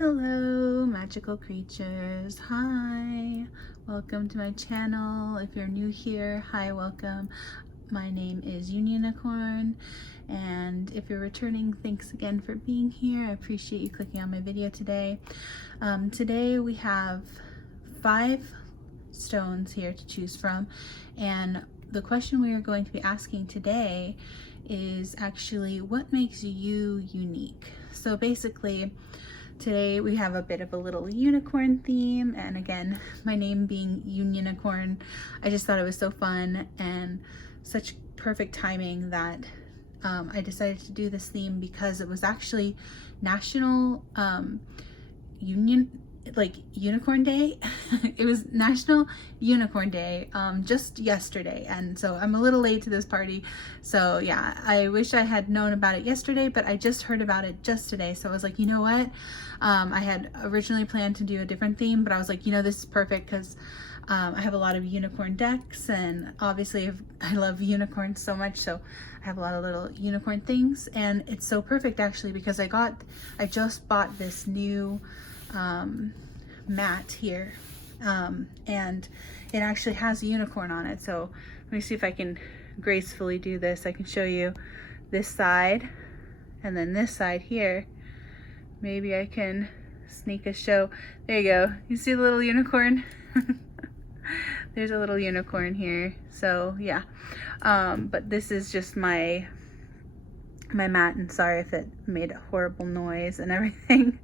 Hello, magical creatures. Hi, welcome to my channel. If you're new here, hi, welcome. My name is Unionicorn, and if you're returning, thanks again for being here. I appreciate you clicking on my video today. Today we have 5 stones here to choose from, and the question we are going to be asking today is actually, what makes you unique? So basically, today we have a bit of a little unicorn theme, and again, my name being Unionicorn, I just thought it was so fun and such perfect timing that I decided to do this theme because it was actually National Unicorn Day. It was National Unicorn Day just yesterday, and so I'm a little late to this party. So yeah, I wish I had known about it yesterday, but I just heard about it just today. So I was like, you know what, I had originally planned to do a different theme, but I was like, you know, this is perfect because I have a lot of unicorn decks, and obviously I love unicorns so much, so I have a lot of little unicorn things, and it's so perfect actually because I just bought this new mat here, and it actually has a unicorn on it. So let me see if I can gracefully do this. I can show you this side and then this side here. Maybe I can sneak a show. There you go. You see the little unicorn? There's a little unicorn here. So yeah, but this is just my mat, and sorry if it made a horrible noise and everything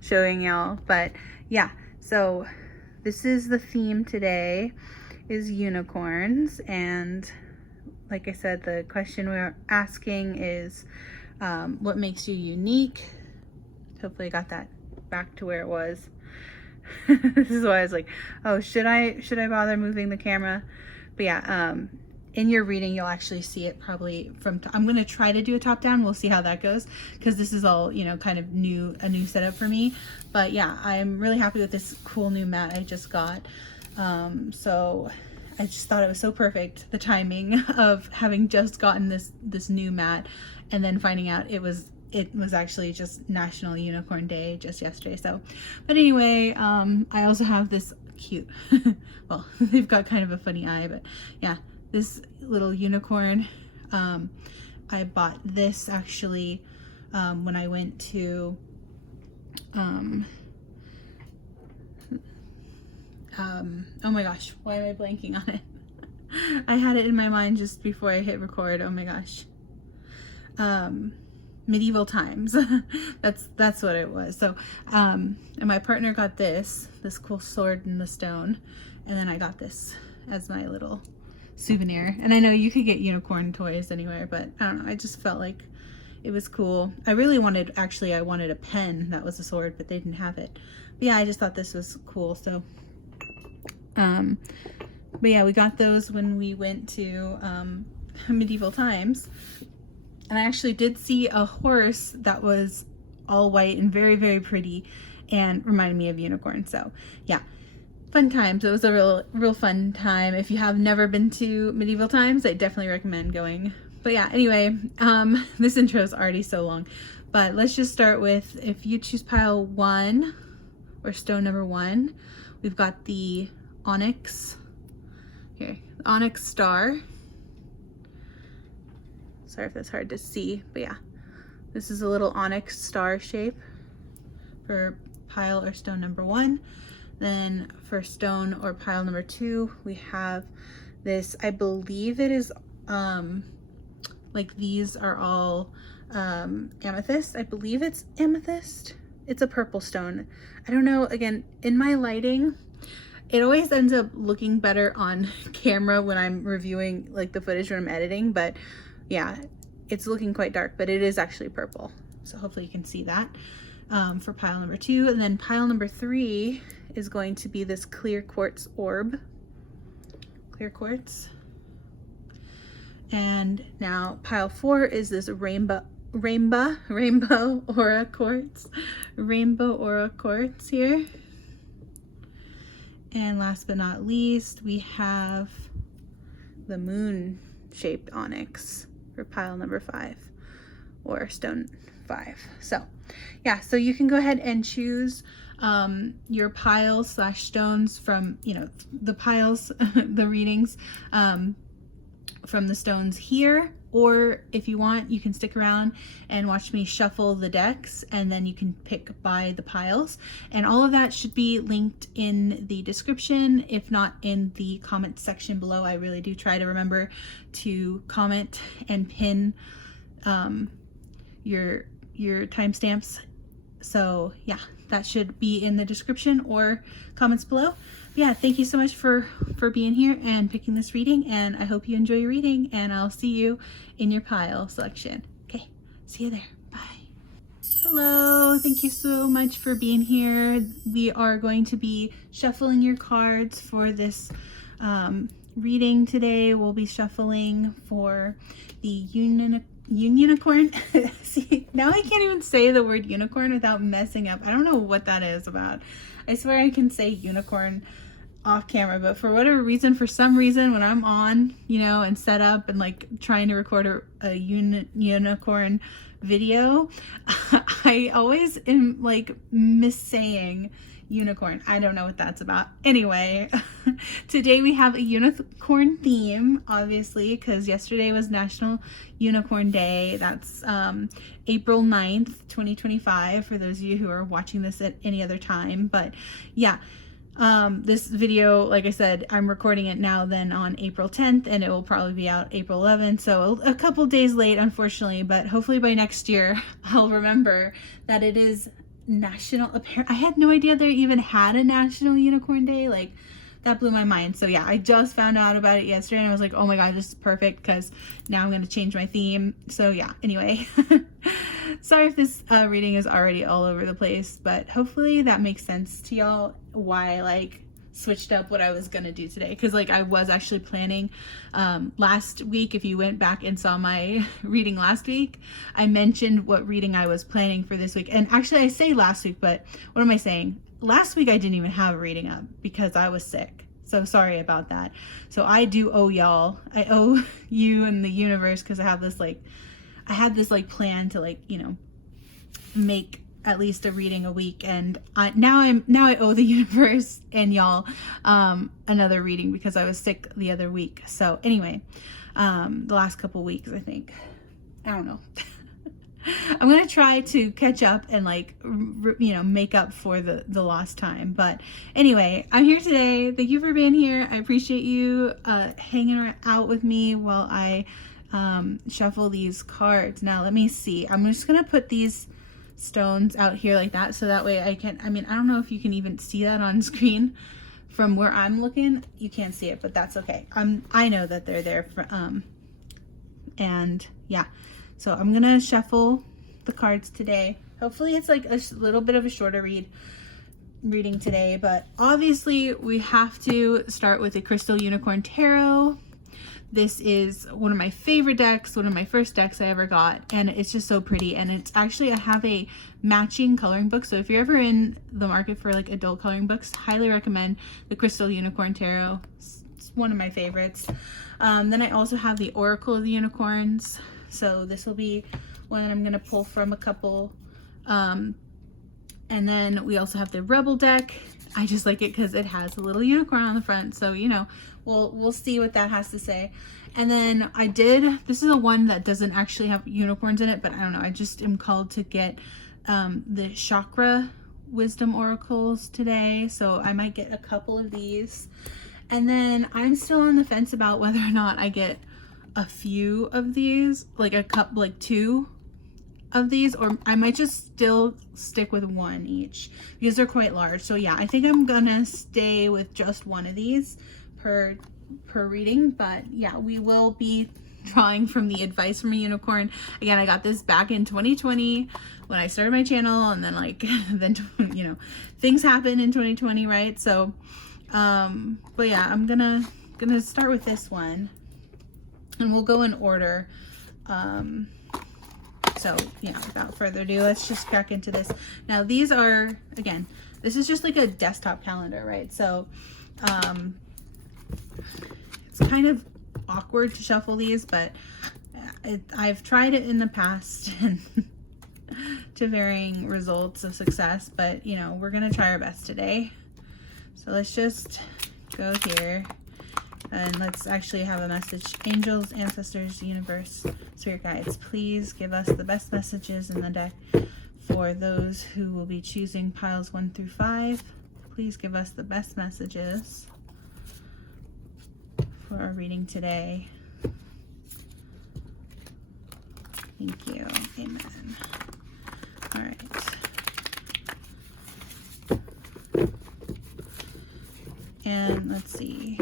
showing y'all, but yeah, so this is the theme today, is unicorns. And like I said, the question we're asking is what makes you unique. Hopefully I got that back to where it was. This is why I was like, oh, should I bother moving the camera? But yeah, in your reading, you'll actually see it probably from, I'm going to try to do a top down. We'll see how that goes, because this is all, you know, kind of a new setup for me. But yeah, I'm really happy with this cool new mat I just got. So I just thought it was so perfect, the timing of having just gotten this new mat and then finding out it was actually just National Unicorn Day just yesterday. So, but anyway, I also have this cute, well, they've got kind of a funny eye, but yeah, this little unicorn. I bought this actually when I went to oh my gosh, why am I blanking on it? I had it in my mind just before I hit record. Oh my gosh. Medieval times. that's what it was. So and my partner got this cool sword and the stone, and then I got this as my little souvenir. And I know you could get unicorn toys anywhere, but I don't know, I just felt like it was cool. I wanted a pen that was a sword, but they didn't have it. But yeah, I just thought this was cool. So but yeah, we got those when we went to medieval times. And I actually did see a horse that was all white and very, very pretty and reminded me of unicorn. So yeah, fun times. It was a real fun time. If you have never been to medieval times, I definitely recommend going. But yeah, anyway, this intro is already so long, but let's just start with, if you choose pile 1 or stone number 1, we've got the onyx here, onyx star. Sorry if that's hard to see, but yeah, this is a little onyx star shape for pile or stone number 1. Then for stone or pile number 2, we have this, I believe it is like these are all amethyst. I believe it's amethyst. It's a purple stone. I don't know, again, in my lighting, it always ends up looking better on camera when I'm reviewing like the footage when I'm editing, but yeah, it's looking quite dark, but it is actually purple. So hopefully you can see that for pile number 2. And then pile number 3 is going to be this clear quartz orb. Clear quartz. And now pile 4 is this rainbow aura quartz. Rainbow aura quartz here. And last but not least, we have the moon shaped onyx for pile number 5, or stone 5. So yeah, so you can go ahead and choose your piles / stones from, you know, the piles, the readings from the stones here, or if you want, you can stick around and watch me shuffle the decks, and then you can pick by the piles. And all of that should be linked in the description, if not in the comment section below. I really do try to remember to comment and pin your timestamps. So yeah, that should be in the description or comments below. Yeah, thank you so much for being here and picking this reading, and I hope you enjoy your reading, and I'll see you in your pile selection. Okay, see you there. Bye. Hello, thank you so much for being here. We are going to be shuffling your cards for this reading today. We'll be shuffling for the Unionicorn. See, now I can't even say the word unicorn without messing up. I don't know what that is about. I swear I can say unicorn off camera, but for whatever reason, for some reason, when I'm on, you know, and set up and like trying to record a unicorn video, I always am like missaying unicorn. I don't know what that's about. Anyway, today we have a unicorn theme, obviously, because yesterday was National Unicorn Day. That's April 9th, 2025, for those of you who are watching this at any other time. But yeah, this video, like I said, I'm recording it now then on April 10th, and it will probably be out April 11th, so a couple days late, unfortunately, but hopefully by next year I'll remember that it is National, I had no idea they even had a National Unicorn Day. Like, that blew my mind. So yeah, I just found out about it yesterday, and I was like, oh my god, this is perfect, because now I'm going to change my theme. So yeah, anyway, sorry if this reading is already all over the place, but hopefully that makes sense to y'all why I like switched up what I was gonna do today, because like I was actually planning last week. If you went back and saw my reading last week, I mentioned what reading I was planning for this week. And actually I say last week, but what am I saying? Last week I didn't even have a reading up because I was sick, so sorry about that. So I do owe y'all, I owe you and the universe, because I had this plan to, like, you know, make at least a reading a week, and now I owe the universe and y'all another reading because I was sick the other week. So anyway, the last couple weeks, I think, I don't know. I'm gonna try to catch up and, like, you know, make up for the lost time. But anyway, I'm here today. Thank you for being here. I appreciate you hanging out with me while I shuffle these cards. Now let me see, I'm just gonna put these stones out here like that, so that way I can, I mean, I don't know if you can even see that on screen from where I'm looking. You can't see it, but that's okay. I know that they're there for, and yeah, so I'm gonna shuffle the cards today. Hopefully it's like a little bit of a shorter reading today, but obviously we have to start with the Crystal Unicorn Tarot. This is one of my favorite decks, one of my first decks I ever got, and it's just so pretty. And it's actually, I have a matching coloring book, so if you're ever in the market for like adult coloring books, highly recommend the Crystal Unicorn Tarot. It's one of my favorites. Then I also have the Oracle of the Unicorns, so this will be one that I'm going to pull from a couple. And then we also have the Rebel deck. I just like it because it has a little unicorn on the front, so you know, we'll see what that has to say. And then this is a one that doesn't actually have unicorns in it, but I don't know, I just am called to get the Chakra Wisdom Oracles today, so I might get a couple of these. And then I'm still on the fence about whether or not I get a few of these, like a cup, like 2 of these, or I might just still stick with 1 each because they're quite large. So yeah, I think I'm gonna stay with just 1 of these per reading. But yeah, we will be drawing from the Advice from a Unicorn. Again, I got this back in 2020 when I started my channel, and then like then you know, things happen in 2020, right? So but yeah, I'm gonna start with this one, and we'll go in order. So yeah, without further ado, let's just crack into this. Now these are, again, this is just like a desktop calendar, right? So it's kind of awkward to shuffle these, but I've tried it in the past and to varying results of success, but you know, we're gonna try our best today. So let's just go here and let's actually have a message. Angels, ancestors, universe, spirit guides, please give us the best messages in the deck for those who will be choosing piles 1 through 5. Please give us the best messages for our reading today. Thank you. Amen. All right. And let's see.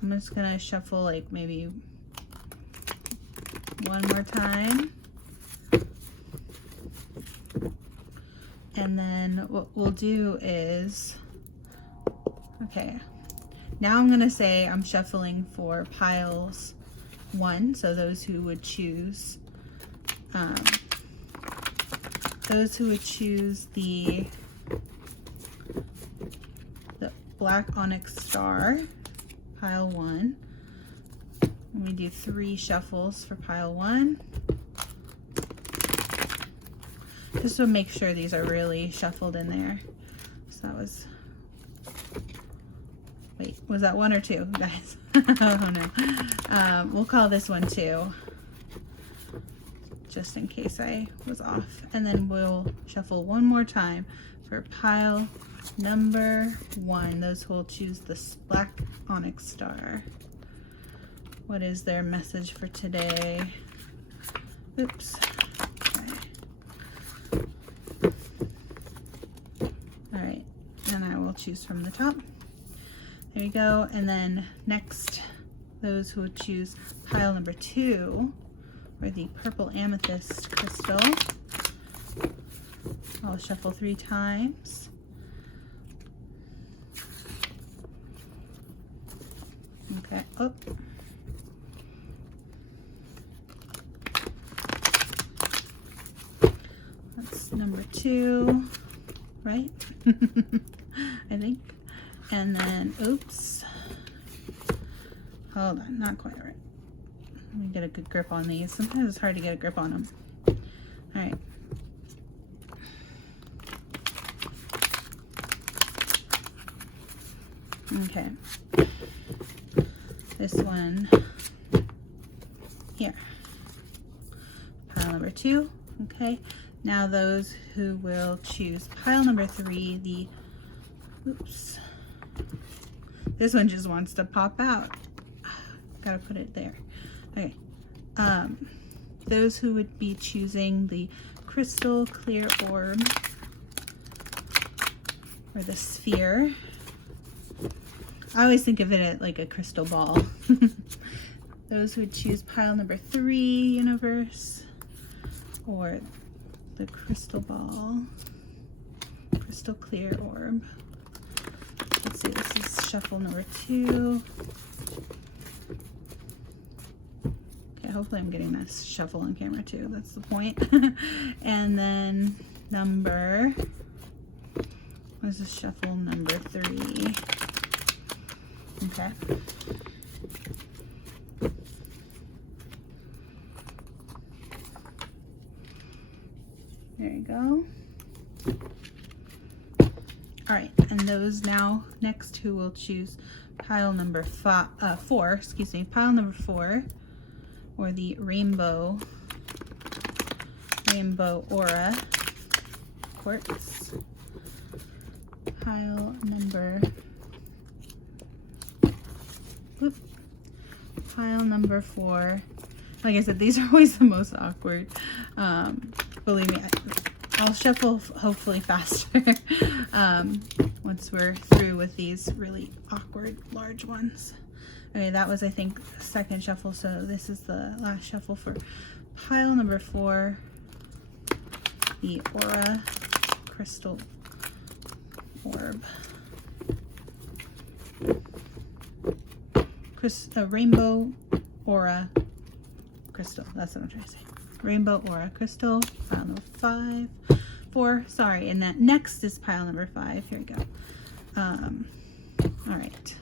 I'm just gonna shuffle like maybe one more time. And then what we'll do is, okay, now I'm gonna say I'm shuffling for piles 1, so those who would choose the black onyx star, pile 1. And we do 3 shuffles for pile 1. Just to make sure these are really shuffled in there. So that was, wait, was that 1 or 2, guys? Oh no. We'll call this one 2, just in case I was off. And then we'll shuffle one more time for pile number 1. Those who will choose this black onyx star. What is their message for today? Oops. Alright, and I will choose from the top. There you go. And then next, those who would choose pile number 2, or the purple amethyst crystal. I'll shuffle 3 times. Okay. Oh. That's number 2, right? I think. And then, oops. Hold on, not quite right. Let me get a good grip on these. Sometimes it's hard to get a grip on them. All right. Okay. This one here. Pile number 2. Okay. Now those who will choose pile number 3, the, oops. This one just wants to pop out. Gotta put it there. Okay. Those who would be choosing the crystal clear orb, or the sphere. I always think of it like a crystal ball. Those who would choose pile number 3, universe, or the crystal ball, crystal clear orb. Let's see, this is shuffle number 2. Okay, hopefully I'm getting this shuffle on camera too. That's the point. And then number, what is this, shuffle number 3. Okay. There you go. All right, and those now next who will choose pile number 4, excuse me, pile number 4, or the rainbow aura quartz. Pile number, whoop, pile number 4. Like I said, these are always the most awkward. Believe me, I'll shuffle hopefully faster once we're through with these really awkward large ones. Okay, that was, I think, the second shuffle, so this is the last shuffle for pile number 4, the aura crystal orb. Rainbow aura crystal, that's what I'm trying to say. Rainbow aura crystal, pile number 5, 4, sorry, and that next is pile number 5. Here we go. All right.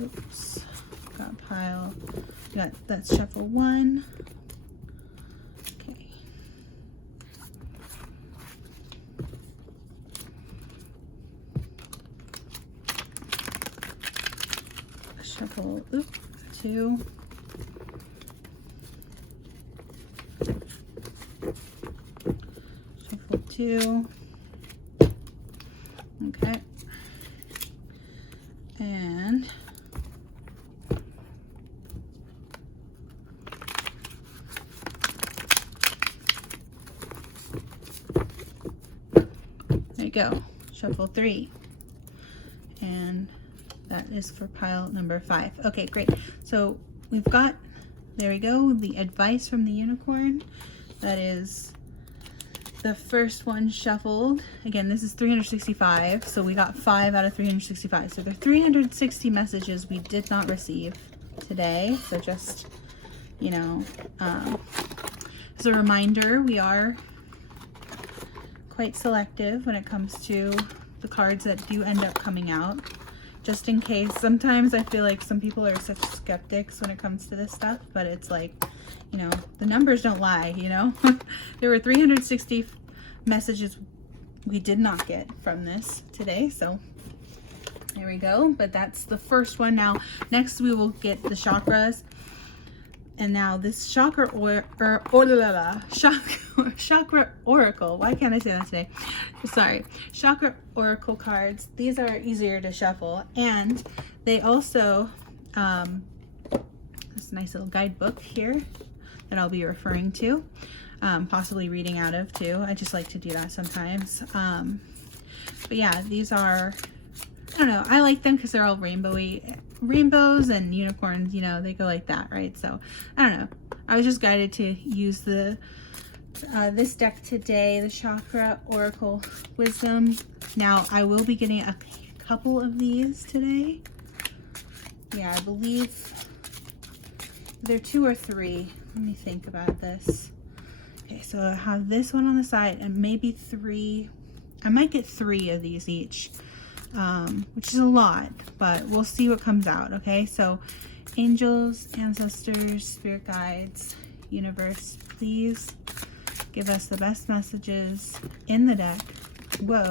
Oops, got pile, that's shuffle 1. Okay. Shuffle, 2. Shuffle 2. Okay. And there you go. Shuffle 3. And that is for pile number 5. Okay, great. So we've got, there we go, the advice from the unicorn. That is the first one shuffled. Again, this is 365, so we got 5 out of 365. So there are 360 messages we did not receive today. So just, you know, as a reminder, we are quite selective when it comes to the cards that do end up coming out. Just in case, sometimes I feel like some people are such skeptics when it comes to this stuff, but it's like, you know, the numbers don't lie, you know. There were 360 messages we did not get from this today, so there we go. But that's the first one. Now next we will get the chakras, and now this chakra chakra oracle, why can't I say that today? Sorry, chakra oracle cards. These are easier to shuffle, and they also this nice little guidebook here that I'll be referring to, possibly reading out of too. I just like to do that sometimes. But yeah, these are, I don't know, I like them because they're all rainbowy. Rainbows and unicorns, you know, they go like that, right? So I don't know, I was just guided to use the this deck today, the Chakra Oracle Wisdom. Now I will be getting a couple of these today. Yeah, I believe they're 2 or 3. Let me think about this. Okay, so I have this one on the side and maybe 3. I might get 3 of these each, which is a lot, but we'll see what comes out. Okay, so angels, ancestors, spirit guides, universe, please give us the best messages in the deck. Whoa.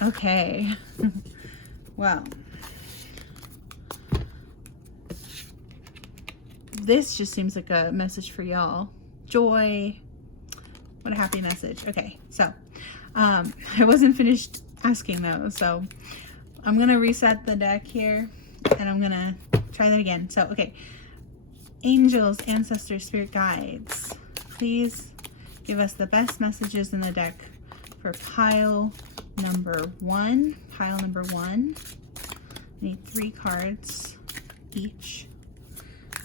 Okay. Well, this just seems like a message for y'all. Joy. What a happy message. Okay, so I wasn't finished asking though, so I'm gonna reset the deck here and I'm gonna try that again. So okay, angels, ancestors, spirit guides, please give us the best messages in the deck for pile number 1. Pile number 1. I need 3 cards each.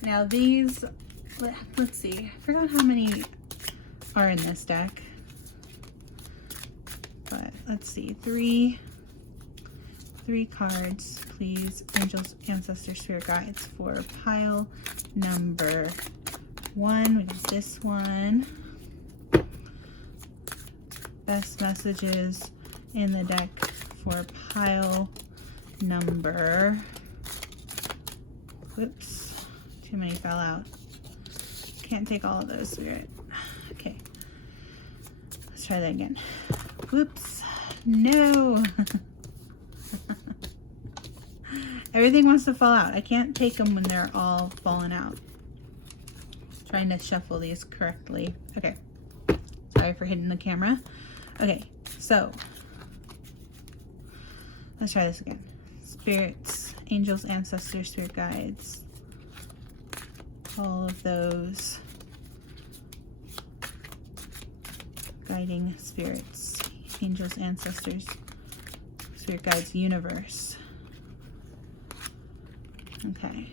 Now these, let's see, I forgot how many are in this deck, but let's see, 3 cards, please, angels, ancestors, spirit guides for pile number 1. We got this one. Best messages in the deck for pile number, whoops, too many fell out. Can't take all of those, spirit. Okay, let's try that again. Whoops, no. Everything wants to fall out. I can't take them when they're all falling out. Trying to shuffle these correctly. Okay, sorry for hitting the camera. Okay, so let's try this again. Spirits, angels, ancestors, spirit guides, all of those guiding spirits, angels, ancestors, spirit guides, universe. Okay.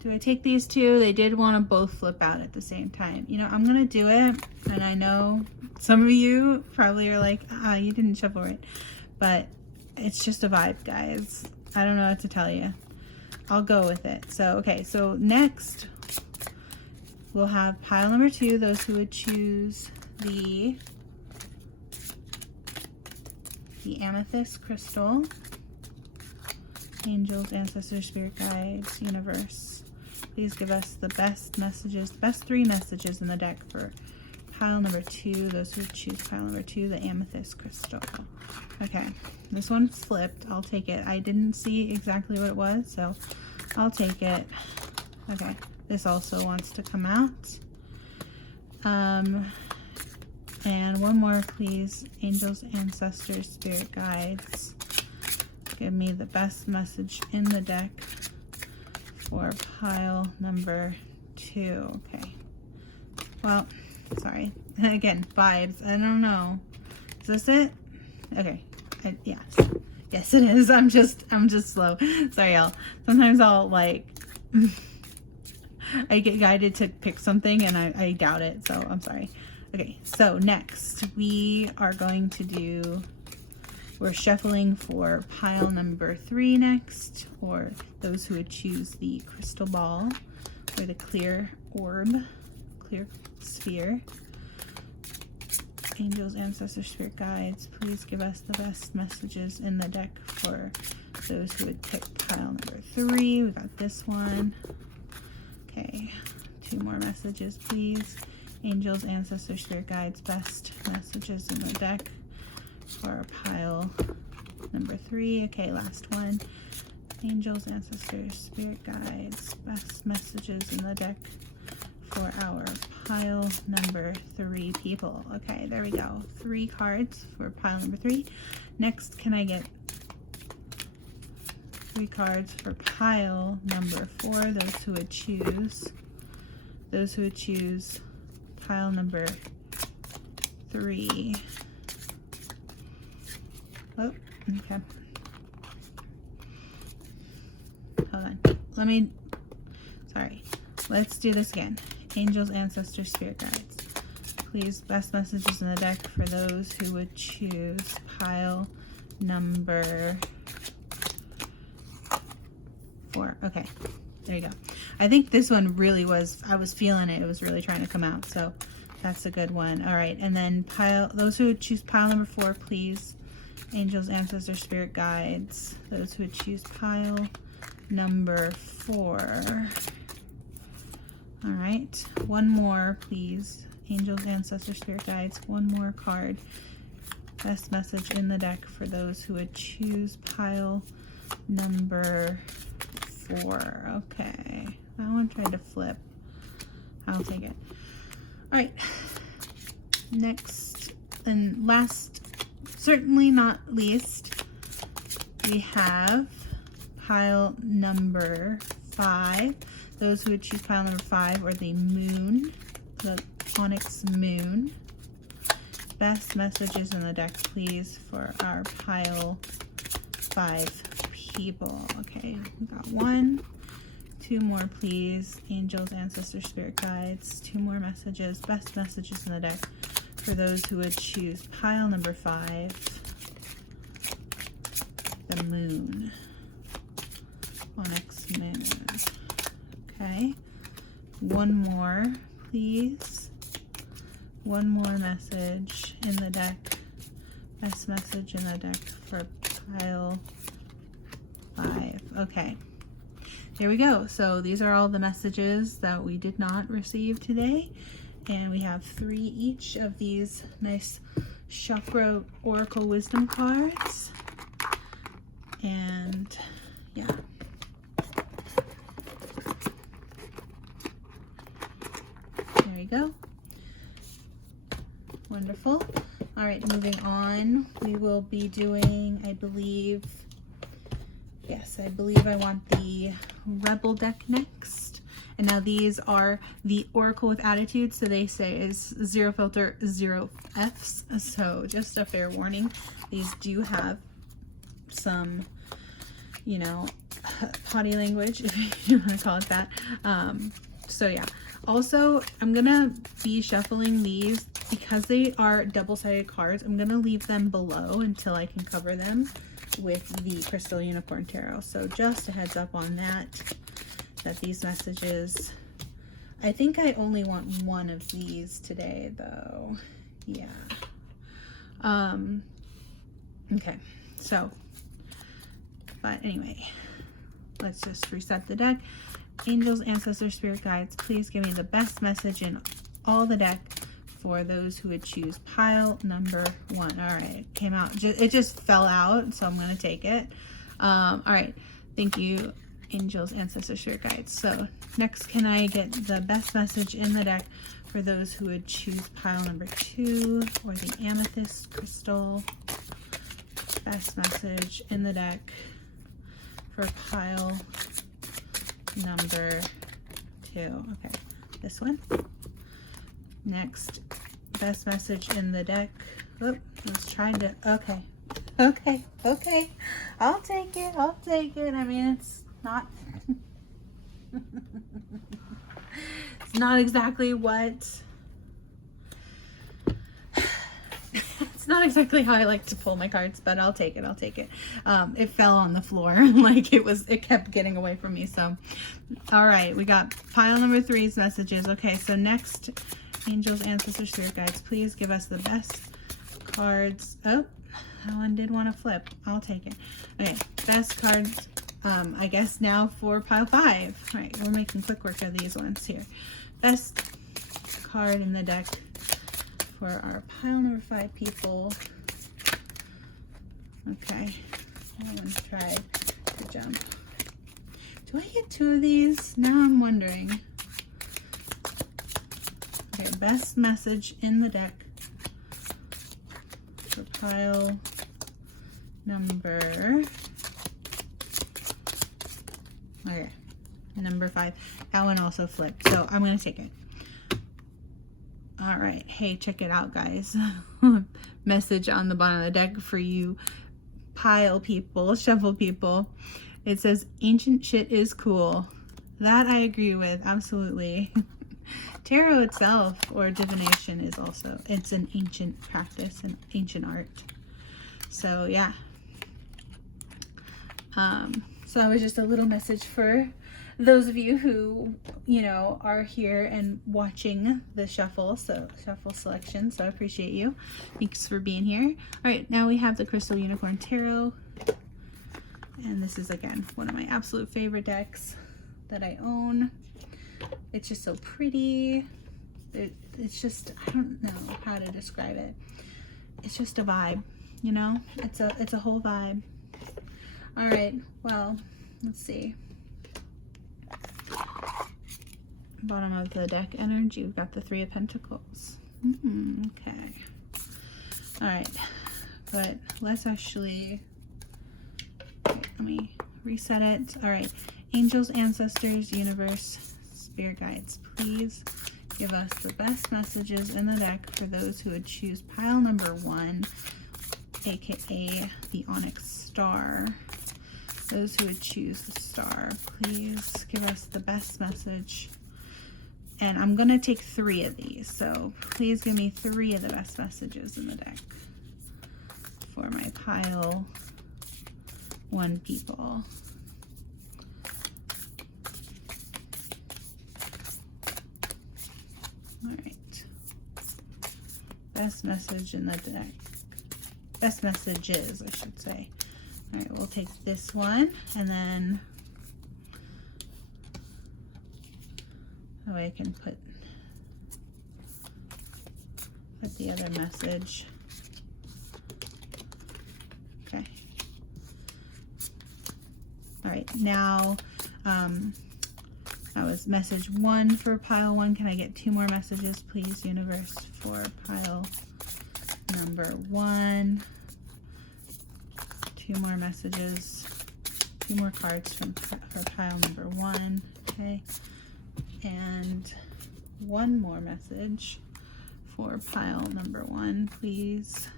Do I take these 2? They did want to both flip out at the same time. You know, I'm going to do it. And I know some of you probably are like, you didn't shuffle right. But it's just a vibe, guys. I don't know what to tell you. I'll go with it. So, okay. So next, We'll have pile number 2, those who would choose the amethyst crystal. Angels, ancestors, spirit guides, universe. Please give us the best messages, the best 3 messages in the deck for pile number 2, those who choose pile number 2, the amethyst crystal. Okay, this one's flipped. I'll take it. I didn't see exactly what it was, so I'll take it. Okay, this also wants to come out. And one more, please. Angels, ancestors, spirit guides. Give me the best message in the deck for pile number 2. Okay. Well, sorry. Again, vibes. I don't know. Is this it? Okay. Yes. Yes, it is. I'm just slow. Sorry, y'all. Sometimes I'll like I get guided to pick something and I doubt it, so I'm sorry. Okay, so next we are going to do, we're shuffling for pile number 3 next, or those who would choose the crystal ball or the clear orb, clear sphere. Angels, ancestors, spirit guides, please give us the best messages in the deck for those who would pick pile number 3. We got this one. Okay, 2 more messages, please. Angels, ancestors, spirit guides, best messages in the deck for pile number 3. Okay, last one. Angels, ancestors, spirit guides, best messages in the deck for our pile number 3 people. Okay, there we go. 3 cards for pile number 3. Next, can I get 3 cards for pile number 4? Those who would choose pile number 3. Oh, okay. Hold on. Sorry. Let's do this again. Angels, ancestors, spirit guides. Please, best messages in the deck for those who would choose pile number 4. Okay, there you go. I think this one really was, I was feeling it. It was really trying to come out, so that's a good one. All right, and then those who would choose pile number 4, please. Angels, ancestors, spirit guides. Those who would choose pile number 4. All right, one more, please. Angels, ancestors, spirit guides. One more card. Best message in the deck for those who would choose pile number 4. Okay, that one tried to flip. I'll take it. All right, next and last, certainly not least, we have pile number 5. Those who would choose pile number 5, or the moon, the onyx moon. Best messages in the deck, please, for our pile 5 people. Okay, we got 1, 2 more, please. Angels, ancestors, spirit guides. 2 more messages, best messages in the deck for those who would choose pile number 5, the moon, onyx moon. Okay, 1 more, please. 1 more message in the deck, best message in the deck for pile 5. Okay, there we go. So these are all the messages that we did not receive today, and we have 3 each of these nice Chakra Oracle Wisdom cards. And yeah, there you go. Wonderful. All right, moving on, we will be doing, I believe I want the Rebel deck next. And now these are the Oracle with Attitude, so they say is 0 filter, 0 Fs. So just a fair warning, these do have some, you know, potty language, if you want to call it that. So yeah. Also, I'm gonna be shuffling these because they are double-sided cards. I'm gonna leave them below until I can cover them with the Crystal Unicorn Tarot. So just a heads up on that these messages I think I only want one of these today though. Yeah. Okay, so, but anyway, let's just reset the deck. Angels, ancestors, spirit guides, please give me the best message in all the deck for those who would choose pile number 1. All right, it came out, it just fell out, so I'm going to take it. All right, thank you, angels, ancestors, spirit guides. So next, can I get the best message in the deck for those who would choose pile number 2 or the amethyst crystal? Best message in the deck for pile number 2. Okay, this one. Next, best message in the deck. Oop, I was trying to, okay. I'll take it. I mean, it's not, it's not exactly what, it's not exactly how I like to pull my cards, but I'll take it. It fell on the floor, like it kept getting away from me. So, all right, we got pile number 3's messages. Okay, so next, angels, ancestors, spirit guides, please give us the best cards. Oh, that one did want to flip. I'll take it. Okay, best cards, I guess now for pile 5. All right, we're making quick work of these ones here. Best card in the deck for our pile number 5 people. Okay, that one tried to jump. Do I get 2 of these? Now I'm wondering. Okay, best message in the deck for pile number, okay, number 5. That one also flipped, so I'm gonna take it. All right, hey, check it out, guys. Message on the bottom of the deck for you pile people, shuffle people. It says, ancient shit is cool. That I agree with, absolutely. Tarot itself, or divination, is also, it's an ancient practice, an ancient art. So yeah. So that was just a little message for those of you who, you know, are here and watching the shuffle, so shuffle selection. So I appreciate you. Thanks for being here. All right, now we have the Crystal Unicorn Tarot. And this is, again, one of my absolute favorite decks that I own. It's just so pretty. It's just, I don't know how to describe it. It's just a vibe, you know? It's a whole vibe. All right, well, let's see. Bottom of the deck energy, we've got the 3 of Pentacles. Okay. All right, but let's actually, okay, let me reset it. All right, angels, ancestors, universe, spirit guides, please give us the best messages in the deck for those who would choose pile number 1, aka the Onyx Star. Those who would choose the star, please give us the best message. And I'm gonna take 3 of these, so please give me 3 of the best messages in the deck for my pile 1 people. All right, best message in the deck. Best messages, I should say. All right, we'll take this one, and then that way I can put the other message. Okay. All right, now that was message 1 for pile 1. Can I get 2 more messages, please, universe, for pile number 1? 2 more messages, 2 more cards for pile number 1, okay, and 1 more message for pile number 1, please.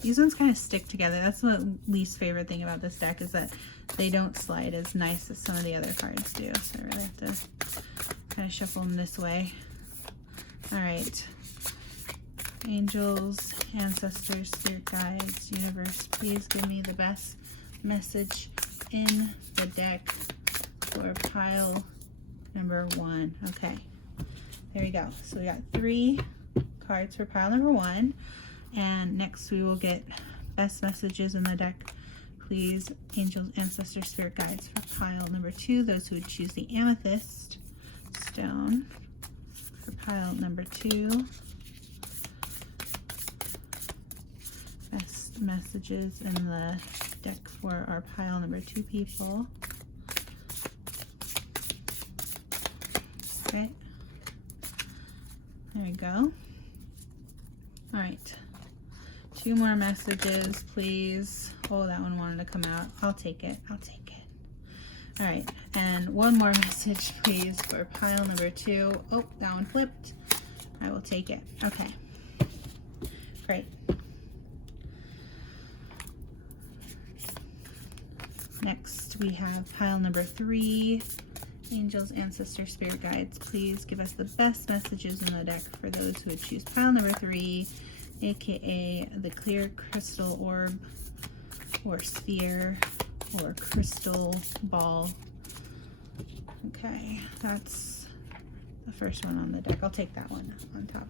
These ones kind of stick together. That's the least favorite thing about this deck, is that they don't slide as nice as some of the other cards do, so I really have to kind of shuffle them this way. All right. Angels, ancestors, spirit guides, universe, please give me the best message in the deck for pile number 1. Okay, there we go. So we got 3 cards for pile number 1, and next we will get best messages in the deck, please, angels, ancestors, spirit guides, for pile number 2, those who would choose the amethyst stone. For pile number 2, best messages in the deck for our pile number 2 people. Okay, there we go. All right, 2 more messages, please. Oh, that one wanted to come out. I'll take it. I'll take it. All right, and 1 more message, please, for pile number 2. Oh, that one flipped. I will take it. Okay, great. Next, we have pile number 3. Angels, ancestors, spirit guides, please give us the best messages in the deck for those who would choose pile number 3, aka the clear crystal orb or sphere or crystal ball. Okay, that's the first one on the deck. I'll take that one on top.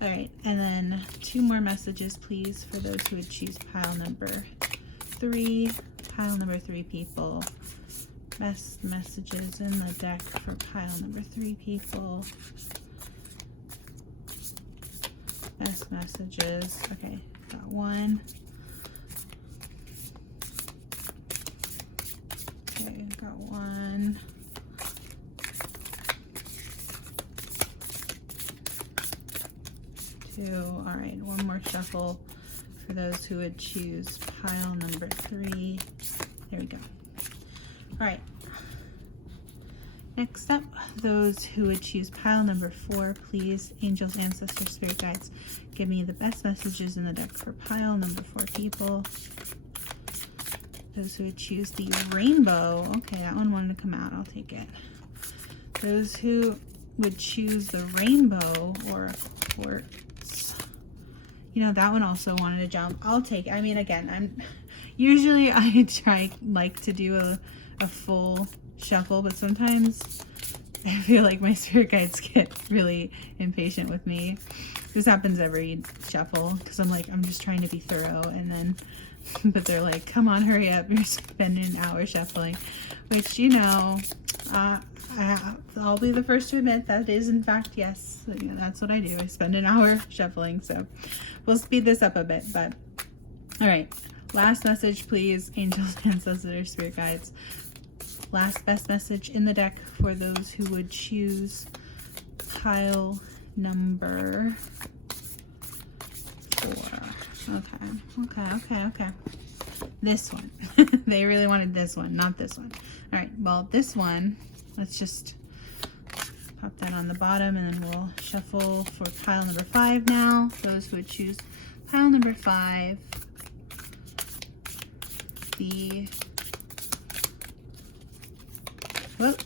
All right, and then 2 more messages, please, for those who would choose pile number 3. Pile number 3 people. Best messages in the deck for pile number 3 people. Best messages. Okay, got 1. Okay, got 1. 2. All right, 1 more shuffle for those who would choose pile number 3. There we go. All right, next up, those who would choose pile number 4, please, angels, ancestors, spirit guides, give me the best messages in the deck for pile number 4 people. Those who would choose the rainbow. Okay, that one wanted to come out. I'll take it. Those who would choose the rainbow or quartz. You know, that one also wanted to jump. I'll take it. I mean, again, usually I like to do a full shuffle, but sometimes I feel like my spirit guides get really impatient with me. This happens every shuffle because I'm just trying to be thorough, and then but they're like, come on, hurry up, you're spending an hour shuffling, which, you know, I'll be the first to admit that is in fact, yes, you know, that's what I do. I spend an hour shuffling, so we'll speed this up a bit. But all right, last message, please, angels, ancestors, spirit guides. Last best message in the deck for those who would choose pile number 4. Okay. This one. They really wanted this one, not this one. All right, well, this one, let's just pop that on the bottom, and then we'll shuffle for pile number 5 now. Those who would choose pile number 5. Whoop.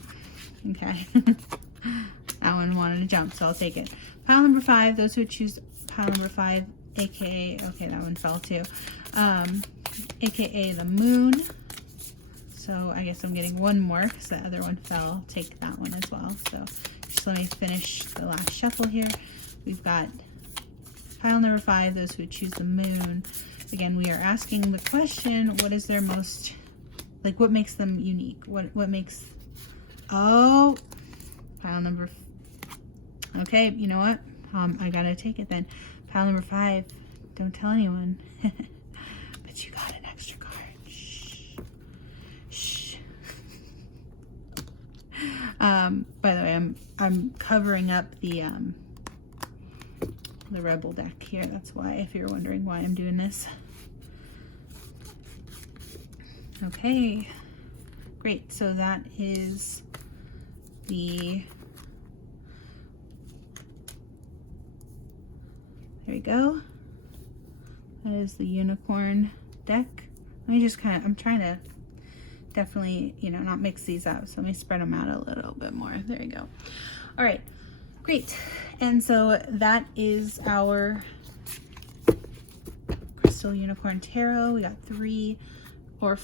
Okay. That one wanted to jump, so I'll take it. Pile number 5, those who would choose pile number 5, aka, okay, that one fell too, aka the moon. So I guess I'm getting 1 more because the other one fell. Take that one as well. So just let me finish the last shuffle here. We've got pile number 5, those who would choose the moon. Again, we are asking the question, what is their most, like, what makes them unique? What makes, oh, pile number, okay, you know what? I gotta take it then. Pile number 5, don't tell anyone. But you got an extra card. Shh. Shh. By the way, I'm covering up the Rebel deck here. That's why, if you're wondering why I'm doing this. Okay, great. So that is the, there we go. That is the unicorn deck. Let me just I'm trying to definitely, you know, not mix these up. So let me spread them out a little bit more. There you go. All right, great. And so that is our Crystal Unicorn Tarot. We got 3 or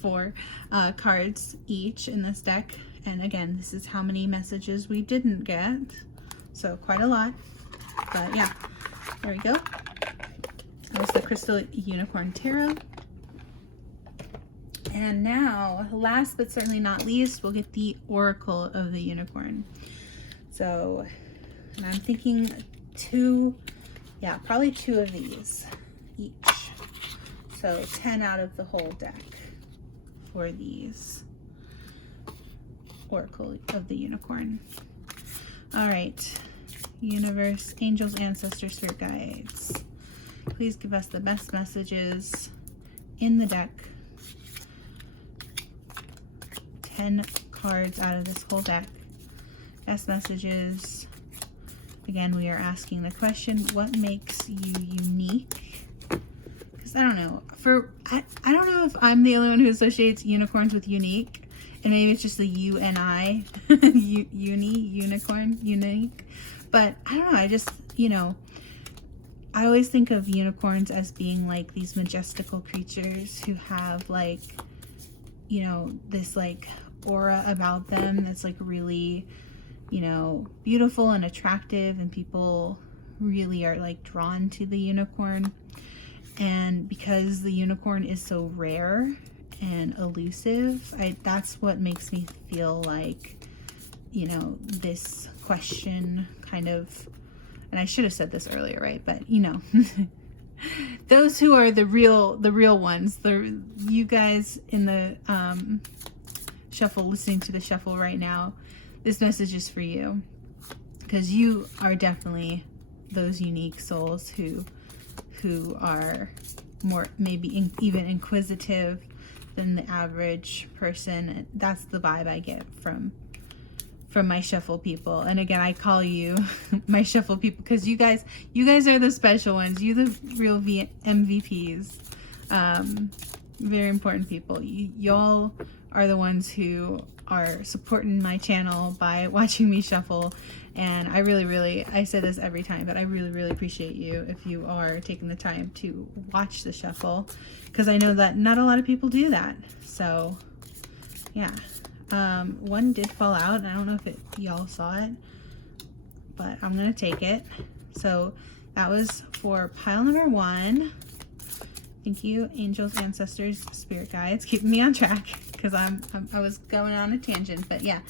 4 cards each in this deck. And again, this is how many messages we didn't get. So quite a lot. But yeah, there we go. That was the Crystal Unicorn Tarot. And now, last but certainly not least, we'll get the Oracle of the Unicorn. So, and I'm thinking probably 2 of these each. So 10 out of the whole deck for these Oracle of the Unicorn. All right, universe, angels, ancestors, spirit guides. Please give us the best messages in the deck. 10 cards out of this whole deck. Best messages. Again, we are asking the question, what makes you unique? Because I don't know. I don't know if I'm the only one who associates unicorns with unique. And maybe it's just the U-N-I. Unicorn, unique. But I don't know. I just, I always think of unicorns as being like these majestical creatures who have like, this like aura about them that's like really, beautiful and attractive, and people really are like drawn to the unicorn. And because the unicorn is so rare and elusive, that's what makes me feel like, this question kind of, and I should have said this earlier, right? But those who are the real ones, you guys in the shuffle, listening to the shuffle right now, this message is for you, because you are definitely those unique souls who are more maybe even inquisitive than the average person. That's the vibe I get from my shuffle people. And again, I call you my shuffle people because you guys are the special ones. You the real MVPs. Very important people. Y'all are the ones who are supporting my channel by watching me shuffle. And I really, I say this every time, but I really appreciate you if you are taking the time to watch the shuffle, because I know that not a lot of people do that. So yeah. One did fall out, and I don't know if y'all saw it, but I'm gonna take it. So that was for pile number 1. Thank you, angels, ancestors, spirit guides, keeping me on track, because I was going on a tangent. But yeah,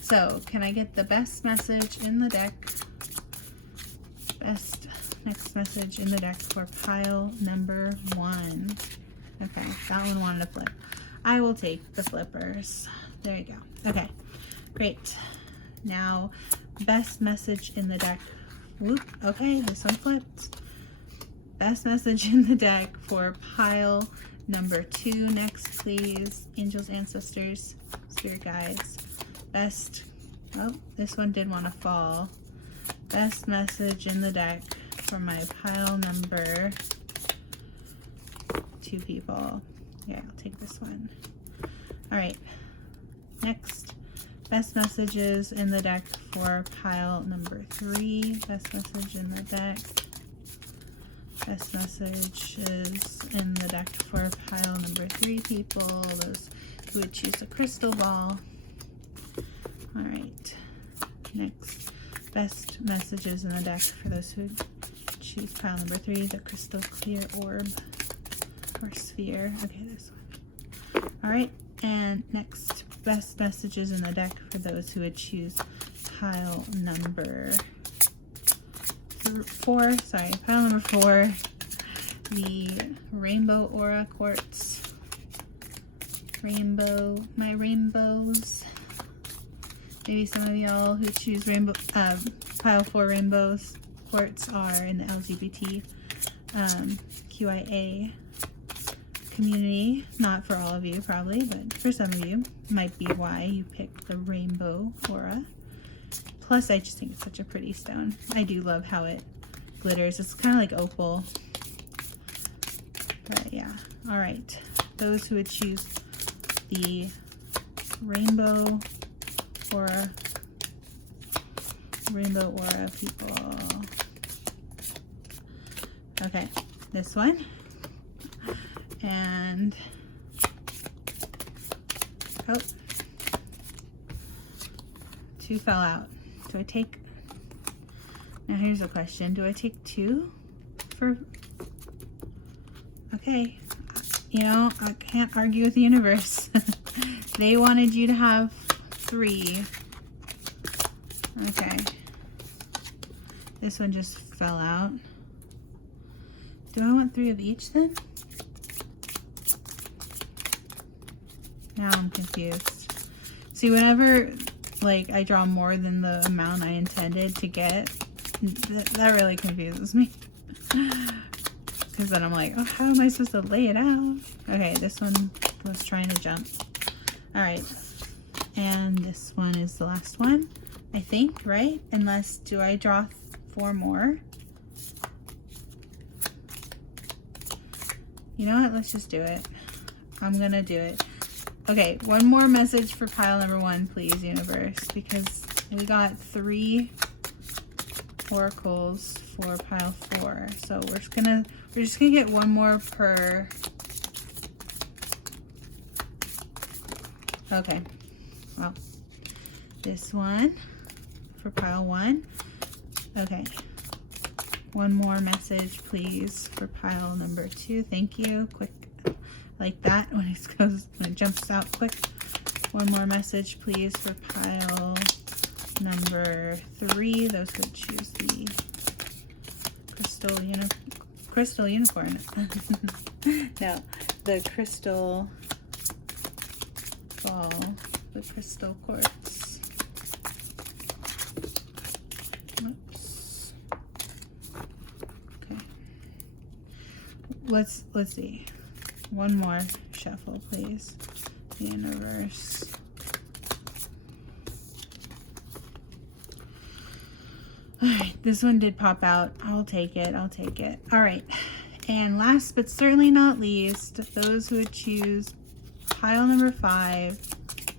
so can I get the best message in the deck? Next message in the deck for pile number 1. Okay, that one wanted to flip. I will take the flippers. There you go. Okay, great. Now, best message in the deck. Whoop. Okay, this one flipped. Best message in the deck for pile number 2 next, please. Angels, ancestors, spirit guides. Oh, this one did want to fall. Best message in the deck for my pile number 2 people. Yeah, I'll take this one. All right. Next, best messages in the deck for pile number 3. Best message in the deck. Best messages in the deck for pile number 3 people. Those who would choose a crystal ball. All right. Next, best messages in the deck for those who choose pile number 3, the crystal clear orb or sphere. Okay, this one. All right. And next, best messages in the deck for those who would choose pile number 4. Sorry, pile number 4, the Rainbow Aura Quartz. My rainbows. Maybe some of y'all who choose rainbow, pile 4 rainbows quartz are in the LGBT QIA community. Not for all of you probably, but for some of you might be why you picked the Rainbow Aura. Plus, I just think it's such a pretty stone. I do love how it glitters. It's kind of like opal. But yeah, all right. Those who would choose the Rainbow Aura people. Okay, this one. And 2 fell out. Do I take, now here's a question. Do I take 2 for, okay. You know, I can't argue with the universe. They wanted you to have 3. Okay. This one just fell out. Do I want 3 of each then? Now I'm confused. See, whenever like I draw more than the amount I intended to get, that really confuses me. Because then I'm like, oh, how am I supposed to lay it out? Okay, this one was trying to jump. All right, and this one is the last one, I think, right? Unless, do I draw 4 more? You know what? Let's just do it. I'm gonna do it. Okay, one more message for pile number 1, please, universe, because we got 3 oracles for pile 4. So we're just gonna get one more per. Okay. Well, this one for pile 1. Okay. One more message, please, for pile number 2. Thank you. Quick, like that when it jumps out quick. One more message, please, for pile number 3. Those who choose the crystal unicorn. No, the crystal ball, the crystal quartz. Oops. Okay. Let's see. One more shuffle, please. The universe. Alright, this one did pop out. I'll take it. I'll take it. Alright. And last but certainly not least, those who would choose pile number 5,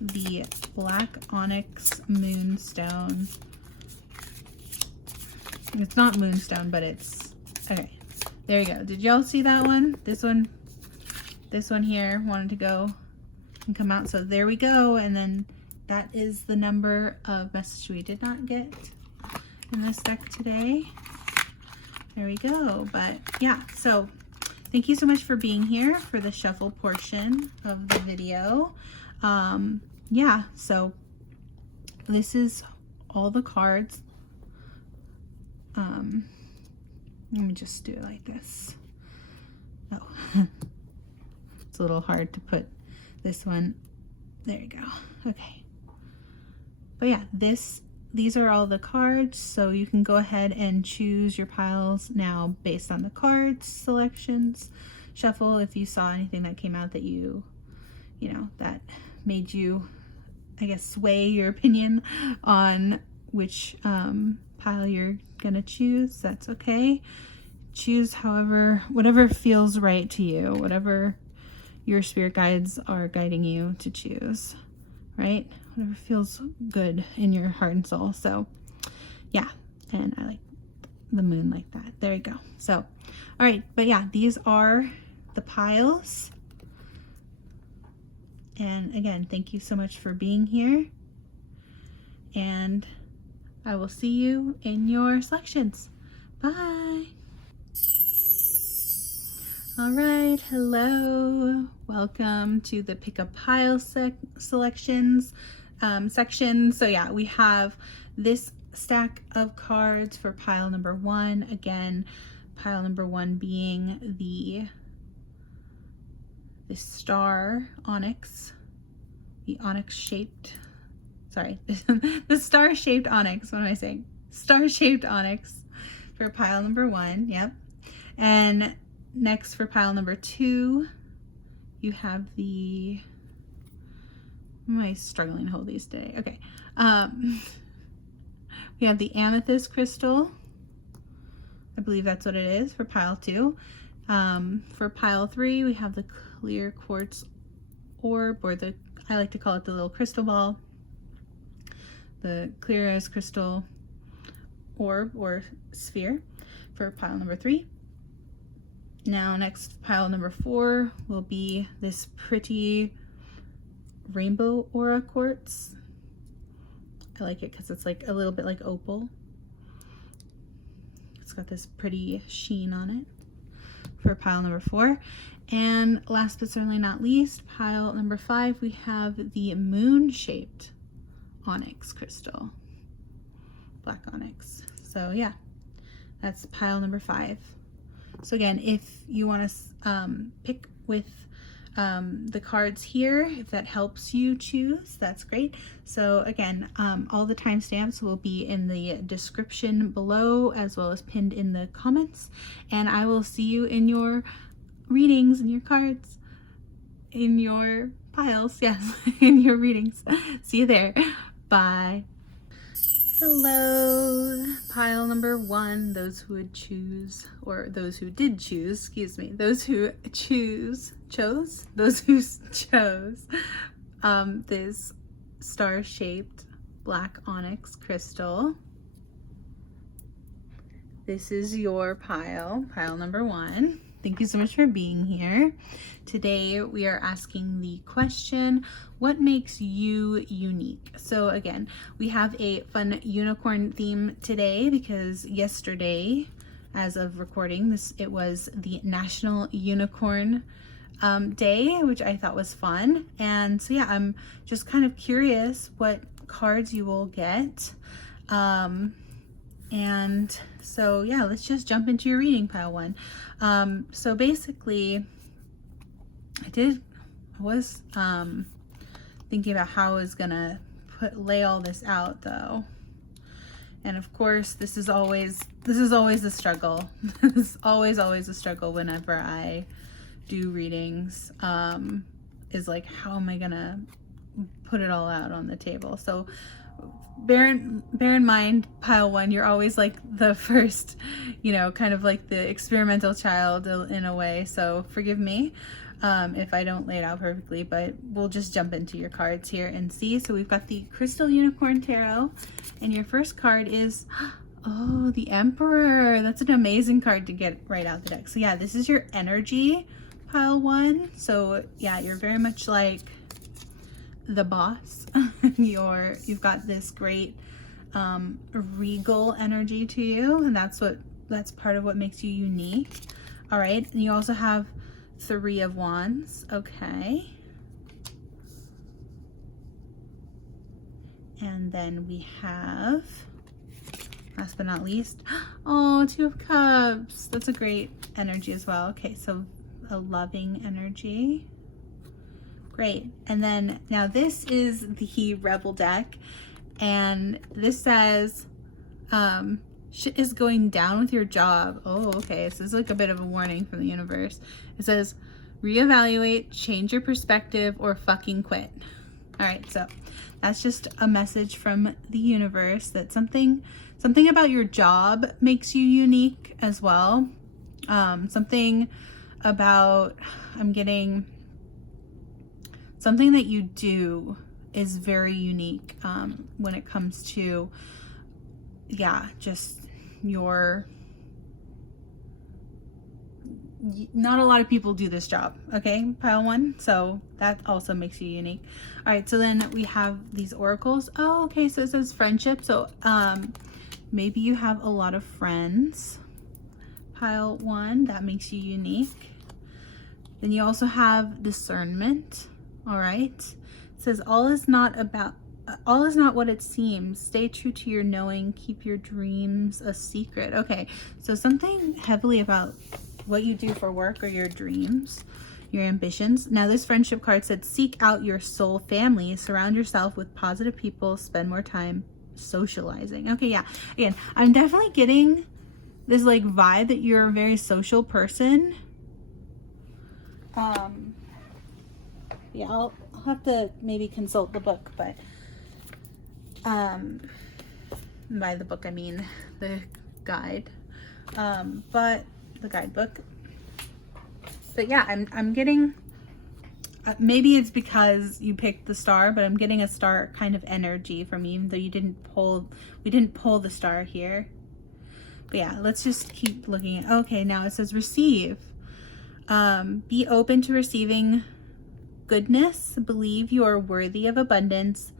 the black onyx moonstone. It's not moonstone, but it's okay. There you go. Did y'all see that one? This one here wanted to go and come out. So there we go. And then that is the number of messages we did not get in this deck today. There we go. But yeah, so thank you so much for being here for the shuffle portion of the video. Yeah, so this is all the cards. Let me just do it like this. Oh, it's a little hard to put this one. There you go. Okay. But yeah, these are all the cards, so you can go ahead and choose your piles now based on the cards selections. Shuffle if you saw anything that came out that you know, that made you, I guess, sway your opinion on which pile you're gonna choose. That's okay. Choose whatever feels right to you, whatever your spirit guides are guiding you to choose, right? Whatever feels good in your heart and soul. So yeah, and I like the moon like that. There you go. So all right, but yeah, these are the piles. And again, thank you so much for being here, and I will see you in your selections. Bye. All right, hello. Welcome to the pick a pile selections section. So yeah, we have this stack of cards for pile number 1. Again, pile number 1 being the star onyx, the onyx shaped, sorry, the star shaped onyx. What am I saying? Star shaped onyx for pile number 1. Yep. And next for pile number 2, you have the, am I struggling to hold these today? Okay. We have the amethyst crystal. I believe that's what it is for pile 2. For pile 3, we have the clear quartz orb, or I like to call it the little crystal ball. The clear as crystal orb or sphere for pile number 3. Now next, pile number 4 will be this pretty rainbow aura quartz. I like it because it's like a little bit like opal. It's got this pretty sheen on it for pile number 4. And last but certainly not least, pile number 5, we have the moon-shaped onyx crystal, black onyx. So yeah, that's pile number 5. So again, if you want to pick with the cards here, if that helps you choose, that's great. So again, all the timestamps will be in the description below, as well as pinned in the comments, and I will see you in your readings, in your cards, in your piles, yes, in your readings. See you there. Bye. Hello, pile number 1, those who would choose, or those who did choose, excuse me, those who chose this star-shaped black onyx crystal. This is your pile number 1. Thank you so much for being here. Today we are asking the question, what makes you unique? So again, we have a fun unicorn theme today because yesterday, as of recording this, it was the National Unicorn Day, which I thought was fun. And so yeah, I'm just kind of curious what cards you will get. And so yeah, let's just jump into your reading, pile 1. So basically, I was thinking about how I was gonna lay all this out though. And of course, this is always a struggle. This is always a struggle whenever I do readings, is like, how am I gonna put it all out on the table? So bear in mind, pile 1, you're always like the first, you know, kind of like the experimental child in a way, so forgive me if I don't lay it out perfectly, but we'll just jump into your cards here and see. So we've got the Crystal Unicorn Tarot, and your first card is, oh, the Emperor. That's an amazing card to get right out the deck. So yeah, this is your energy, pile 1. So yeah, you're very much like the boss. You've got this great regal energy to you, and that's part of what makes you unique. All right, and you also have 3 of Wands. Okay, and then we have, last but not least, oh, 2 of Cups. That's a great energy as well. Okay, so a loving energy. Great. And then now this is the Rebel deck, and this says shit is going down with your job. Oh, okay. So this is like a bit of a warning from the universe. It says reevaluate, change your perspective, or fucking quit. All right, so that's just a message from the universe that something about your job makes you unique as well. Something about, I'm getting something that you do is very unique when it comes to, yeah, just your, not a lot of people do this job, okay, pile 1, so that also makes you unique. All right, so then we have these oracles. Oh, okay, so it says friendship, so maybe you have a lot of friends, pile 1, that makes you unique. Then you also have discernment. All right, it says all is not what it seems. Stay true to your knowing. Keep your dreams a secret. Okay, so something heavily about what you do for work or your dreams, your ambitions. Now this friendship card said seek out your soul family. Surround yourself with positive people. Spend more time socializing. Okay, yeah. Again, I'm definitely getting this like vibe that you're a very social person. Yeah, I'll have to maybe consult the book, but by the book I mean the guide, but the guidebook. But yeah, I'm getting, maybe it's because you picked the star, but I'm getting a star kind of energy from you, even though we didn't pull the star here. But yeah, let's just keep looking at, okay, now it says receive. Be open to receiving goodness. Believe you are worthy of abundance.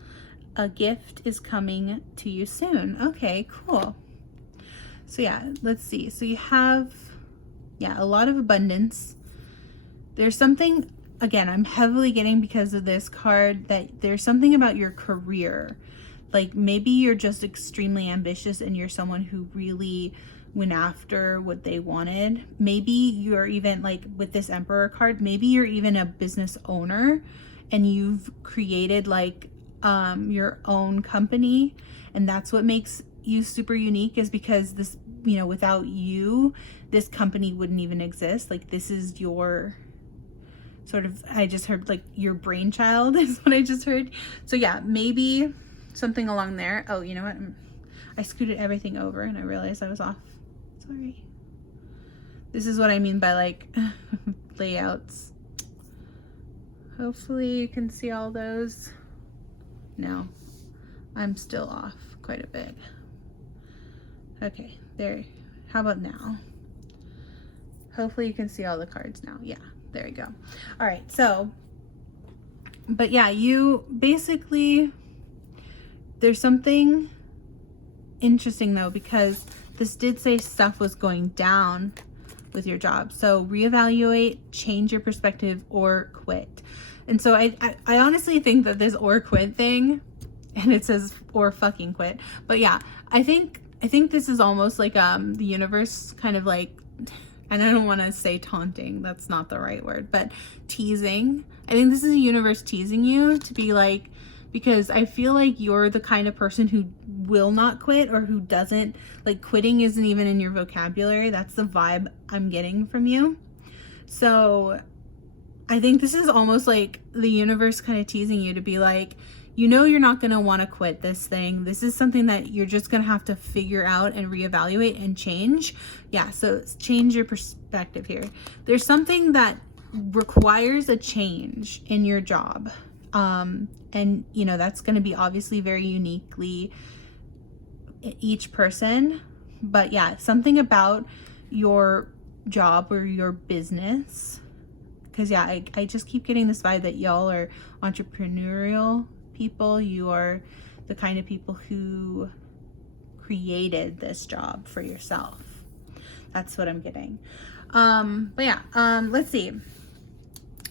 a gift is coming to you soon. Okay, cool. So yeah, let's see. So you have, yeah, a lot of abundance. There's something, again, I'm heavily getting because of this card that there's something about your career. Like maybe you're just extremely ambitious and you're someone who really went after what they wanted. Maybe you're even like with this Emperor card, maybe you're even a business owner and you've created like your own company, and that's what makes you super unique, is because this, you know, without you, this company wouldn't even exist. Like this is your sort of, I just heard like your brainchild is what I just heard. So yeah, maybe something along there. Oh, you know what? I scooted everything over and I realized I was off. Sorry. This is what I mean by like layouts. Hopefully you can see all those. No, I'm still off quite a bit. Okay, there. How about now? Hopefully you can see all the cards now. Yeah, there we go. All right, so, but yeah, you basically, there's something interesting though, because this did say stuff was going down with your job. So reevaluate, change your perspective, or quit. And so I honestly think that this or quit thing, and it says or fucking quit, but yeah, I think this is almost like the universe kind of like, and I don't want to say taunting, that's not the right word, but teasing. I think this is the universe teasing you to be like, because I feel like you're the kind of person who will not quit, or who doesn't, like quitting isn't even in your vocabulary. That's the vibe I'm getting from you. So I think this is almost like the universe kind of teasing you to be like, you know, you're not going to want to quit this thing. This is something that you're just going to have to figure out and reevaluate and change. Yeah, so change your perspective here. There's something that requires a change in your job. And, you know, that's going to be obviously very uniquely each person. But yeah, something about your job or your business. Because yeah, I just keep getting this vibe that y'all are entrepreneurial people. You are the kind of people who created this job for yourself. That's what I'm getting. But yeah, let's see.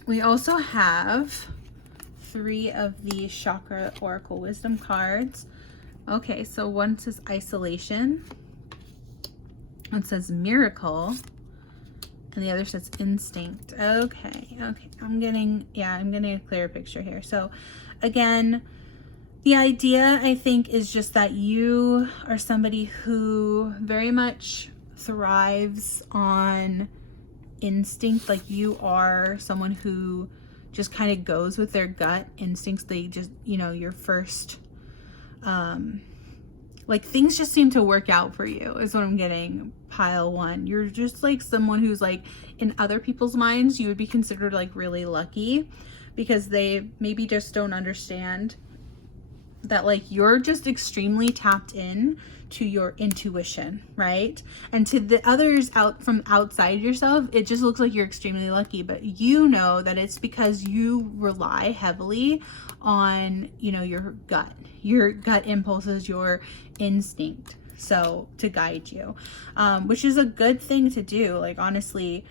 We also have 3 of the Chakra Oracle Wisdom cards. Okay, so one says isolation, one says miracle, and the other says instinct. Okay, I'm getting a clearer picture here. So again, the idea, I think, is just that you are somebody who very much thrives on instinct. Like you are someone who just kind of goes with their gut instincts. They just, you know, your first, like things just seem to work out for you is what I'm getting, pile 1. You're just like someone who's like, in other people's minds, you would be considered like really lucky, because they maybe just don't understand that like you're just extremely tapped in to your intuition, right? And to the others out from outside yourself, it just looks like you're extremely lucky, but you know that it's because you rely heavily on, you know, your gut impulses, your instinct, so to guide you, which is a good thing to do. Like honestly,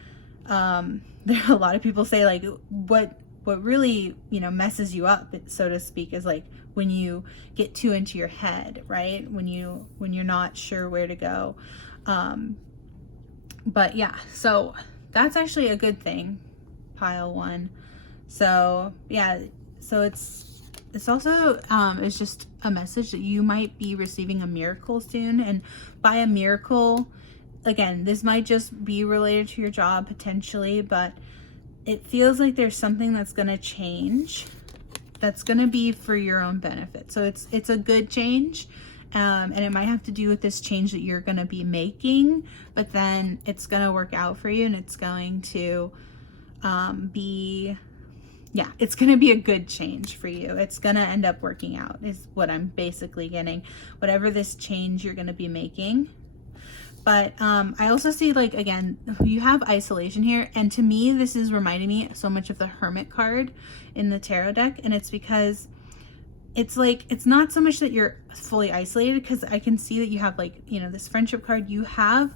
there are a lot of people say like what really, you know, messes you up, so to speak, is like when you get too into your head, right? When you're not sure where to go. But yeah, so that's actually a good thing, pile 1. So yeah, so it's also it's just a message that you might be receiving a miracle soon. And by a miracle, again, this might just be related to your job potentially, but it feels like there's something that's going to change, that's going to be for your own benefit. So it's a good change, and it might have to do with this change that you're going to be making, but then it's going to work out for you, and it's going to it's going to be a good change for you. It's going to end up working out is what I'm basically getting, whatever this change you're going to be making. But I also see, like, again, you have isolation here. And to me, this is reminding me so much of the Hermit card in the tarot deck. And it's because it's like, it's not so much that you're fully isolated, because I can see that you have like, you know, this friendship card, you have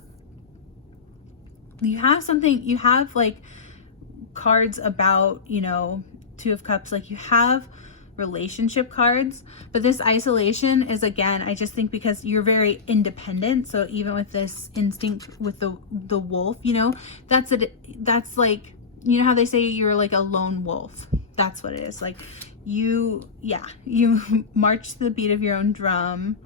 something, you have like cards about, you know, Two of Cups, like you have relationship cards, but this isolation is, again, I just think because you're very independent. So even with this instinct with the wolf, you know, that's like, you know how they say you're like a lone wolf, that's what it is. Like you march to the beat of your own drum,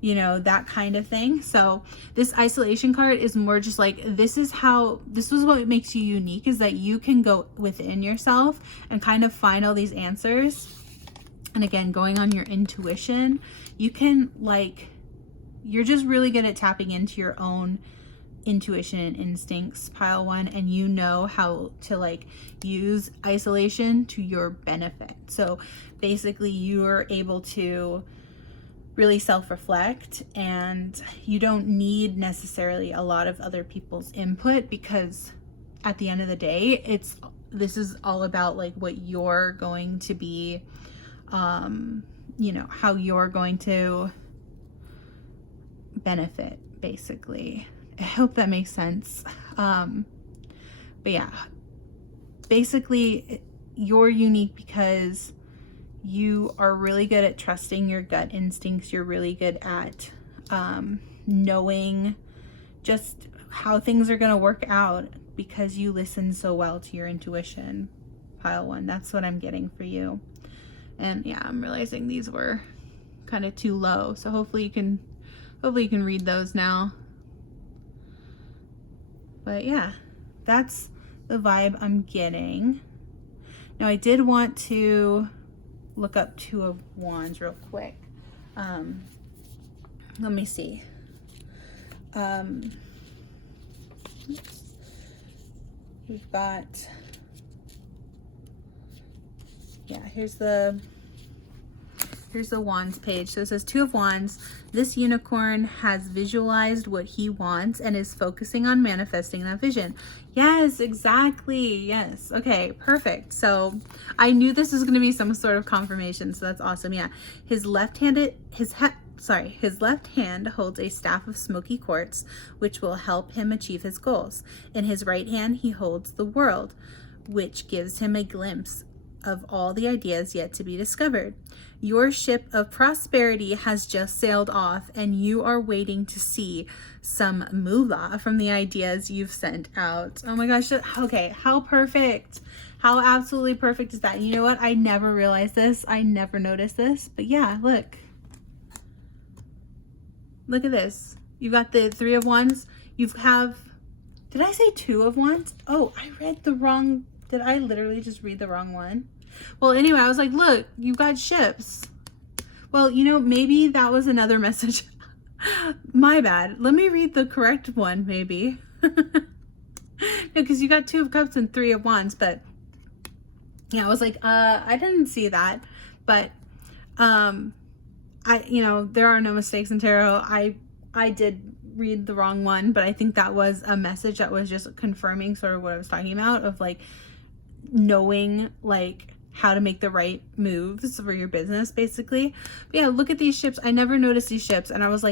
you know, that kind of thing. So this isolation card is more just like, this is what makes you unique, is that you can go within yourself and kind of find all these answers. And again, going on your intuition, you can like, you're just really good at tapping into your own intuition and instincts, pile one, and you know how to like use isolation to your benefit. So basically you are able to really self-reflect, and you don't need necessarily a lot of other people's input, because at the end of the day, this is all about like what you're going to be, you know, how you're going to benefit, basically. I hope that makes sense. But yeah, basically you're unique because you are really good at trusting your gut instincts. You're really good at knowing just how things are going to work out, because you listen so well to your intuition, pile one. That's what I'm getting for you. And yeah, I'm realizing these were kind of too low, so hopefully you can read those now. But yeah, that's the vibe I'm getting. Now I did want to look up Two of Wands real quick. Let me see. We've got, yeah, here's the Wands page. So it says, Two of Wands, this unicorn has visualized what he wants and is focusing on manifesting that vision. Yes, exactly. Yes. Okay, perfect. So I knew this was going to be some sort of confirmation. So that's awesome. Yeah. His left hand holds a staff of smoky quartz, which will help him achieve his goals. In his right hand, he holds the world, which gives him a glimpse of all the ideas yet to be discovered. Your ship of prosperity has just sailed off, and you are waiting to see some moolah from the ideas you've sent out. Oh my gosh. Okay. How perfect. How absolutely perfect is that? You know what? I never realized this. I never noticed this, but yeah, look at this. You've got the Three of Wands. Did I say Two of Wands? Oh, I read the wrong, did I literally just read the wrong one? Well, anyway, I was like, look, you've got ships. Well, you know, maybe that was another message. My bad. Let me read the correct one, maybe. No, because you got Two of Cups and Three of Wands, but yeah, I was like, I didn't see that. But, you know, there are no mistakes in tarot. I did read the wrong one, but I think that was a message that was just confirming sort of what I was talking about, of like knowing like how to make the right moves for your business, basically. But yeah, look at these ships. I never noticed these ships, and I was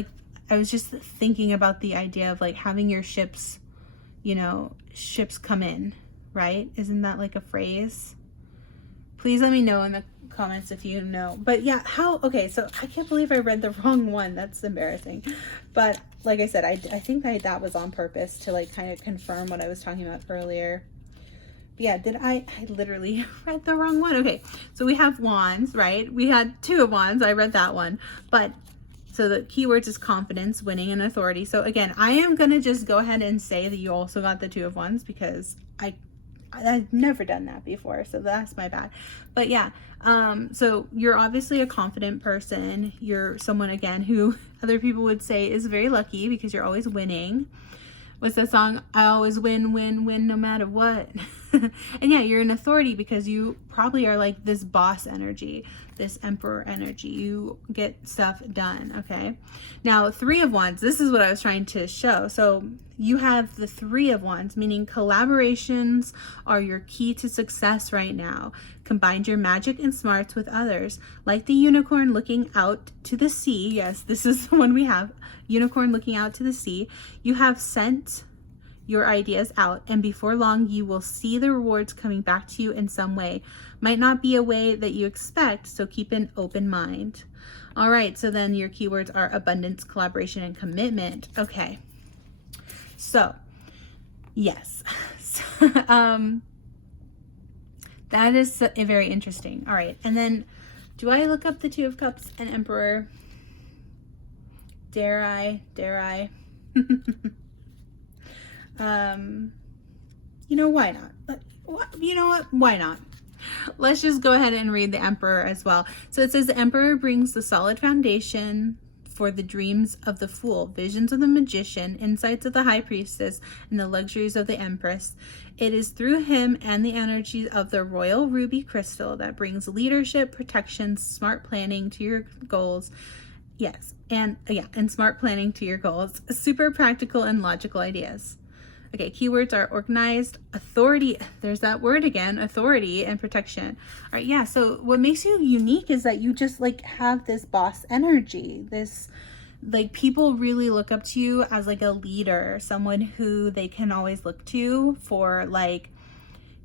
just thinking about the idea of like having your ships, you know, ships come in, right? Isn't that like a phrase? Please let me know in the comments if you know. But yeah, okay, so I can't believe I read the wrong one. That's embarrassing. But like I said, I think that was on purpose to like kind of confirm what I was talking about earlier. But yeah, I literally read the wrong one. Okay, so we have Wands, right? We had Two of Wands. I read that one. But so the keywords is confidence, winning, and authority. So again, I am going to just go ahead and say that you also got the Two of Wands, because I've never done that before, so that's my bad. But yeah, so you're obviously a confident person. You're someone, again, who other people would say is very lucky, because you're always winning. What's that song? I always win, win, win, no matter what. And yeah, you're an authority because you probably are like this boss energy, this emperor energy. You get stuff done, okay? Now, 3 of Wands, this is what I was trying to show. So you have the 3 of Wands, meaning collaborations are your key to success right now. Combine your magic and smarts with others. Like the unicorn looking out to the sea. Yes, this is the one we have. Unicorn looking out to the sea. You have sent your ideas out, and before long you will see the rewards coming back to you in some way. Might not be a way that you expect, so keep an open mind. All right, so then your keywords are abundance, collaboration, and commitment. Okay, so yes. That is very interesting. All right, and then do I look up the 2 of Cups and Emperor? Dare I? You know, why not? You know what? Why not? Let's just go ahead and read the Emperor as well. So it says the Emperor brings the solid foundation for the dreams of the Fool, visions of the Magician, insights of the High Priestess, and the luxuries of the Empress. It is through him and the energy of the Royal Ruby Crystal that brings leadership, protection, smart planning to your goals. Yes, and smart planning to your goals. Super practical and logical ideas. Okay, keywords are organized, authority, there's that word again, authority, and protection. All right, yeah, so what makes you unique is that you just like have this boss energy, this like people really look up to you as like a leader, someone who they can always look to for like,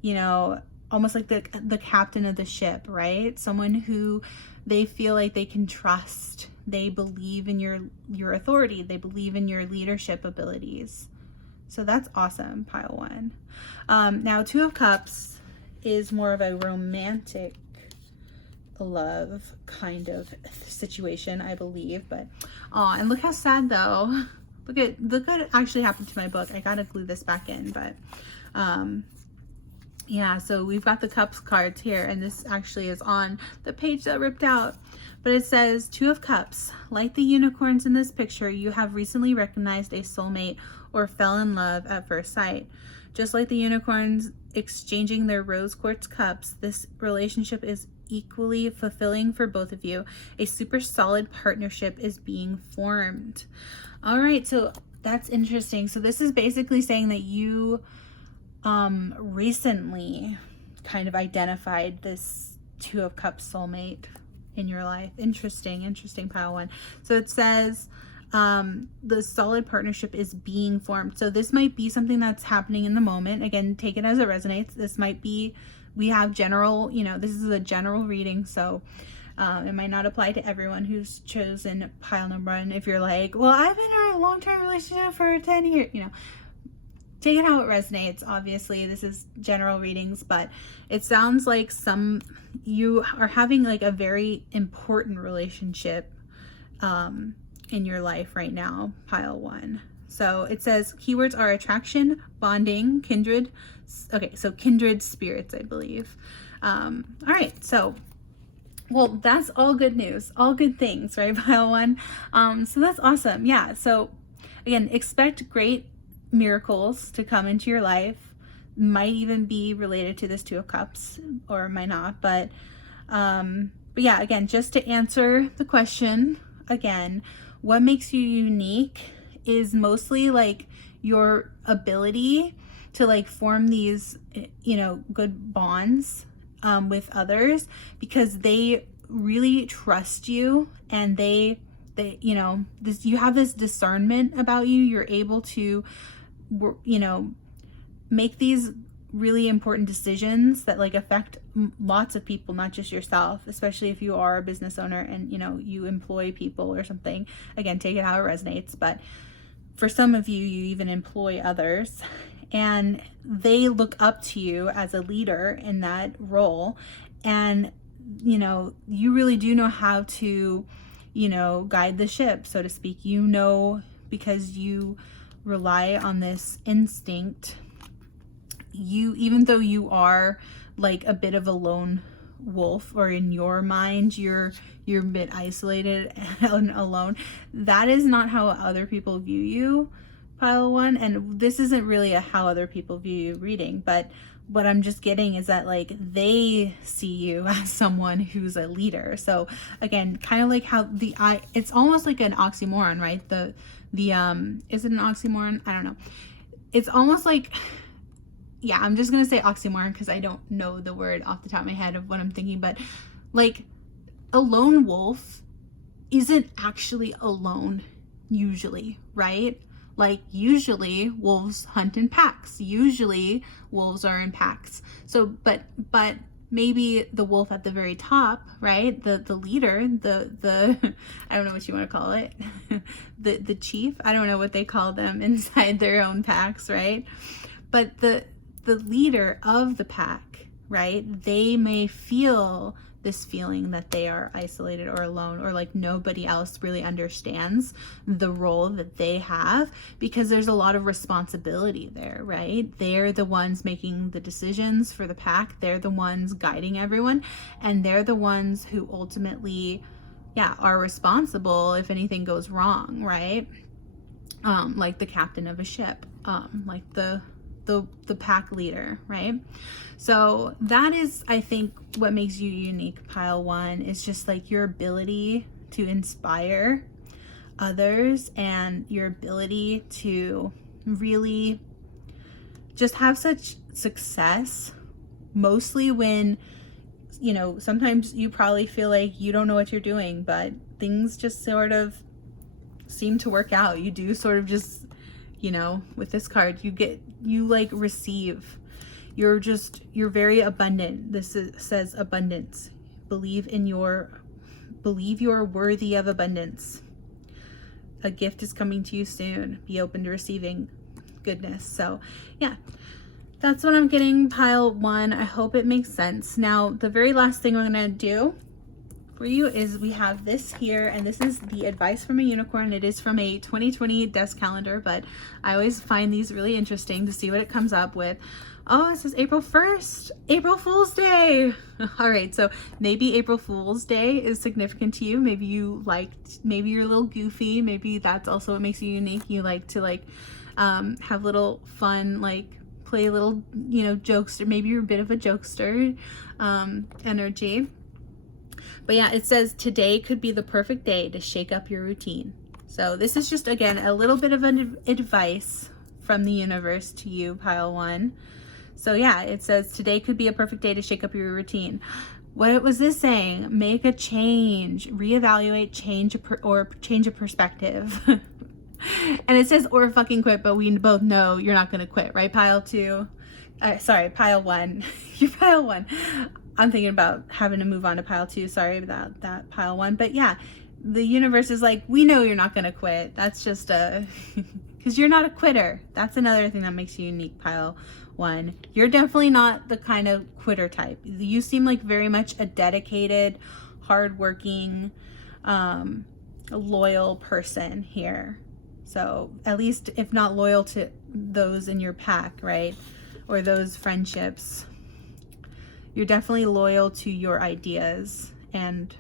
you know, almost like the captain of the ship, right? Someone who they feel like they can trust. They believe in your authority. They believe in your leadership abilities. So that's awesome, pile 1. Now 2 of Cups is more of a romantic love kind of situation, I believe. But and look how sad though. Look what actually happened to my book. I gotta glue this back in, but yeah, so we've got the Cups cards here, and this actually is on the page that ripped out. But it says 2 of Cups. Like the unicorns in this picture, you have recently recognized a soulmate or fell in love at first sight. Just like the unicorns exchanging their rose quartz cups, this relationship is equally fulfilling for both of you. A super solid partnership is being formed. All right, so that's interesting. So this is basically saying that you recently kind of identified this 2 of Cups soulmate in your life. Interesting pile 1. So it says the solid partnership is being formed. So this might be something that's happening in the moment. Again, take it as it resonates. This might be, we have general, you know, this is a general reading, so it might not apply to everyone who's chosen pile number 1. If you're like, well, I've been in a long-term relationship for 10 years, you know, take it how it resonates. Obviously this is general readings, but it sounds like you are having like a very important relationship in your life right now, pile 1. So it says keywords are attraction, bonding, kindred. Okay, so kindred spirits, I believe. All right, so well, that's all good news, all good things, right, pile 1? So that's awesome. Yeah, so again, expect great miracles to come into your life. Might even be related to this 2 of Cups, or might not, but yeah, again, just to answer the question again, what makes you unique is mostly like your ability to like form these, you know, good bonds with others, because they really trust you, and they you know, this, you have this discernment about you. You're able to, you know, make these really important decisions that like affect lots of people, not just yourself, especially if you are a business owner and, you know, you employ people or something. Again, take it how it resonates, but for some of you, you even employ others, and they look up to you as a leader in that role. And, you know, you really do know how to, you know, guide the ship, so to speak. You know, because you rely on this instinct, you, even though you are like a bit of a lone wolf, or in your mind you're a bit isolated and alone, that is not how other people view you, pile 1, and this isn't really a how other people view you reading, but what I'm just getting is that like they see you as someone who's a leader. So again, kind of like how it's almost like an oxymoron, right? Is it an oxymoron? I don't know. It's almost like, yeah, I'm just gonna say oxymoron because I don't know the word off the top of my head of what I'm thinking, but like a lone wolf isn't actually alone usually, right? Like usually wolves hunt in packs. Usually wolves are in packs. So, but maybe the wolf at the very top, right? The leader, the I don't know what you want to call it, the chief. I don't know what they call them inside their own packs, right? But the leader of the pack, right? They may feel this feeling that they are isolated or alone, or like nobody else really understands the role that they have, because there's a lot of responsibility there, right? They're the ones making the decisions for the pack. They're the ones guiding everyone, and they're the ones who ultimately, yeah, are responsible if anything goes wrong, right? Like the captain of a ship, like the pack leader, right? So that is, I think, what makes you unique, pile 1, is just like your ability to inspire others and your ability to really just have such success, mostly when, you know, sometimes you probably feel like you don't know what you're doing, but things just sort of seem to work out. You do sort of just, you know, with this card, you like receive. You're very abundant. Says abundance. Believe you're worthy of abundance. A gift is coming to you soon. Be open to receiving goodness. So yeah, that's what I'm getting, pile 1. I hope it makes sense. Now, the very last thing we're gonna do for you is we have this here, and this is the advice from a unicorn. It is from a 2020 desk calendar, but I always find these really interesting to see what it comes up with. Oh, it says April 1st, April Fool's Day. All right, so maybe April Fool's Day is significant to you. Maybe maybe you're a little goofy. Maybe that's also what makes you unique. You like to have little fun, like play little, you know, jokester. Maybe you're a bit of a jokester energy. But yeah, it says today could be the perfect day to shake up your routine. So this is just, again, a little bit of an advice from the universe to you, pile 1. So yeah, it says today could be a perfect day to shake up your routine. What was this saying? Make a change, reevaluate, change a perspective. And it says or fucking quit, but we both know you're not gonna quit, right? Pile 2. Sorry, pile 1. You're pile 1. I'm thinking about having to move on to pile 2. Sorry about that, pile 1. But yeah, the universe is like, we know you're not gonna quit. That's just because you're not a quitter. That's another thing that makes you unique, pile 1. You're definitely not the kind of quitter type. You seem like very much a dedicated, hardworking, loyal person here. So at least, if not loyal to those in your pack, right? Or those friendships, you're definitely loyal to your ideas and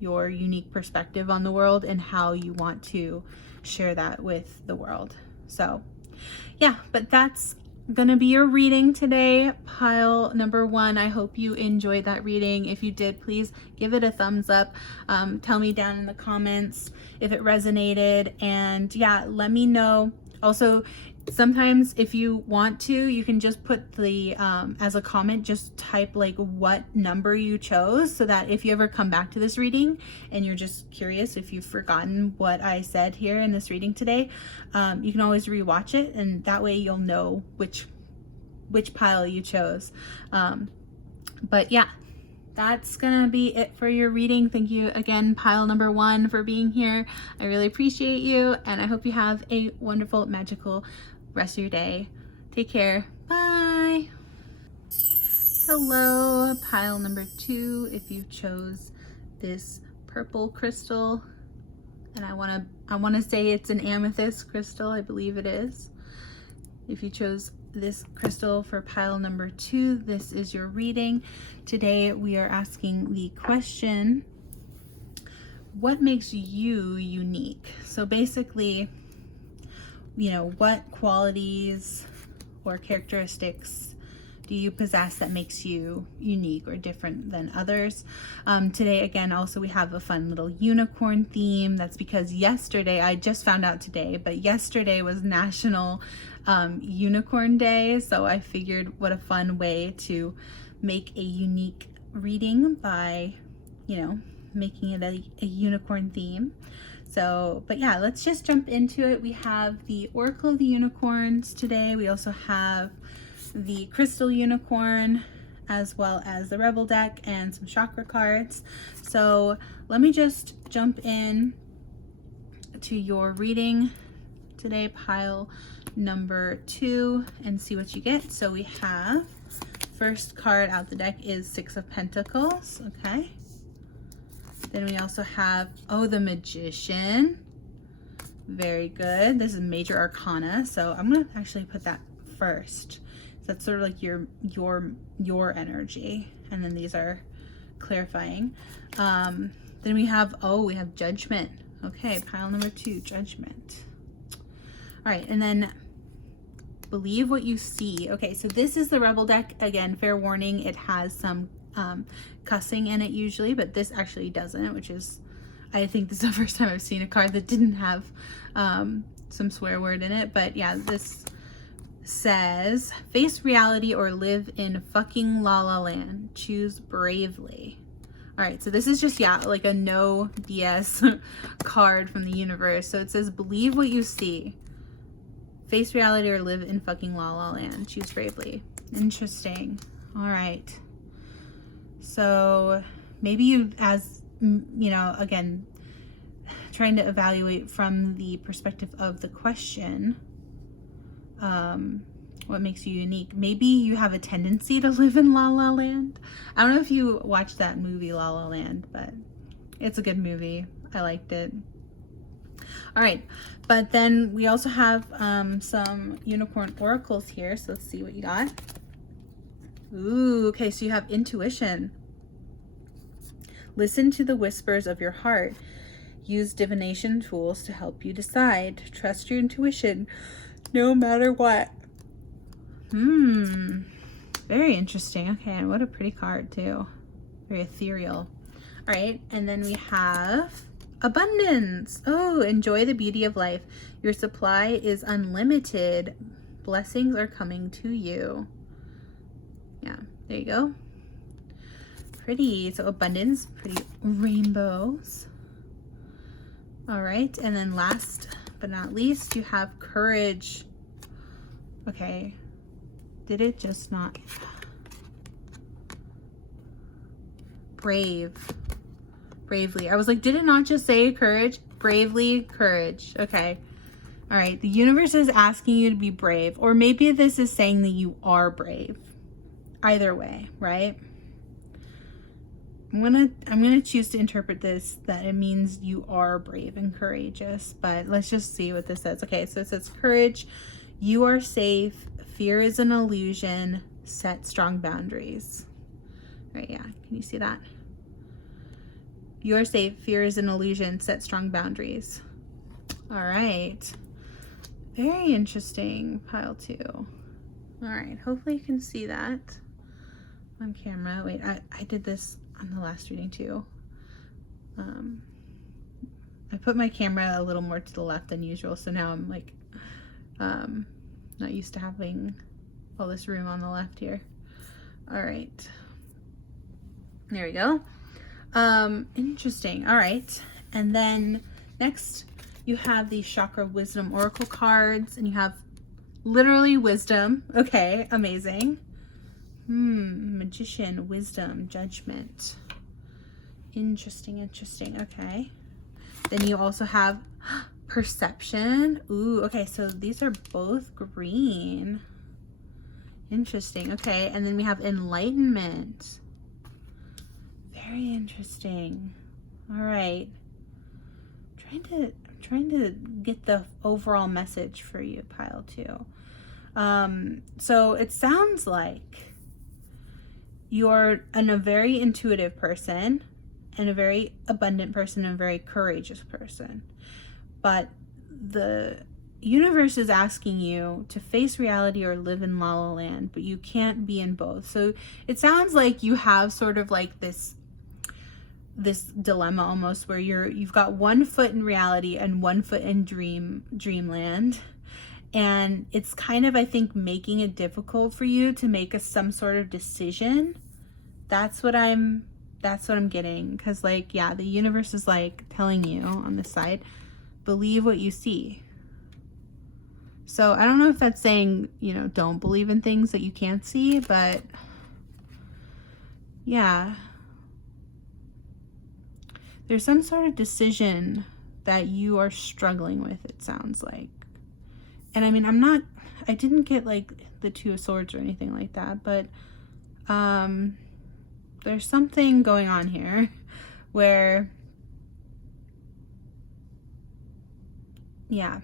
your unique perspective on the world and how you want to share that with the world. So yeah, but that's gonna be your reading today, pile number 1. I hope you enjoyed that reading. If you did, please give it a thumbs up. Tell me down in the comments if it resonated, and yeah, let me know. Also, sometimes if you want to, you can just put the as a comment, just type like what number you chose, so that if you ever come back to this reading and you're just curious if you've forgotten what I said here in this reading today, you can always rewatch it, and that way you'll know which pile you chose. But yeah, that's gonna be it for your reading. Thank you again, pile number 1, for being here. I really appreciate you, and I hope you have a wonderful, magical rest of your day. Take care. Bye. Hello, pile number 2. If you chose this purple crystal, and I want to say it's an amethyst crystal, I believe it is. If you chose this crystal for pile number 2, this is your reading. Today we are asking the question, what makes you unique? So basically, you know, what qualities or characteristics do you possess that makes you unique or different than others? Today, again, also we have a fun little unicorn theme. That's because yesterday, I just found out today, but yesterday was National Unicorn Day. So I figured what a fun way to make a unique reading by, you know, making it a unicorn theme. So, but yeah, let's just jump into it. We have the Oracle of the Unicorns today. We also have the Crystal Unicorn, as well as the Rebel deck and some Chakra cards. So let me just jump in to your reading today, pile number 2, and see what you get. So we have, first card out the deck is 6 of Pentacles, okay. Then we also have, oh, the Magician. Very good. This is Major Arcana, so I'm gonna actually put that first. So that's sort of like your energy, and then these are clarifying. Then we have, oh, we have Judgment. Okay, pile number 2, Judgment. All right, and then Believe What You See. Okay, so this is the Rebel deck. Again, fair warning, it has some cussing in it usually, but this actually doesn't, which is, I think this is the first time I've seen a card that didn't have some swear word in it. But yeah, this says, face reality or live in fucking la la land. Choose bravely. All right, so this is just, yeah, like a no BS card from the universe. So it says, believe what you see. Face reality or live in fucking la la land. Choose bravely. Interesting. All right. So maybe you, as you know, again, trying to evaluate from the perspective of the question, what makes you unique. Maybe you have a tendency to live in La La Land. I don't know if you watched that movie La La Land, but it's a good movie. I liked it. All right, but then we also have some unicorn oracles here. So let's see what you got. Ooh, okay, so you have intuition. Listen to the whispers of your heart. Use divination tools to help you decide. Trust your intuition no matter what. Very interesting. Okay, and what a pretty card too. Very ethereal. All right, and then we have abundance. Oh, enjoy the beauty of life. Your supply is unlimited. Blessings are coming to you. Yeah, there you go. Pretty. So abundance, pretty rainbows. All right, and then last but not least, you have courage. Okay, did it just not? Brave. Bravely. I was like, did it not just say courage? Bravely, courage. Okay. All right, the universe is asking you to be brave, or maybe this is saying that you are brave. Either way, right? I'm gonna choose to interpret this that it means you are brave and courageous, but let's just see what this says. Okay, so it says courage, you are safe, fear is an illusion, set strong boundaries. Right, yeah, can you see that? You are safe, fear is an illusion, set strong boundaries. All right, very interesting, pile 2. All right, hopefully you can see that on camera. Wait, I did this on the last reading too. I put my camera a little more to the left than usual, so now I'm like not used to having all this room on the left here. All right, there we go. Interesting. All right, and then next you have the Chakra Wisdom Oracle cards, and you have literally wisdom. Okay, amazing. Magician, wisdom, judgment. Interesting, interesting. Okay. Then you also have perception. Ooh, okay, so these are both green. Interesting. Okay, and then we have enlightenment. Very interesting. All right. I'm trying to get the overall message for you, pile 2. So it sounds like you're a very intuitive person and a very abundant person and a very courageous person, but universe is asking you to face reality or live in La La Land, but you can't be in both. So it sounds like you have sort of like this dilemma almost, where you've got one foot in reality and one foot in dreamland. And it's kind of, I think, making it difficult for you to make some sort of decision. That's what I'm getting. Because, like, yeah, the universe is like telling you on this side, believe what you see. So I don't know if that's saying, you know, don't believe in things that you can't see, but yeah, there's some sort of decision that you are struggling with, it sounds like. And I mean, I didn't get like the Two of Swords or anything like that, but there's something going on here where, yeah,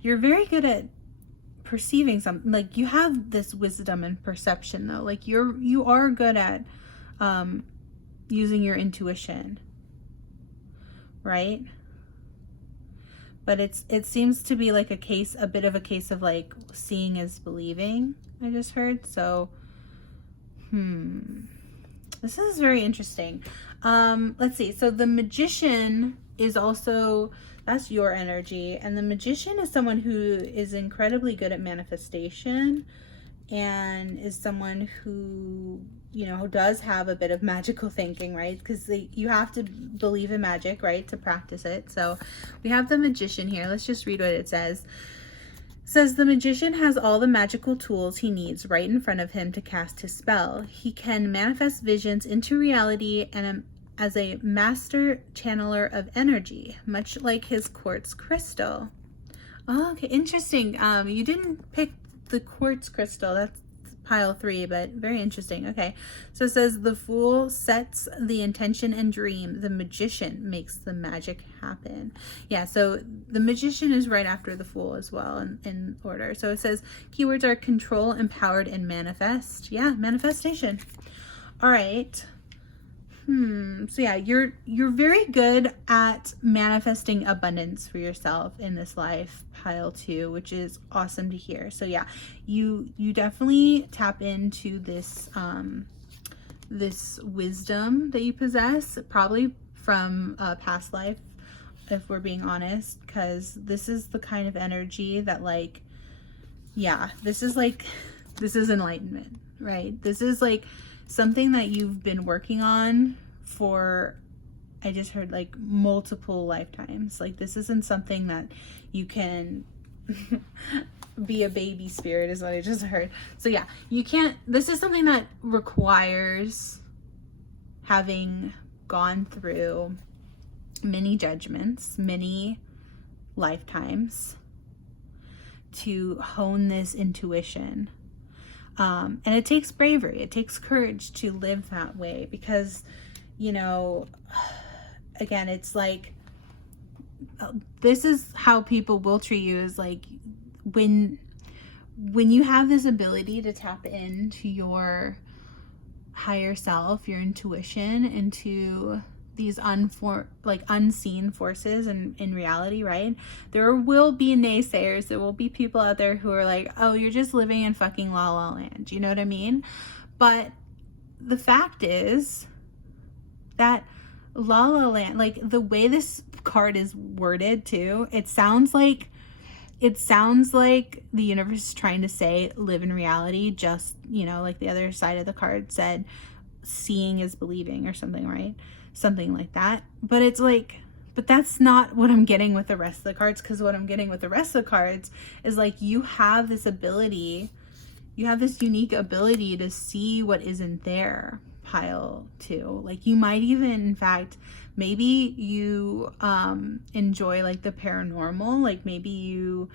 you're very good at perceiving something. Like, you have this wisdom and perception though. Like, you are good at using your intuition, right? But it seems to be like a bit of a case of like seeing is believing, I just heard. So this is very interesting. Let's see. So the Magician is also, that's your energy, and the Magician is someone who is incredibly good at manifestation and is someone who, you know, does have a bit of magical thinking, right? Because you have to believe in magic, right, to practice it. So we have the Magician here. Let's just read what it says. It says, the Magician has all the magical tools he needs right in front of him to cast his spell. He can manifest visions into reality and as a master channeler of energy, much like his quartz crystal. Oh, okay, interesting. You didn't pick the quartz crystal. That's pile 3, but very interesting. Okay, so it says, the Fool sets the intention and dream. The Magician makes the magic happen. Yeah, so the Magician is right after the Fool as well in order. So it says keywords are control, empowered, and manifest. Yeah, manifestation. All right. So yeah, you're very good at manifesting abundance for yourself in this life, pile 2, which is awesome to hear. So yeah, you definitely tap into this this wisdom that you possess, probably from a past life, if we're being honest, because this is the kind of energy that, like, yeah, this is enlightenment, right? This is like something that you've been working on for, I just heard, like, multiple lifetimes. Like, this isn't something that you can be a baby spirit, is what I just heard. So yeah, you can't, this is something that requires having gone through many judgments, many lifetimes to hone this intuition. And it takes bravery, it takes courage to live that way, because, you know, again, it's like, this is how people will treat you, is like, when you have this ability to tap into your higher self, your intuition, into these unseen forces in reality, right? There will be naysayers. There will be people out there who are like, oh, you're just living in fucking La La Land. You know what I mean? But the fact is that La La Land, like, the way this card is worded too, it sounds like the universe is trying to say, live in reality, just, you know, like the other side of the card said, seeing is believing or something, right? Something like that. But it's like, but that's not what I'm getting with the rest of the cards, because what I'm getting with the rest of the cards is like, you have this ability, you have this unique ability to see what isn't there, pile 2. Like, you might even, in fact, maybe you enjoy like the paranormal, like maybe you,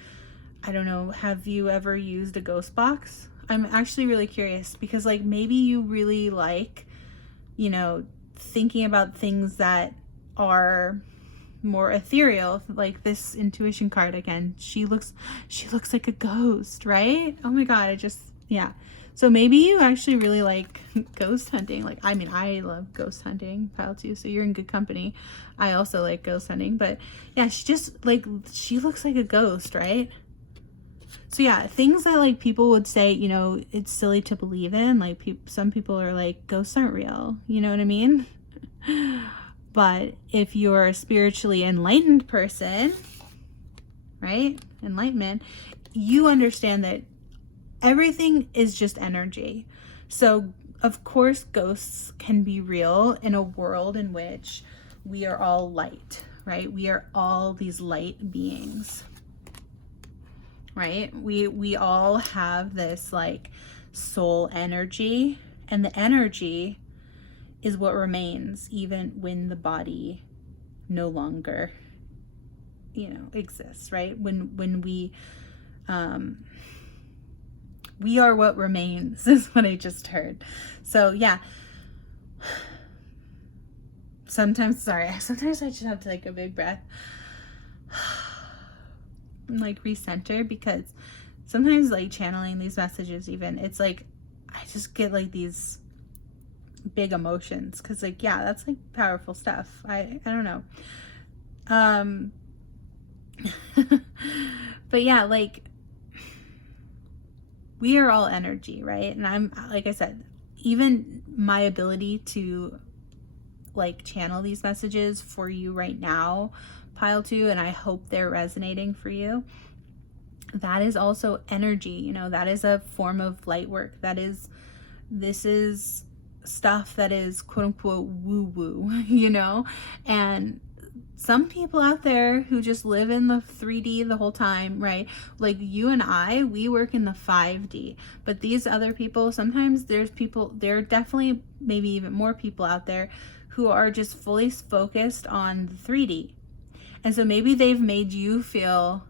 I don't know, have you ever used a ghost box? I'm actually really curious, because like, maybe you really like, you know, thinking about things that are more ethereal, like this intuition card again. She looks like a ghost, right? Oh my god, yeah. So maybe you actually really like ghost hunting. Like, I mean, I love ghost hunting, pile 2, so you're in good company. I also like ghost hunting, but yeah, she just like, she looks like a ghost, right? So yeah, things that like people would say, you know, it's silly to believe in. Like some people are like, ghosts aren't real. You know what I mean? But if you're a spiritually enlightened person, right? Enlightenment, you understand that everything is just energy. So of course ghosts can be real in a world in which we are all light, right? We are all these light beings, right? We all have this like soul energy, and the energy is what remains even when the body no longer, you know, exists, right? When we are what remains is what I just heard. So yeah, sometimes I just have to take a big breath and like recenter, because sometimes like channeling these messages, even, it's like I just get like these big emotions, because like, yeah, that's like powerful stuff. I don't know. But yeah, like, we are all energy, right? And I'm, like I said, even my ability to like channel these messages for you right now, pile 2, and I hope they're resonating for you, that is also energy. You know, that is a form of light work. This is stuff that is quote unquote woo woo, you know? And some people out there who just live in the 3D the whole time, right? Like you and I, we work in the 5D, but these other people, sometimes there are definitely maybe even more people out there who are just fully focused on the 3D. And so maybe they've made you feel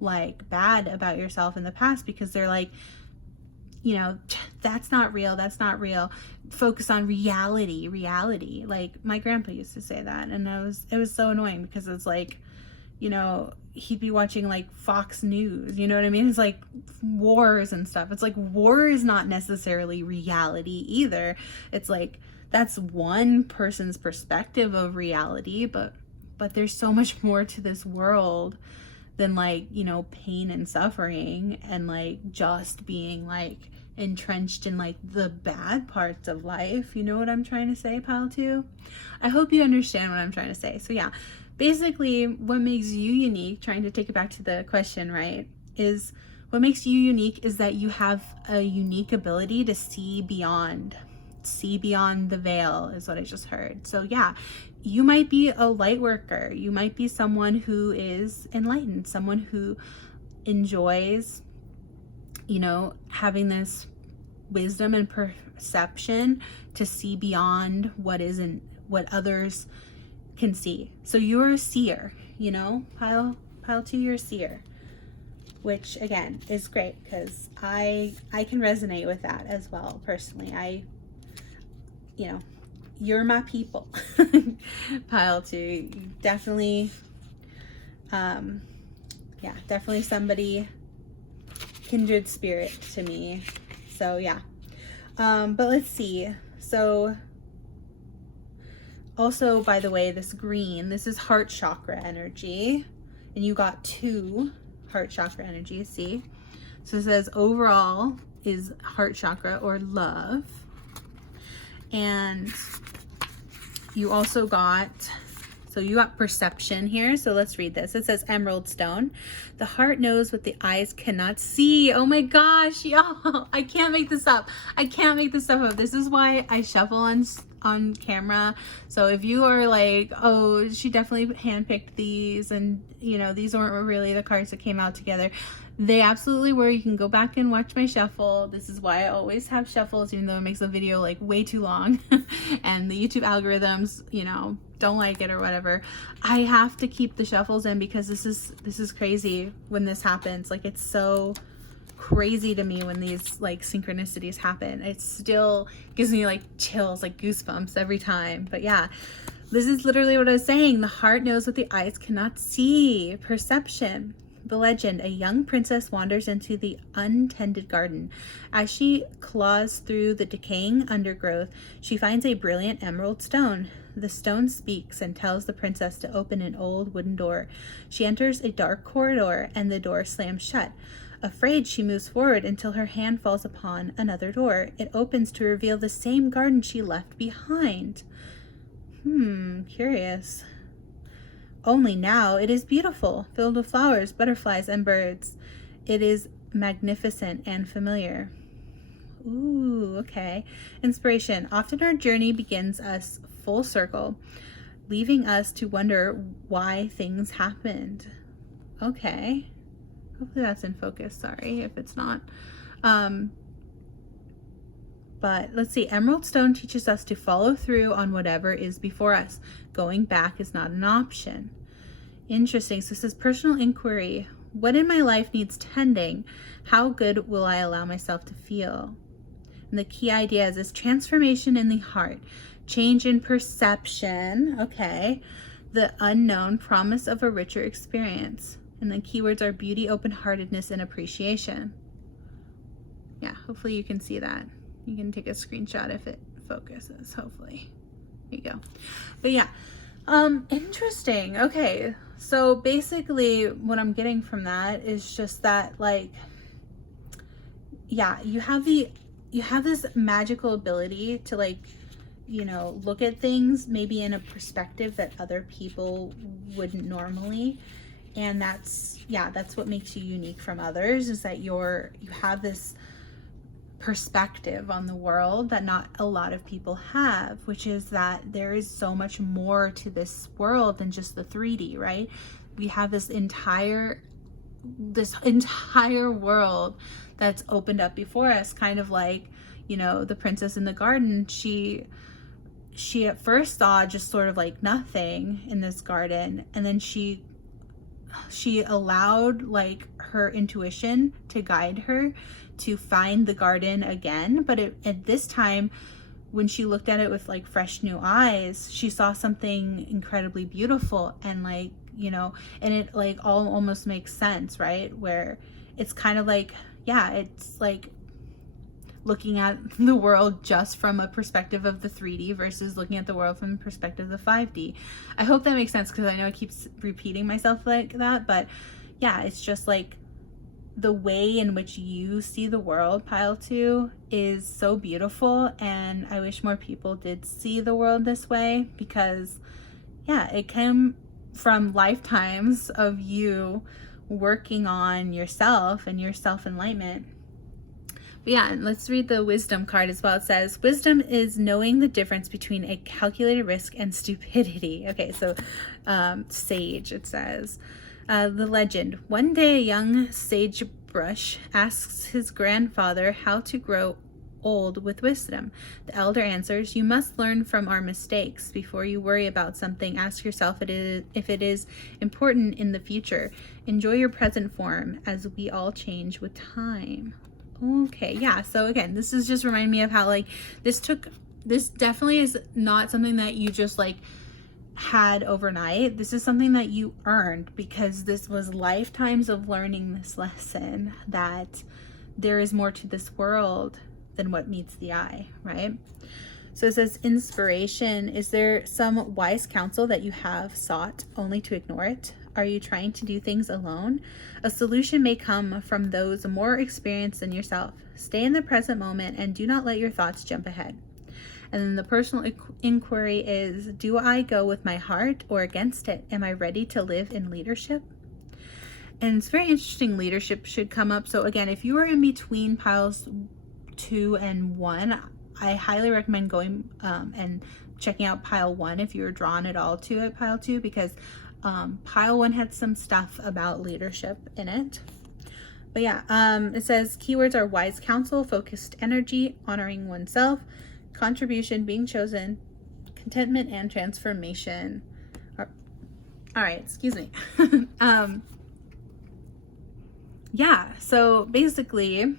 like bad about yourself in the past, because they're like, you know, that's not real. Focus on reality. Like my grandpa used to say that, and it was so annoying, because it's like, you know, he'd be watching like Fox News, you know what I mean? It's like wars and stuff. It's like, war is not necessarily reality either. It's like, that's one person's perspective of reality, but there's so much more to this world than like, you know, pain and suffering, and like just being like entrenched in like the bad parts of life. You know what I'm trying to say, pile 2? I hope you understand what I'm trying to say. So yeah, basically what makes you unique, trying to take it back to the question, right, is what makes you unique is that you have a unique ability to see beyond the veil, is what I just heard. So yeah, you might be a light worker. You might be someone who is enlightened, someone who enjoys, you know, having this wisdom and perception to see beyond what isn't, what others can see. So you're a seer, you know, pile 2, you're a seer, which again is great, because I can resonate with that as well personally. You know, you're my people. Pile 2, definitely, yeah, definitely somebody, kindred spirit to me. So yeah, but let's see. So also, by the way, this green, this is heart chakra energy, and you got 2 heart chakra energies, see? So it says overall is heart chakra or love. And you also got, so you got perception here. So let's read this. It says emerald stone. The heart knows what the eyes cannot see. Oh my gosh, y'all. I can't make this up. This is why I shuffle on camera. So if you are like, oh, she definitely handpicked these, and you know, these weren't really the cards that came out together. They absolutely were. You can go back and watch my shuffle. This is why I always have shuffles, even though it makes the video like way too long and the YouTube algorithms, you know, don't like it or whatever. I have to keep the shuffles in, because this is crazy when this happens. Like, it's so crazy to me when these like synchronicities happen. It still gives me like chills, like goosebumps every time. But yeah, this is literally what I was saying. The heart knows what the eyes cannot see. Perception. The legend, a young princess wanders into the untended garden. As she claws through the decaying undergrowth, she finds a brilliant emerald stone. The stone speaks and tells the princess to open an old wooden door. She enters a dark corridor and the door slams shut. Afraid, she moves forward until her hand falls upon another door. It opens to reveal the same garden she left behind. Curious. Only now it is beautiful, filled with flowers, butterflies, and birds. It is magnificent and familiar. Ooh, okay. Inspiration. Often our journey begins us full circle, leaving us to wonder why things happened. Okay. Hopefully that's in focus. Sorry if it's not. But let's see. Emerald Stone teaches us to follow through on whatever is before us. Going back is not an option. Interesting. So this is personal inquiry. What in my life needs tending? How good will I allow myself to feel? And the key idea is this transformation in the heart, change in perception. Okay. The unknown, promise of a richer experience. And the keywords are beauty, open-heartedness, and appreciation. Yeah, hopefully you can see that. You can take a screenshot if it focuses, hopefully. There you go. But yeah, interesting. Okay, so basically what I'm getting from that is just that, like, yeah, you have this magical ability to, like, you know, look at things maybe in a perspective that other people wouldn't normally. And that's what makes you unique from others, is that you have this perspective on the world that not a lot of people have, which is that there is so much more to this world than just the 3D, right? We have this entire world that's opened up before us, kind of like, you know, the princess in the garden. She at first saw just sort of like nothing in this garden, and then she allowed, like, her intuition to guide her to find the garden again. But at this time, when she looked at it with, like, fresh new eyes, she saw something incredibly beautiful. And, like, you know, and it, like, all almost makes sense, right? Where it's kind of like, yeah, it's like looking at the world just from a perspective of the 3D versus looking at the world from the perspective of the 5D. I hope that makes sense, because I know I keep repeating myself like that, but yeah, it's just like the way in which you see the world, pile 2, is so beautiful, and I wish more people did see the world this way, because yeah, it came from lifetimes of you working on yourself and your self-enlightenment. Yeah, and let's read the wisdom card as well. It says, wisdom is knowing the difference between a calculated risk and stupidity. Okay, so sage, it says. The legend. One day a young sagebrush asks his grandfather how to grow old with wisdom. The elder answers, you must learn from our mistakes. Before you worry about something, ask yourself if it is important in the future. Enjoy your present form, as we all change with time. Okay, yeah, so again, this is just reminding me of how, like, this definitely is not something that you just, like, had overnight. This is something that you earned, because this was lifetimes of learning this lesson, that there is more to this world than what meets the eye, right? So it says, inspiration. Is there some wise counsel that you have sought only to ignore it? Are you trying to do things alone? A solution may come from those more experienced than yourself. Stay in the present moment and do not let your thoughts jump ahead. And then the personal inquiry is, do I go with my heart or against it? Am I ready to live in leadership? And it's very interesting, leadership should come up. So again, if you are in between piles 2 and 1, I highly recommend going and checking out pile 1 if you're drawn at all to it, pile 2, because pile 1 had some stuff about leadership in it. But yeah, it says keywords are wise counsel, focused energy, honoring oneself, contribution, being chosen, contentment, and transformation. All right, excuse me. Yeah, so basically,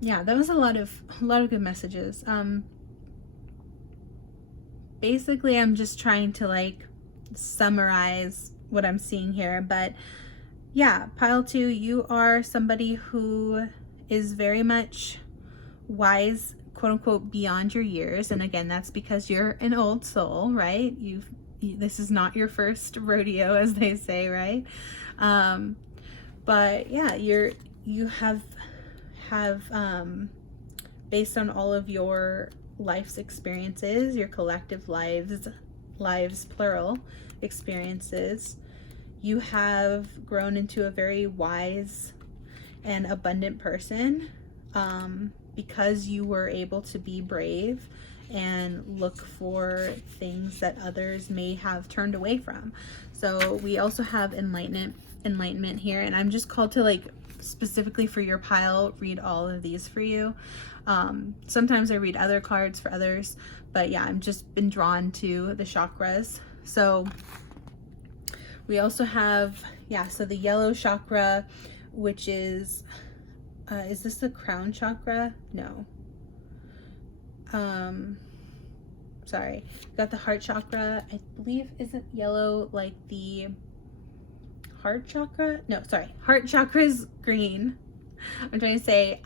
yeah, that was a lot of good messages. Basically, I'm just trying to, like, summarize what I'm seeing here, but yeah, pile 2, you are somebody who is very much wise, quote unquote, beyond your years. And again, that's because you're an old soul, right? This is not your first rodeo, as they say, right? But yeah, you have based on all of your life's experiences, your collective lives plural experiences, you have grown into a very wise and abundant person, because you were able to be brave and look for things that others may have turned away from. So we also have enlightenment here, and I'm just called to, like, specifically for your pile, read all of these for you. Sometimes I read other cards for others, but yeah, I've just been drawn to the chakras. So we also have, yeah, so the yellow chakra, which is this the crown chakra? No. Sorry. Got the heart chakra. I believe, isn't yellow like the heart chakra? No, sorry. Heart chakra is green. I'm trying to say,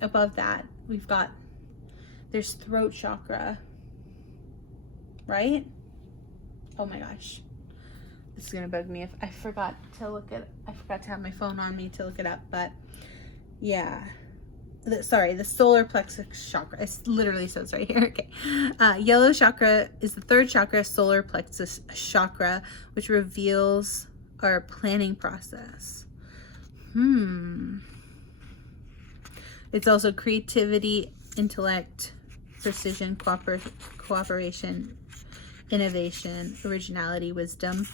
above that, there's throat chakra, right? Oh my gosh. This is gonna bug me if I forgot to have my phone on me to look it up, but yeah. The solar plexus chakra. It literally says right here. Okay. Yellow chakra is the third chakra, solar plexus chakra, which reveals our planning process. It's also creativity, intellect, precision, cooperation, innovation, originality, wisdom.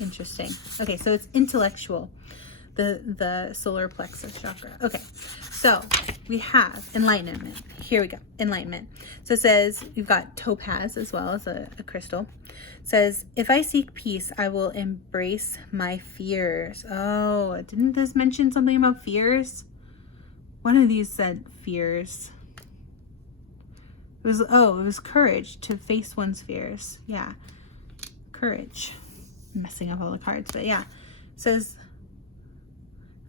Interesting. Okay, so it's intellectual, the solar plexus chakra. Okay, so we have enlightenment. Here we go, enlightenment. So it says, you've got topaz as well as a crystal. It says, if I seek peace, I will embrace my fears. Oh, didn't this mention something about fears? One of these said fears. It was courage, to face one's fears. Yeah, courage. I'm messing up all the cards, but yeah. It says,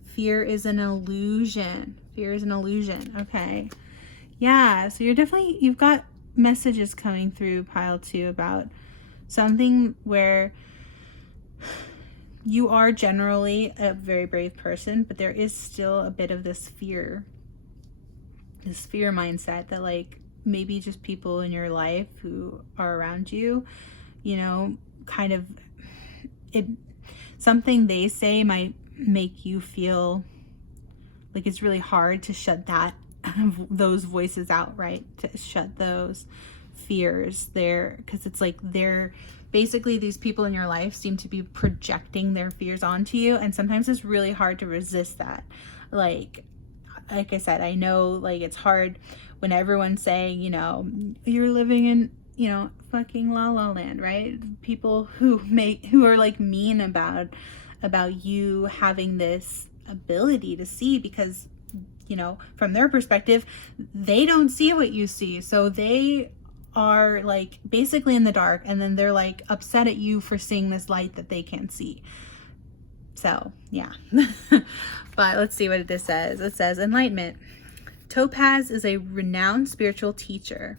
fear is an illusion. Fear is an illusion. Okay. Yeah, so you've got messages coming through pile 2 about something where you are generally a very brave person, but there is still a bit of this fear mindset that, like, maybe just people in your life who are around you, you know, kind of, something they say might make you feel like it's really hard to shut those voices out, right? To shut those fears there, because it's like basically these people in your life seem to be projecting their fears onto you, and sometimes it's really hard to resist that. Like I said, I know, like, it's hard when everyone's saying, you know, you're living in, you know, fucking la la land, right? People who are like mean about you having this ability to see, because, you know, from their perspective, they don't see what you see. So they are like basically in the dark, and then they're like upset at you for seeing this light that they can't see. So yeah. But let's see what this says. It says, enlightenment. Topaz is a renowned spiritual teacher.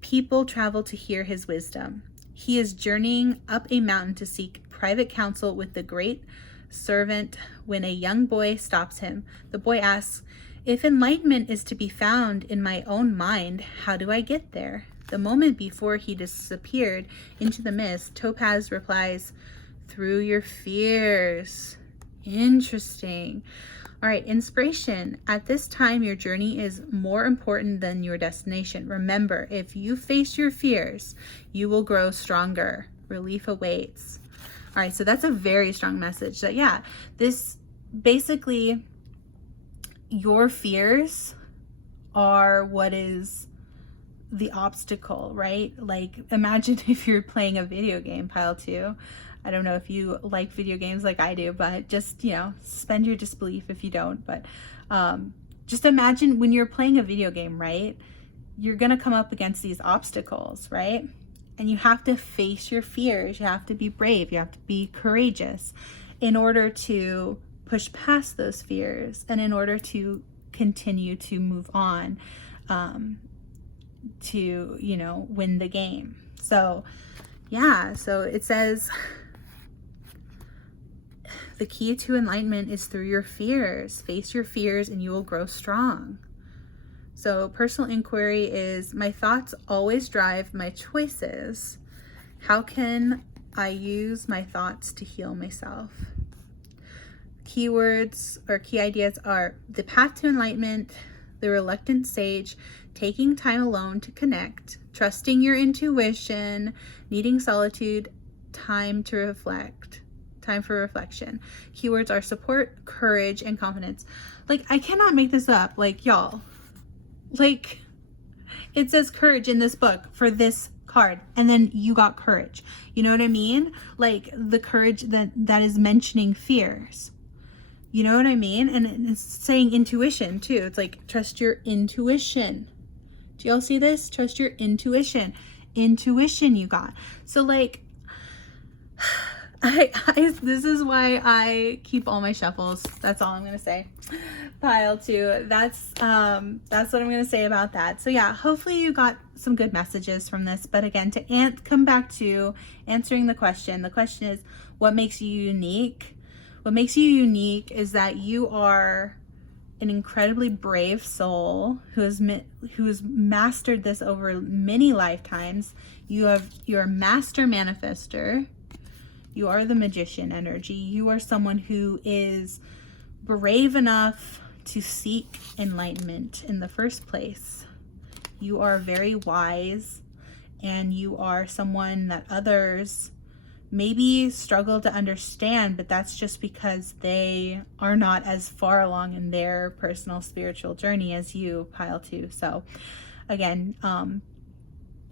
People travel to hear his wisdom. He is journeying up a mountain to seek private counsel with the great servant when a young boy stops him. The boy asks, if enlightenment is to be found in my own mind, how do I get there? The moment before he disappeared into the mist, Topaz replies, through your fears. Interesting. All right, inspiration. At this time, your journey is more important than your destination. Remember, if you face your fears, you will grow stronger. Relief awaits. All right, so that's a very strong message that, yeah, this basically, your fears are what is the obstacle, right? Like, imagine if you're playing a video game, pile 2. I don't know if you like video games like I do, but just, you know, suspend your disbelief if you don't. But just imagine when you're playing a video game, right? you're going to come up against these obstacles, right? And you have to face your fears. You have to be brave. You have to be courageous in order to push past those fears and in order to continue to move on, to, you know, win the game. So yeah, so it says the key to enlightenment is through your fears. Face your fears and you will grow strong. So personal inquiry is, my thoughts always drive my choices. How can I use my thoughts to heal myself? Keywords or key ideas are the path to enlightenment, the reluctant sage, taking time alone to connect, trusting your intuition, needing solitude, time to reflect, time for reflection. Keywords are support, courage, and confidence. Like, I cannot make this up. Like, y'all, like, it says courage in this book for this card, and then you got courage. You know what I mean? Like, the courage that is mentioning fears. You know what I mean? And it's saying intuition too. It's like, trust your intuition. Do y'all see this? Trust your intuition. Intuition you got. So like, this is why I keep all my shuffles. That's all I'm gonna say. Pile 2. That's what I'm gonna say about that. So yeah, hopefully you got some good messages from this. But again, to come back to answering the question. The question is, what makes you unique? What makes you unique is that you are an incredibly brave soul who has mastered this over many lifetimes. You're a master manifester. You are the magician energy. You are someone who is brave enough to seek enlightenment in the first place. You are very wise, and you are someone that others maybe struggle to understand, but that's just because they are not as far along in their personal spiritual journey as you, pile 2. So again,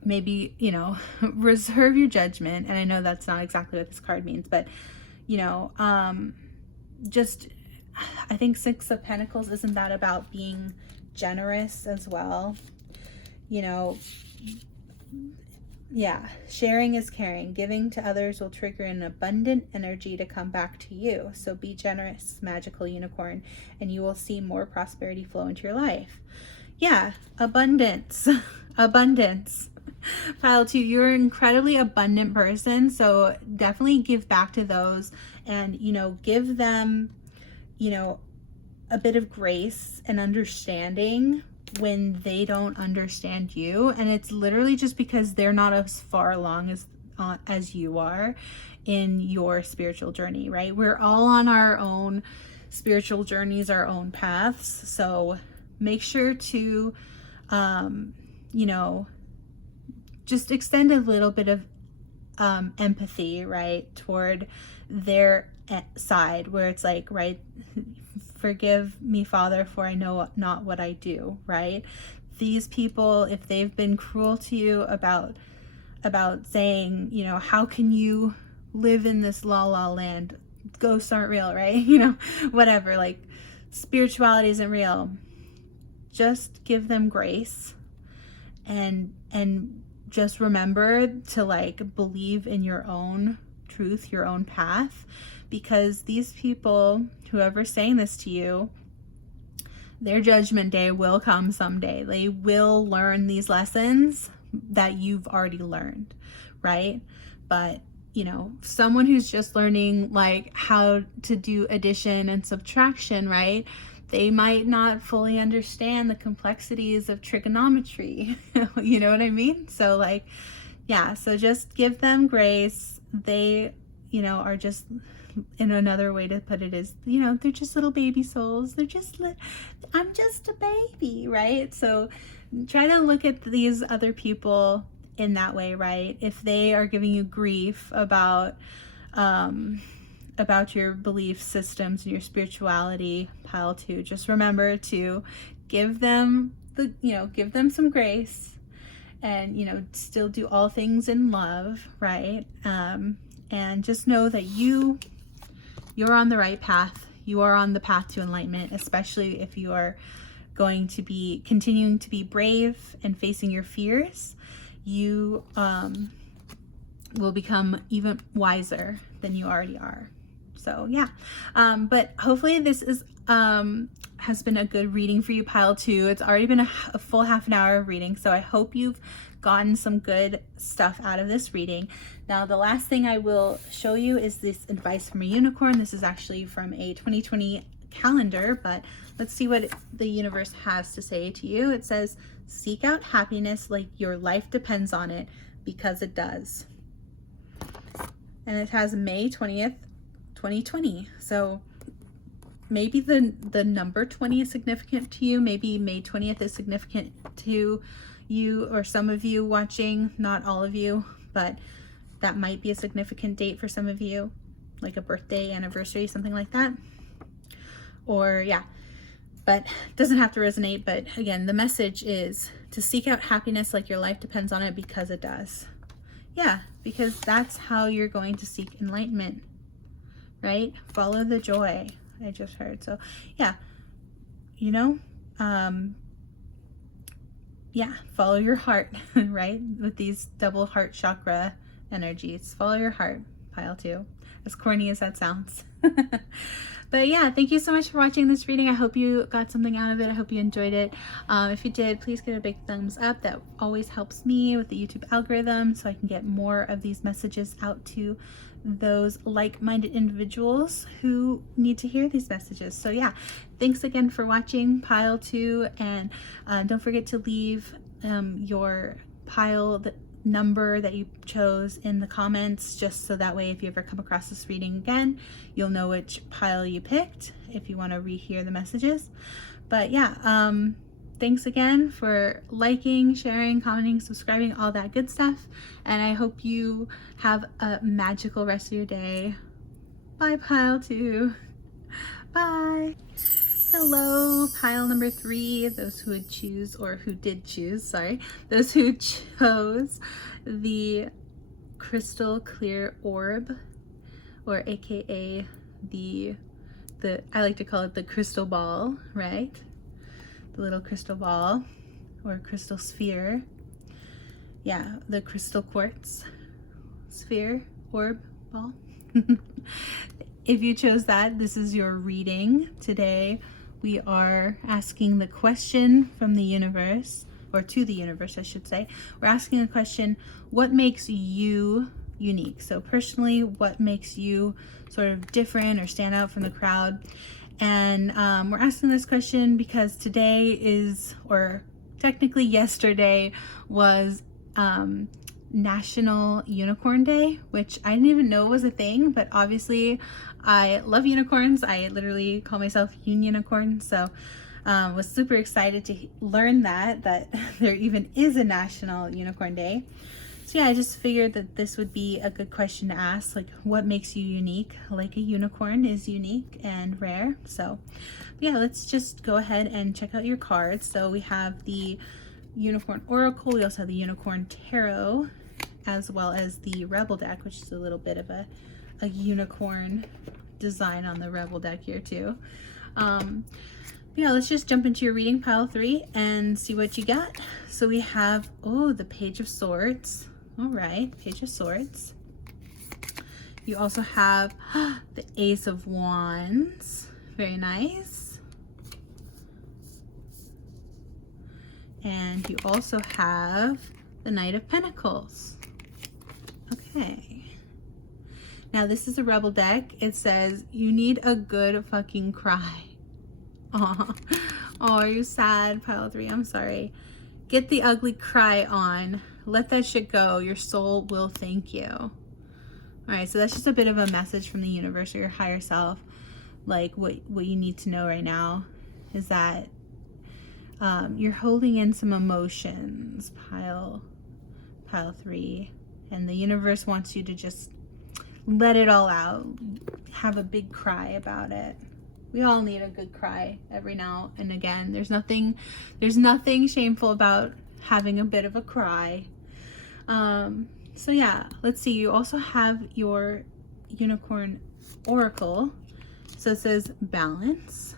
maybe, you know, reserve your judgment. And I know that's not exactly what this card means, but, you know, just, I think 6 of Pentacles, isn't that about being generous as well? You know, yeah, sharing is caring. Giving to others will trigger an abundant energy to come back to you. So be generous, magical unicorn, and you will see more prosperity flow into your life. Yeah, abundance. Abundance. Pile 2, you're an incredibly abundant person, so definitely give back to those, and, you know, give them, you know, a bit of grace and understanding when they don't understand you. And it's literally just because they're not as far along as you are in your spiritual journey, right? We're all on our own spiritual journeys, our own paths. So make sure to, you know, just extend a little bit of empathy, right, toward their side, where it's like, right, forgive me, Father, for I know not what I do, right? These people, if they've been cruel to you about saying, you know, how can you live in this la la land? Ghosts aren't real, right? You know, whatever, like, spirituality isn't real. Just give them grace, and just remember to, like, believe in your own truth, your own path, because these people, whoever's saying this to you, their judgment day will come someday. They will learn these lessons that you've already learned, right? But, you know, someone who's just learning, like, how to do addition and subtraction, right? They might not fully understand the complexities of trigonometry. You know what I mean? So, like, yeah, so just give them grace. They, you know, are just, in another way to put it is, you know, they're just little baby souls. They're just, I'm just a baby, right? So try to look at these other people in that way, right? If they are giving you grief about your belief systems and your spirituality, pile 2, just remember to give them give them some grace, and, you know, still do all things in love, right? And just know that you're on the right path. You are on the path to enlightenment, especially if you are going to be continuing to be brave and facing your fears, you will become even wiser than you already are. So yeah, but hopefully this is has been a good reading for you, pile 2. It's already been a full half an hour of reading, so I hope you've gotten some good stuff out of this reading. Now, the last thing I will show you is this advice from a unicorn. This is actually from a 2020 calendar, but let's see what the universe has to say to you. It says, seek out happiness like your life depends on it, because it does. And it has May 20th, 2020. So maybe the number 20 is significant to you. Maybe May 20th is significant to you or some of you watching, not all of you, but that might be a significant date for some of you, like a birthday, anniversary, something like that. Or yeah, but it doesn't have to resonate. But again, the message is to seek out happiness like your life depends on it, because it does. Yeah, because that's how you're going to seek enlightenment, right? Follow the joy, I just heard. So yeah, you know, yeah, follow your heart, right? With these double heart chakra energies, follow your heart, pile 2, as corny as that sounds. But yeah, thank you so much for watching this reading. I hope you got something out of it. I hope you enjoyed it. If you did, please give it a big thumbs up. That always helps me with the YouTube algorithm, so I can get more of these messages out to those like-minded individuals who need to hear these messages. So yeah, thanks again for watching, pile 2, and don't forget to leave your pile number that you chose in the comments, just so that way if you ever come across this reading again, you'll know which pile you picked if you want to rehear the messages. But yeah, thanks again for liking, sharing, commenting, subscribing, all that good stuff, and I hope you have a magical rest of your day. Bye, pile 2. Bye. Hello, pile number 3, those who would choose, or who did choose, sorry, those who chose the crystal clear orb, or aka the I like to call it the crystal ball, right? The little crystal ball or crystal sphere. Yeah, the crystal quartz sphere, orb, ball. If you chose that, this is your reading today. We are asking the question from the universe, or to the universe, I should say. We're asking a question, what makes you unique? So personally, what makes you sort of different or stand out from the crowd? And we're asking this question because today is, or technically yesterday was National Unicorn Day, which I didn't even know was a thing, but obviously I love unicorns. I literally call myself Unionicorn, so was super excited to learn that there even is a National Unicorn Day. So yeah, I just figured that this would be a good question to ask, like what makes you unique? Like a unicorn is unique and rare. So yeah, let's just go ahead and check out your cards. So we have the Unicorn Oracle, we also have the Unicorn Tarot, as well as the Rebel deck, which is a little bit of a unicorn design on the Rebel deck here too. Yeah, let's just jump into your reading, pile 3, and see what you got. So we have, oh, the Page of Swords. All right, Page of Swords. You also have the Ace of Wands. Very nice. And you also have the Knight of Pentacles. Okay. Now this is a Rebel deck. It says, you need a good fucking cry. Aw. Oh, are you sad, pile 3? I'm sorry. Get the ugly cry on. Let that shit go. Your soul will thank you. All right, so that's just a bit of a message from the universe or your higher self. Like what you need to know right now is that you're holding in some emotions, pile 3, and the universe wants you to just let it all out. Have a big cry about it. We all need a good cry every now and again. There's nothing shameful about having a bit of a cry. So yeah, let's see. You also have your Unicorn Oracle. So it says balance,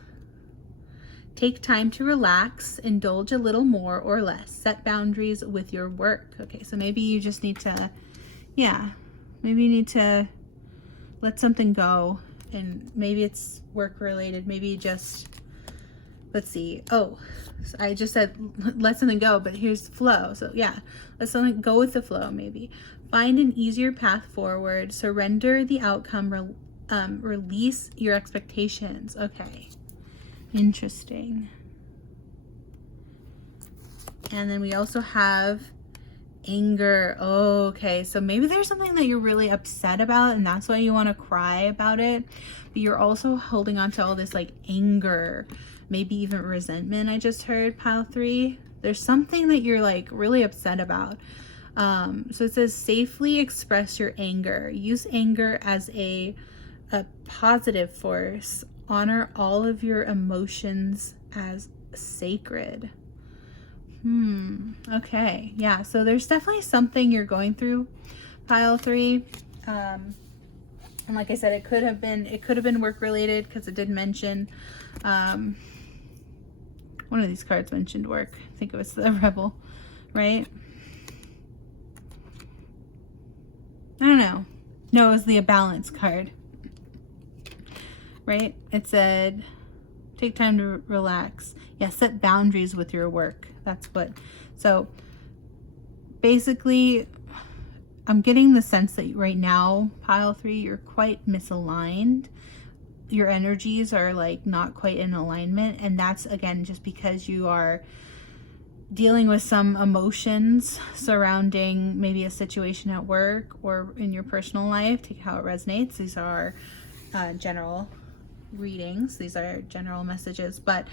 Take time to relax, indulge a little more or less, set boundaries with your work. Okay, so maybe you just need to, yeah, maybe you need to let something go, and maybe it's work related. Maybe you just, let's see. Oh, so I just said let something go, but here's flow. So yeah, let something go with the flow. Maybe find an easier path forward, surrender the outcome, release your expectations. Okay, interesting. And then we also have anger. Oh, okay, so maybe there's something that you're really upset about and that's why you want to cry about it, but you're also holding on to all this like anger, maybe even resentment. I just heard pile 3. There's something that you're like really upset about. So it says safely express your anger, use anger as a positive force, honor all of your emotions as sacred. Okay, yeah, so there's definitely something you're going through, pile 3. And like I said, it could have been work related, because it did mention one of these cards mentioned work. I think it was the Rebel, right? I don't know. No, it was the Balance card, right? It said take time to relax. Yeah, set boundaries with your work. That's what, so basically I'm getting the sense that right now, pile 3, you're quite misaligned. Your energies are like not quite in alignment, and that's again just because you are dealing with some emotions surrounding maybe a situation at work or in your personal life. Take how it resonates. These are general readings, these are general messages, but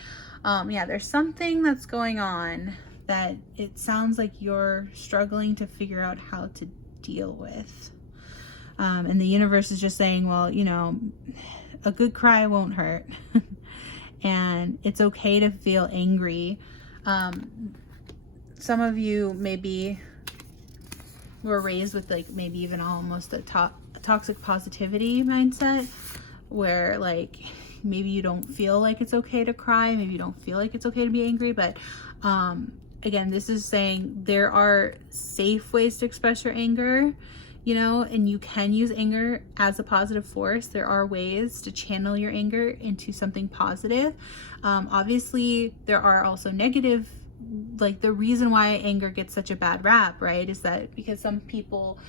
yeah, there's something that's going on that it sounds like you're struggling to figure out how to deal with, and the universe is just saying, well, you know, a good cry won't hurt. And it's okay to feel angry. Some of you maybe were raised with like maybe even almost a toxic positivity mindset, where like maybe you don't feel like it's okay to cry, maybe you don't feel like it's okay to be angry, but again, this is saying there are safe ways to express your anger, you know, and you can use anger as a positive force. There are ways to channel your anger into something positive. Obviously there are also negative, like the reason why anger gets such a bad rap, right, is that because some people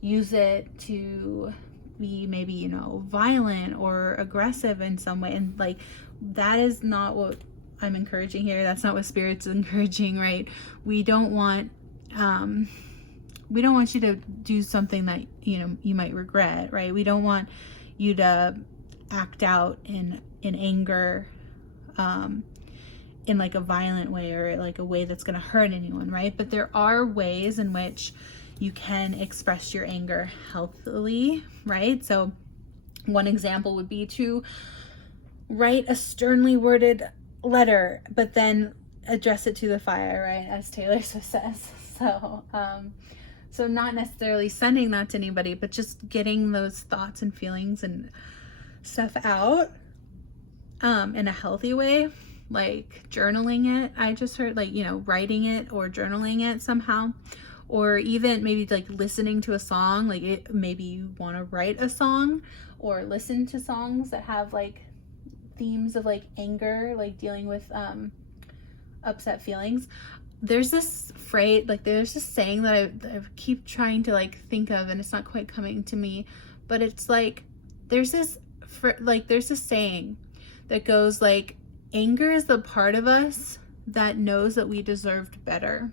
use it to be maybe, you know, violent or aggressive in some way, and like that is not what I'm encouraging here. That's not what Spirit's encouraging, right? We don't want you to do something that, you know, you might regret, right? We don't want you to act out in anger in like a violent way or like a way that's going to hurt anyone, right? But there are ways in which you can express your anger healthily, right? So one example would be to write a sternly worded letter, but then address it to the fire, right? As Taylor Swift says. So not necessarily sending that to anybody, but just getting those thoughts and feelings and stuff out in a healthy way, like journaling it. I just heard, like, you know, writing it or journaling it somehow, or even maybe like listening to a song. Like maybe you want to write a song or listen to songs that have like themes of like anger, like dealing with upset feelings. There's this phrase, like there's this saying that I keep trying to like think of, and it's not quite coming to me, but it's like there's this saying that goes like, anger is the part of us that knows that we deserved better.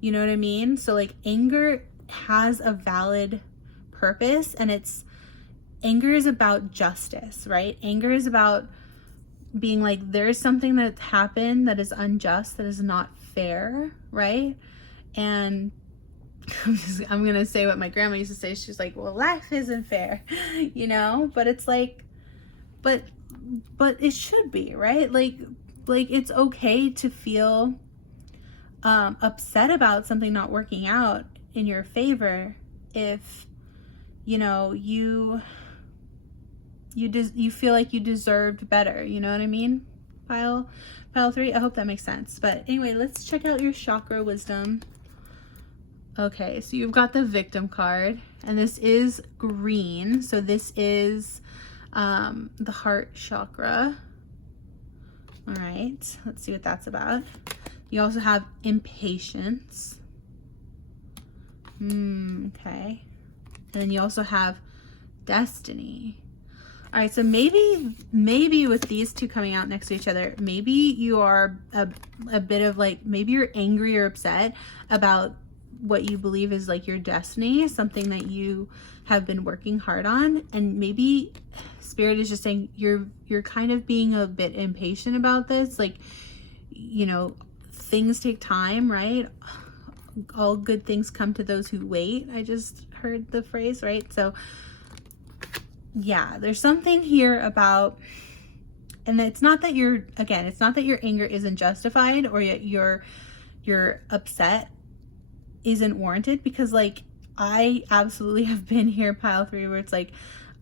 You know what I mean? So like anger has a valid purpose, and anger is about justice, right? Anger is about being like, there is something that happened that is unjust, that is not fair, right? And I'm gonna say what my grandma used to say. She's like, well, life isn't fair, you know? But it's like, but it should be, right? Like it's okay to feel upset about something not working out in your favor if, you know, you feel like you deserved better, you know what I mean? pile 3. I hope that makes sense. But anyway, let's check out your chakra wisdom. Okay, so you've got the victim card, and this is green. So this is the heart chakra. All right, let's see what that's about. You also have impatience. Okay. And then you also have destiny. All right, so maybe with these two coming out next to each other, maybe you are a bit of like, maybe you're angry or upset about what you believe is like your destiny, something that you have been working hard on, and maybe Spirit is just saying you're kind of being a bit impatient about this. Like, you know, things take time, right? All good things come to those who wait. I just heard the phrase, right? So yeah, there's something here about, and it's not that you're, again, it's not that your anger isn't justified or your upset isn't warranted, because like I absolutely have been here, pile 3, where it's like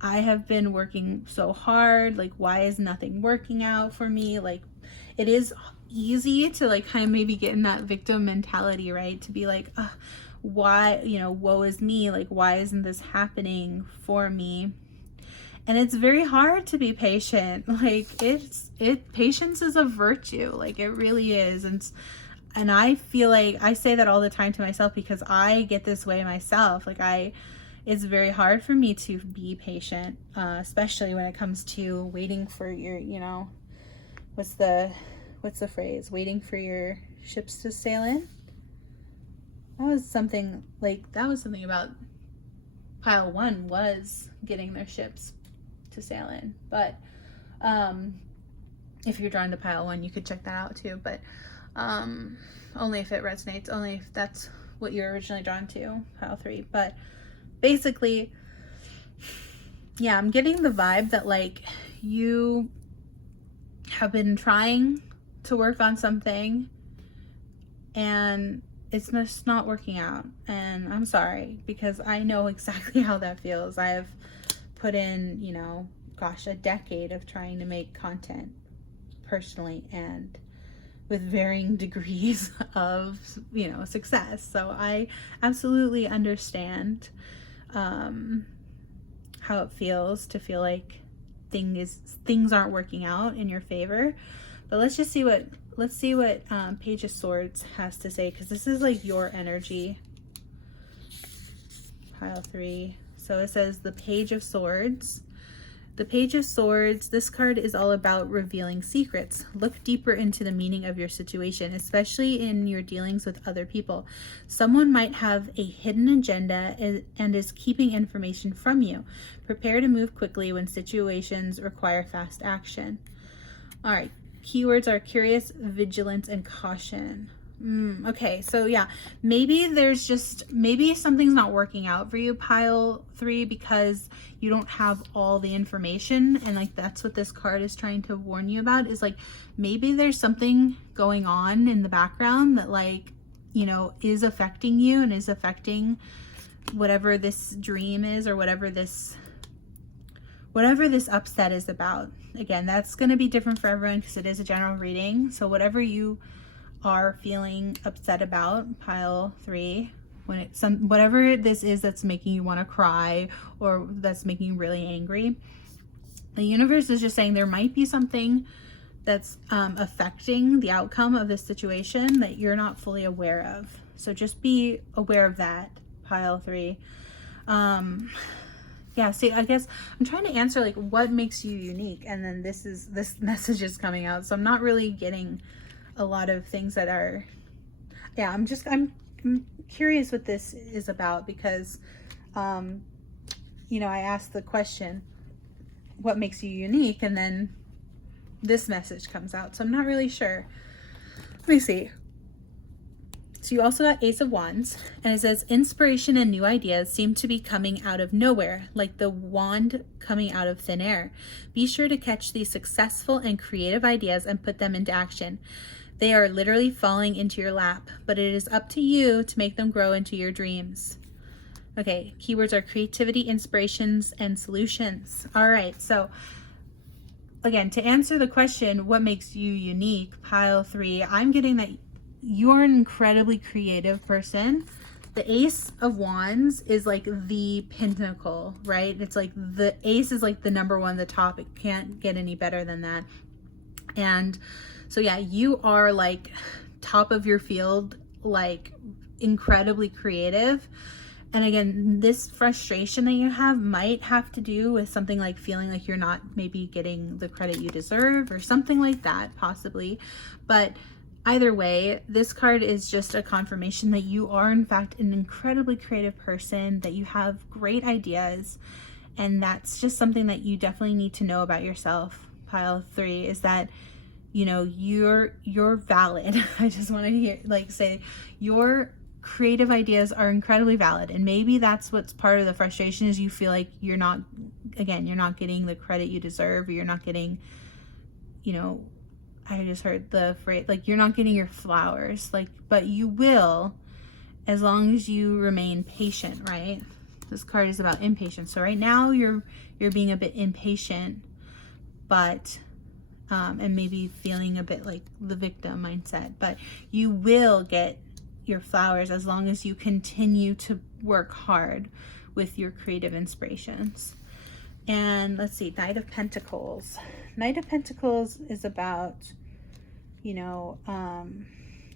I have been working so hard, like why is nothing working out for me? Like it is easy to like kind of maybe get in that victim mentality, right? To be like, why, you know, woe is me, like why isn't this happening for me? And it's very hard to be patient. Like patience is a virtue, like it really is. And I feel like I say that all the time to myself, because I get this way myself. Like it's very hard for me to be patient, especially when it comes to waiting for your, you know, what's the phrase? Waiting for your ships to sail in. That was something about pile 1 was getting their ships to sail in. But if you're drawn to pile 1, you could check that out too. But only if it resonates, only if that's what you're originally drawn to, pile 3. But basically, yeah, I'm getting the vibe that like you have been trying to work on something and it's just not working out. And I'm sorry, because I know exactly how that feels. I have put in, you know, gosh, a decade of trying to make content personally, and with varying degrees of, you know, success. So I absolutely understand how it feels to feel like things aren't working out in your favor. But let's see what Page of Swords has to say, because this is like your energy, pile 3. So it says the Page of Swords. The Page of Swords, this card is all about revealing secrets. Look deeper into the meaning of your situation, especially in your dealings with other people. Someone might have a hidden agenda and is keeping information from you. Prepare to move quickly when situations require fast action. All right, keywords are curious, vigilance, and caution. Okay, so yeah, maybe something's not working out for you, pile 3, because you don't have all the information, and like that's what this card is trying to warn you about, is like maybe there's something going on in the background that, like, you know, is affecting you and is affecting whatever this dream is, or whatever this upset is about. Again, that's going to be different for everyone because it is a general reading. So whatever you are feeling upset about, pile 3, whatever this is that's making you want to cry or that's making you really angry, the universe is just saying there might be something that's affecting the outcome of this situation that you're not fully aware of. So just be aware of that, pile 3. Yeah, see, I guess I'm trying to answer like what makes you unique, and then this message is coming out, so I'm not really getting a lot of things that are, yeah, I'm curious what this is about, because you know, I asked the question, what makes you unique, and then this message comes out, so I'm not really sure. Let me see. So you also got Ace of Wands, and it says inspiration and new ideas seem to be coming out of nowhere, like the wand coming out of thin air. Be sure to catch these successful and creative ideas and put them into action. They are literally falling into your lap, but it is up to you to make them grow into your dreams. Okay, keywords are creativity, inspirations, and solutions. All right, so again, to answer the question, what makes you unique, pile 3, I'm getting that you're an incredibly creative person. The Ace of Wands is like the pinnacle, right? It's like the Ace is like the number one, the top. It can't get any better than that. And so yeah, you are like top of your field, like incredibly creative. And again, this frustration that you have might have to do with something like feeling like you're not maybe getting the credit you deserve or something like that, possibly. But either way, this card is just a confirmation that you are in fact an incredibly creative person, that you have great ideas, and that's just something that you definitely need to know about yourself. Pile 3 is that, you know, you're valid. I just want to say your creative ideas are incredibly valid, and maybe that's what's part of the frustration, is you feel like you're not getting the credit you deserve, or you're not getting, you know, I just heard the phrase, like, you're not getting your flowers, like, but you will, as long as you remain patient, right? This card is about impatience. So right now you're being a bit impatient, but, and maybe feeling a bit like the victim mindset, but you will get your flowers as long as you continue to work hard with your creative inspirations. And let's see, Knight of Pentacles. Knight of Pentacles is about, you know,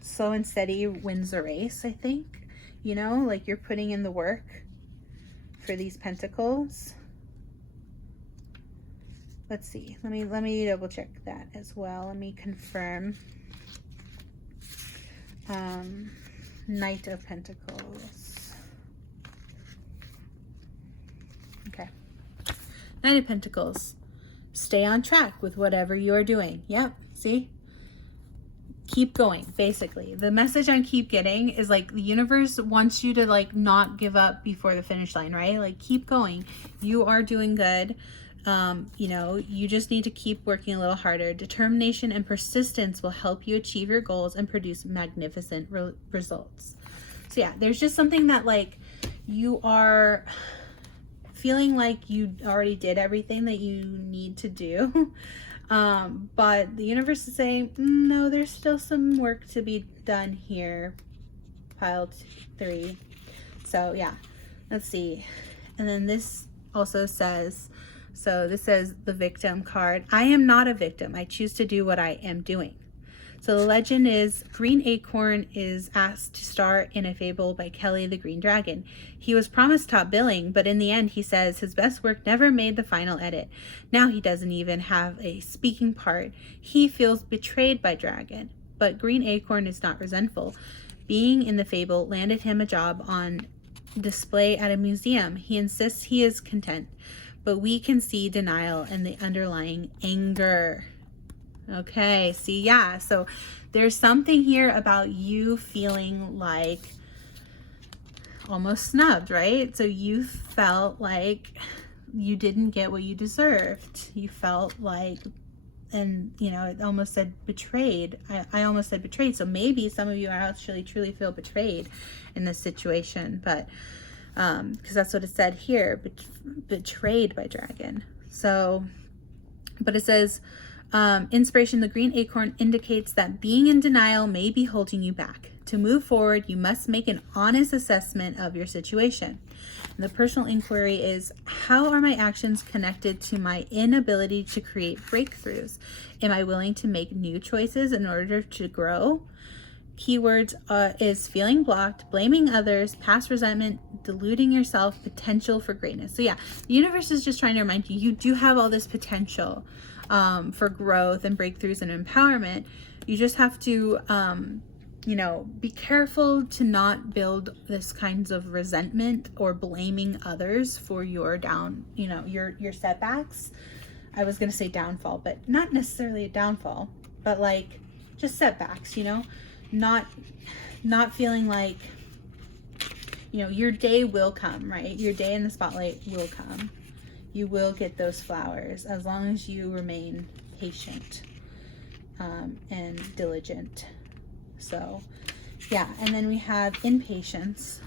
slow and steady wins the race, I think. You know, like you're putting in the work for these pentacles. Let's see, let me double check that as well. Let me confirm. Knight of Pentacles. Okay. Knight of Pentacles. Stay on track with whatever you are doing. Yep, see? Keep going, basically. The message I keep getting is like the universe wants you to like not give up before the finish line, right? Like keep going. You are doing good. You know, you just need to keep working a little harder. Determination and persistence will help you achieve your goals and produce magnificent results. So yeah, there's just something that like you are feeling like you already did everything that you need to do. But the universe is saying, no, there's still some work to be done here. Pile 3. So yeah, let's see. And then this also says, so this says the victim card. I am not a victim. I choose to do what I am doing. So the legend is Green Acorn is asked to star in a fable by Kelly the Green Dragon. He was promised top billing, but in the end he says his best work never made the final edit. Now he doesn't even have a speaking part. He feels betrayed by Dragon, but Green Acorn is not resentful. Being in the fable landed him a job on display at a museum. He insists he is content, but we can see denial and the underlying anger. Okay, see, yeah, so there's something here about you feeling like almost snubbed, right? So you felt like you didn't get what you deserved. You felt like, and you know, it almost said betrayed. I almost said betrayed. So maybe some of you are actually truly feel betrayed in this situation, but because that's what it said here, betrayed by Dragon. So, but it says, inspiration, the Green Acorn indicates that being in denial may be holding you back. To move forward, you must make an honest assessment of your situation. And the personal inquiry is, how are my actions connected to my inability to create breakthroughs? Am I willing to make new choices in order to grow? Keywords is feeling blocked, blaming others, past resentment, deluding yourself, potential for greatness. So yeah, the universe is just trying to remind you, you do have all this potential for growth and breakthroughs and empowerment. You just have to, you know, be careful to not build this kinds of resentment or blaming others for your your setbacks. I was going to say downfall, but not necessarily a downfall, but like just setbacks, you know, not feeling like, you know, your day will come, right? Your day in the spotlight will come. You will get those flowers as long as you remain patient and diligent. So yeah, and then we have impatience.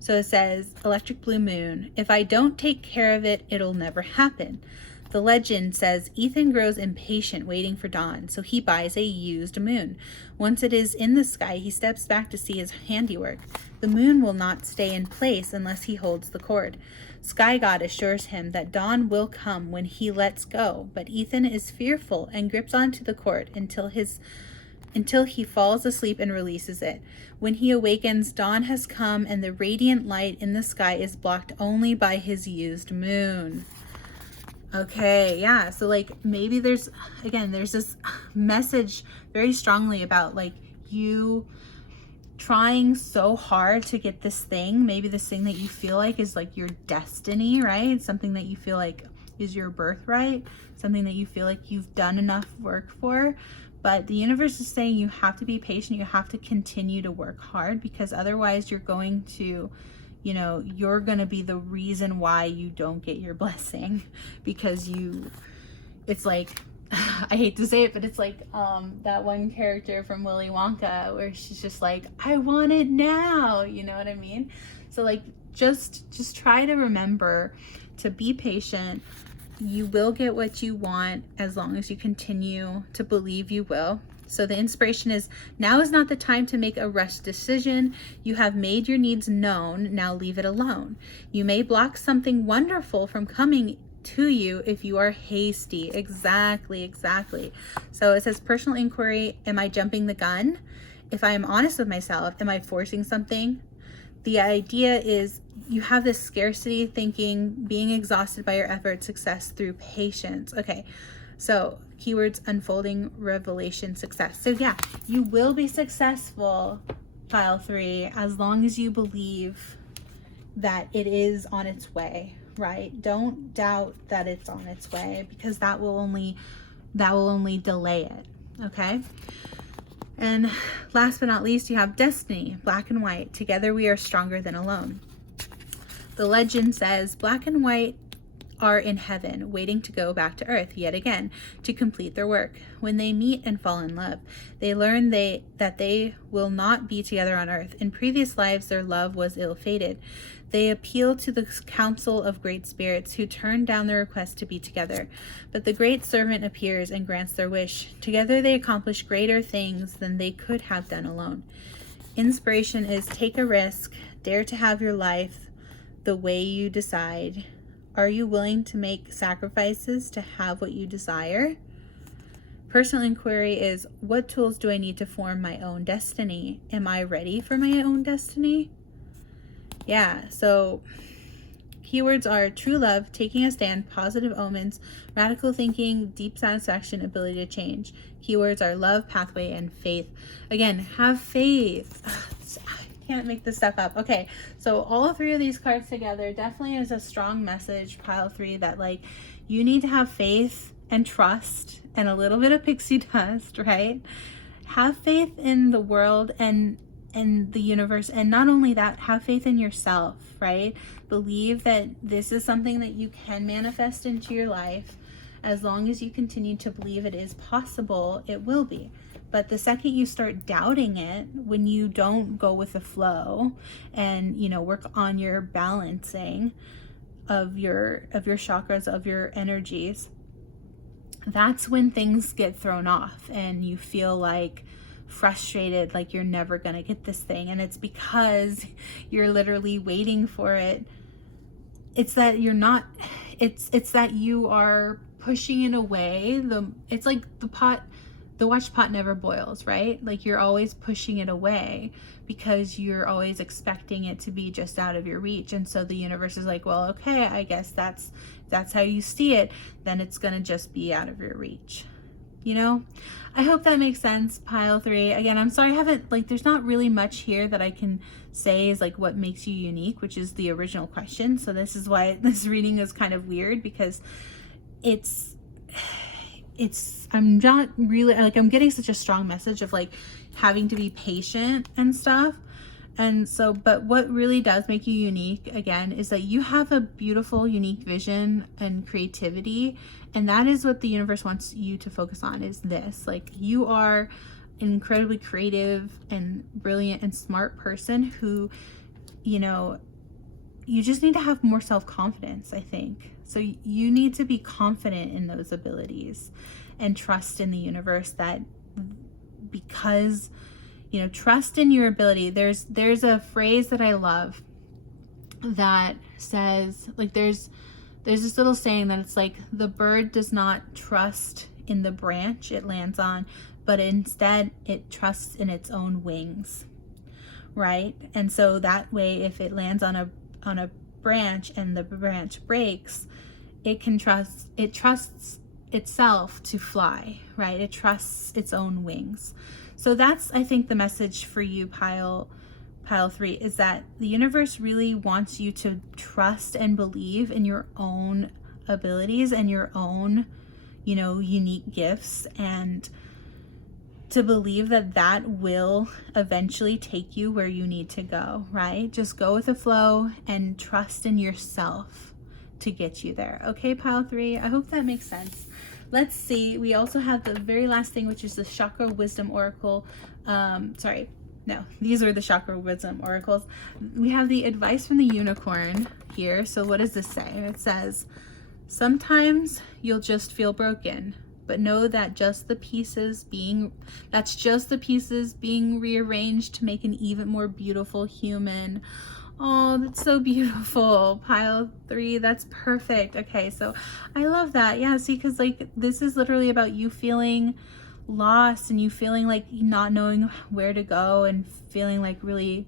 So it says, electric blue moon. If I don't take care of it, it'll never happen. The legend says Ethan grows impatient waiting for dawn, so he buys a used moon. Once it is in the sky, he steps back to see his handiwork. The moon will not stay in place unless he holds the cord. Sky God assures him that dawn will come when he lets go, but Ethan is fearful and grips onto the cord until he falls asleep and releases it. When he awakens, dawn has come and the radiant light in the sky is blocked only by his used moon. Okay, yeah, so like maybe there's this message very strongly about like you trying so hard to get this thing, maybe this thing that you feel like is like your destiny, right? Something that you feel like is your birthright, something that you feel like you've done enough work for. But the universe is saying you have to be patient, you have to continue to work hard, because otherwise you're going to, you're going to be the reason why you don't get your blessing, because it's like, I hate to say it, but it's like that one character from Willy Wonka where she's just like, I want it now, you know what I mean? So like, just try to remember to be patient. You will get what you want as long as you continue to believe you will. So the inspiration is, now is not the time to make a rushed decision. You have made your needs known. Now leave it alone. You may block something wonderful from coming to you if you are hasty. Exactly. So it says personal inquiry. Am I jumping the gun? If I am honest with myself, am I forcing something? The idea is you have this scarcity thinking, being exhausted by your effort, success through patience. Okay, so keywords: unfolding, revelation, success. So yeah, you will be successful, pile 3, as long as you believe that it is on its way, right? Don't doubt that it's on its way, because that will only delay it, okay? And last but not least, you have destiny, black and white. Together we are stronger than alone. The legend says black and white are in heaven, waiting to go back to earth yet again to complete their work. When they meet and fall in love, they learn that they will not be together on earth. In previous lives, their love was ill-fated. They appeal to the council of great spirits who turn down their request to be together. But the great servant appears and grants their wish. Together they accomplish greater things than they could have done alone. Inspiration is take a risk, dare to have your life the way you decide. Are you willing to make sacrifices to have what you desire? Personal inquiry is, what tools do I need to form my own destiny? Am I ready for my own destiny? Yeah, so keywords are true love, taking a stand, positive omens, radical thinking, deep satisfaction, ability to change. Keywords are love, pathway, and faith. Again, have faith. I can't make this stuff up. Okay, so all 3 of these cards together definitely is a strong message, pile 3, that like you need to have faith and trust and a little bit of pixie dust, right? Have faith in the world and the universe, and not only that, have faith in yourself, right? Believe that this is something that you can manifest into your life. As long as you continue to believe it is possible, it will be. But the second you start doubting it, when you don't go with the flow and work on your balancing of your chakras, of your energies, that's when things get thrown off and you feel like frustrated, like you're never gonna get this thing. And it's because you're literally waiting for it. It's that you're not, it's that you are pushing it away. It's like the watched pot never boils, right? Like you're always pushing it away because you're always expecting it to be just out of your reach. And so the universe is like, well, okay, I guess that's how you see it. Then it's gonna just be out of your reach. I hope that makes sense, pile 3. Again, I'm sorry I haven't, there's not really much here that I can say is what makes you unique, which is the original question. So this is why this reading is kind of weird, because I'm not really, I'm getting such a strong message of having to be patient and stuff. And so, but what really does make you unique, again, is that you have a beautiful, unique vision and creativity. And that is what the universe wants you to focus on, is this. You are an incredibly creative and brilliant and smart person who, you just need to have more self-confidence, I think. So you need to be confident in those abilities and trust in the universe, that because, you know, trust in your ability. There's a phrase that I love that says, like, there's this little saying that it's like, the bird does not trust in the branch it lands on, but instead it trusts in its own wings, right? And so that way, if it lands on a branch and the branch breaks, it trusts itself to fly, right? It trusts its own wings. So that's, I think, the message for you, pile 3, is that the universe really wants you to trust and believe in your own abilities and your own, you know, unique gifts, and to believe that that will eventually take you where you need to go, right? Just go with the flow and trust in yourself to get you there. Okay, pile 3, I hope that makes sense. Let's see, we also have the very last thing, which is the Chakra Wisdom Oracle. No, these are the Chakra Wisdom Oracles. We have the advice from the Unicorn here. So what does this say? It says, sometimes you'll just feel broken, but know that that's just the pieces being rearranged to make an even more beautiful human. Oh, that's so beautiful. Pile 3, that's perfect. Okay, so I love that. Yeah, see, because like this is literally about you feeling lost and you feeling like not knowing where to go and feeling like really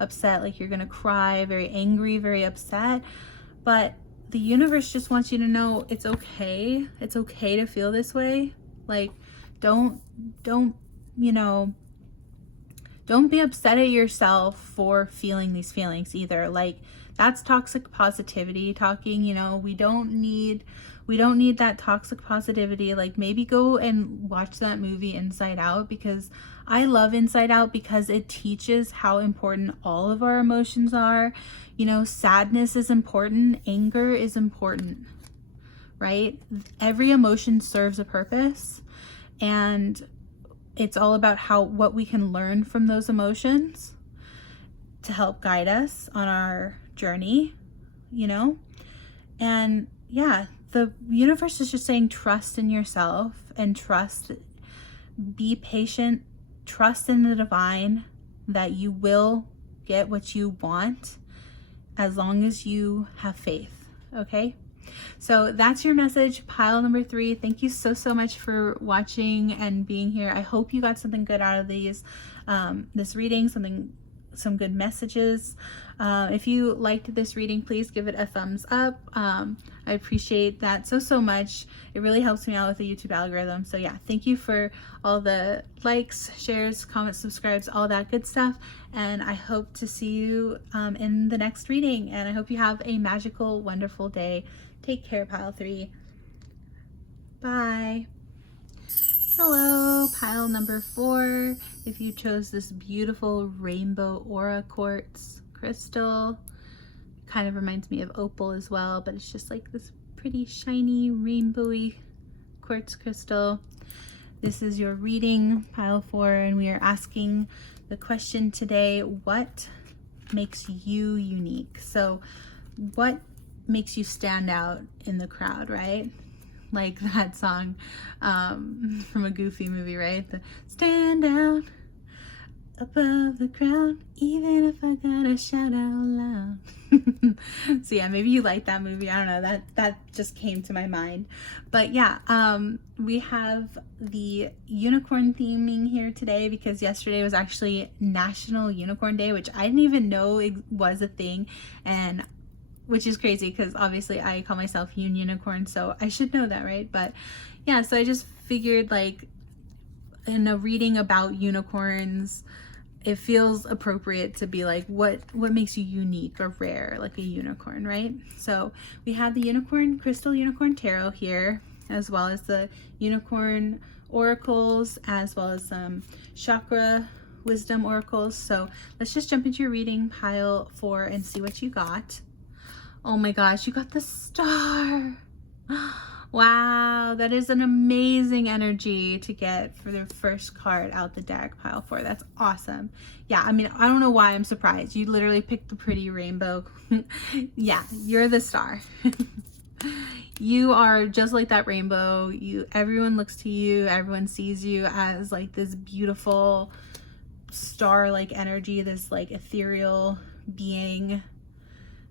upset, like you're gonna cry, very angry, very upset. But the universe just wants you to know it's okay. It's okay to feel this way. Like, don't you know, don't be upset at yourself for feeling these feelings either. Like, that's toxic positivity talking, you know. We don't need that toxic positivity. Like, maybe go and watch that movie Inside Out, because I love Inside Out because it teaches how important all of our emotions are. You know, sadness is important, anger is important, right? Every emotion serves a purpose, and it's all about what we can learn from those emotions to help guide us on our journey, you know? And yeah, the universe is just saying, trust in yourself and be patient, trust in the divine, that you will get what you want as long as you have faith. Okay? So that's your message, pile number 3. Thank you so much for watching and being here. I hope you got something good out of this reading, some good messages. If you liked this reading, please give it a thumbs up. I appreciate that so much. It really helps me out with the YouTube algorithm. So yeah, thank you for all the likes, shares, comments, subscribes, all that good stuff. And I hope to see you in the next reading. And I hope you have a magical, wonderful day. Take care, pile 3. Bye. Hello, pile number 4. If you chose this beautiful rainbow aura quartz crystal, kind of reminds me of opal as well, but it's just like this pretty shiny rainbowy quartz crystal. This is your reading, pile 4, and we are asking the question today, what makes you unique? So what makes you stand out in the crowd, right? Like that song from a Goofy movie, right? The stand out above the crowd, even if I gotta shout out loud. So yeah, maybe you like that movie. I don't know, that just came to my mind. But yeah, we have the unicorn theming here today because yesterday was actually National Unicorn Day, which I didn't even know it was a thing, and which is crazy because obviously I call myself Unionicorn, so I should know that, right? But yeah, so I just figured, like, in a reading about unicorns, it feels appropriate to be like, what makes you unique or rare, like a unicorn, right? So we have the unicorn, crystal unicorn tarot here, as well as the unicorn oracles, as well as some chakra wisdom oracles. So let's just jump into your reading, pile 4, and see what you got. Oh my gosh, you got the star. Wow, that is an amazing energy to get for the first card out the deck, pile 4. That's awesome. Yeah, I mean, I don't know why I'm surprised. You literally picked the pretty rainbow. Yeah, you're the star. You are just like that rainbow. Everyone looks to you, everyone sees you as like this beautiful star-like energy, this like ethereal being,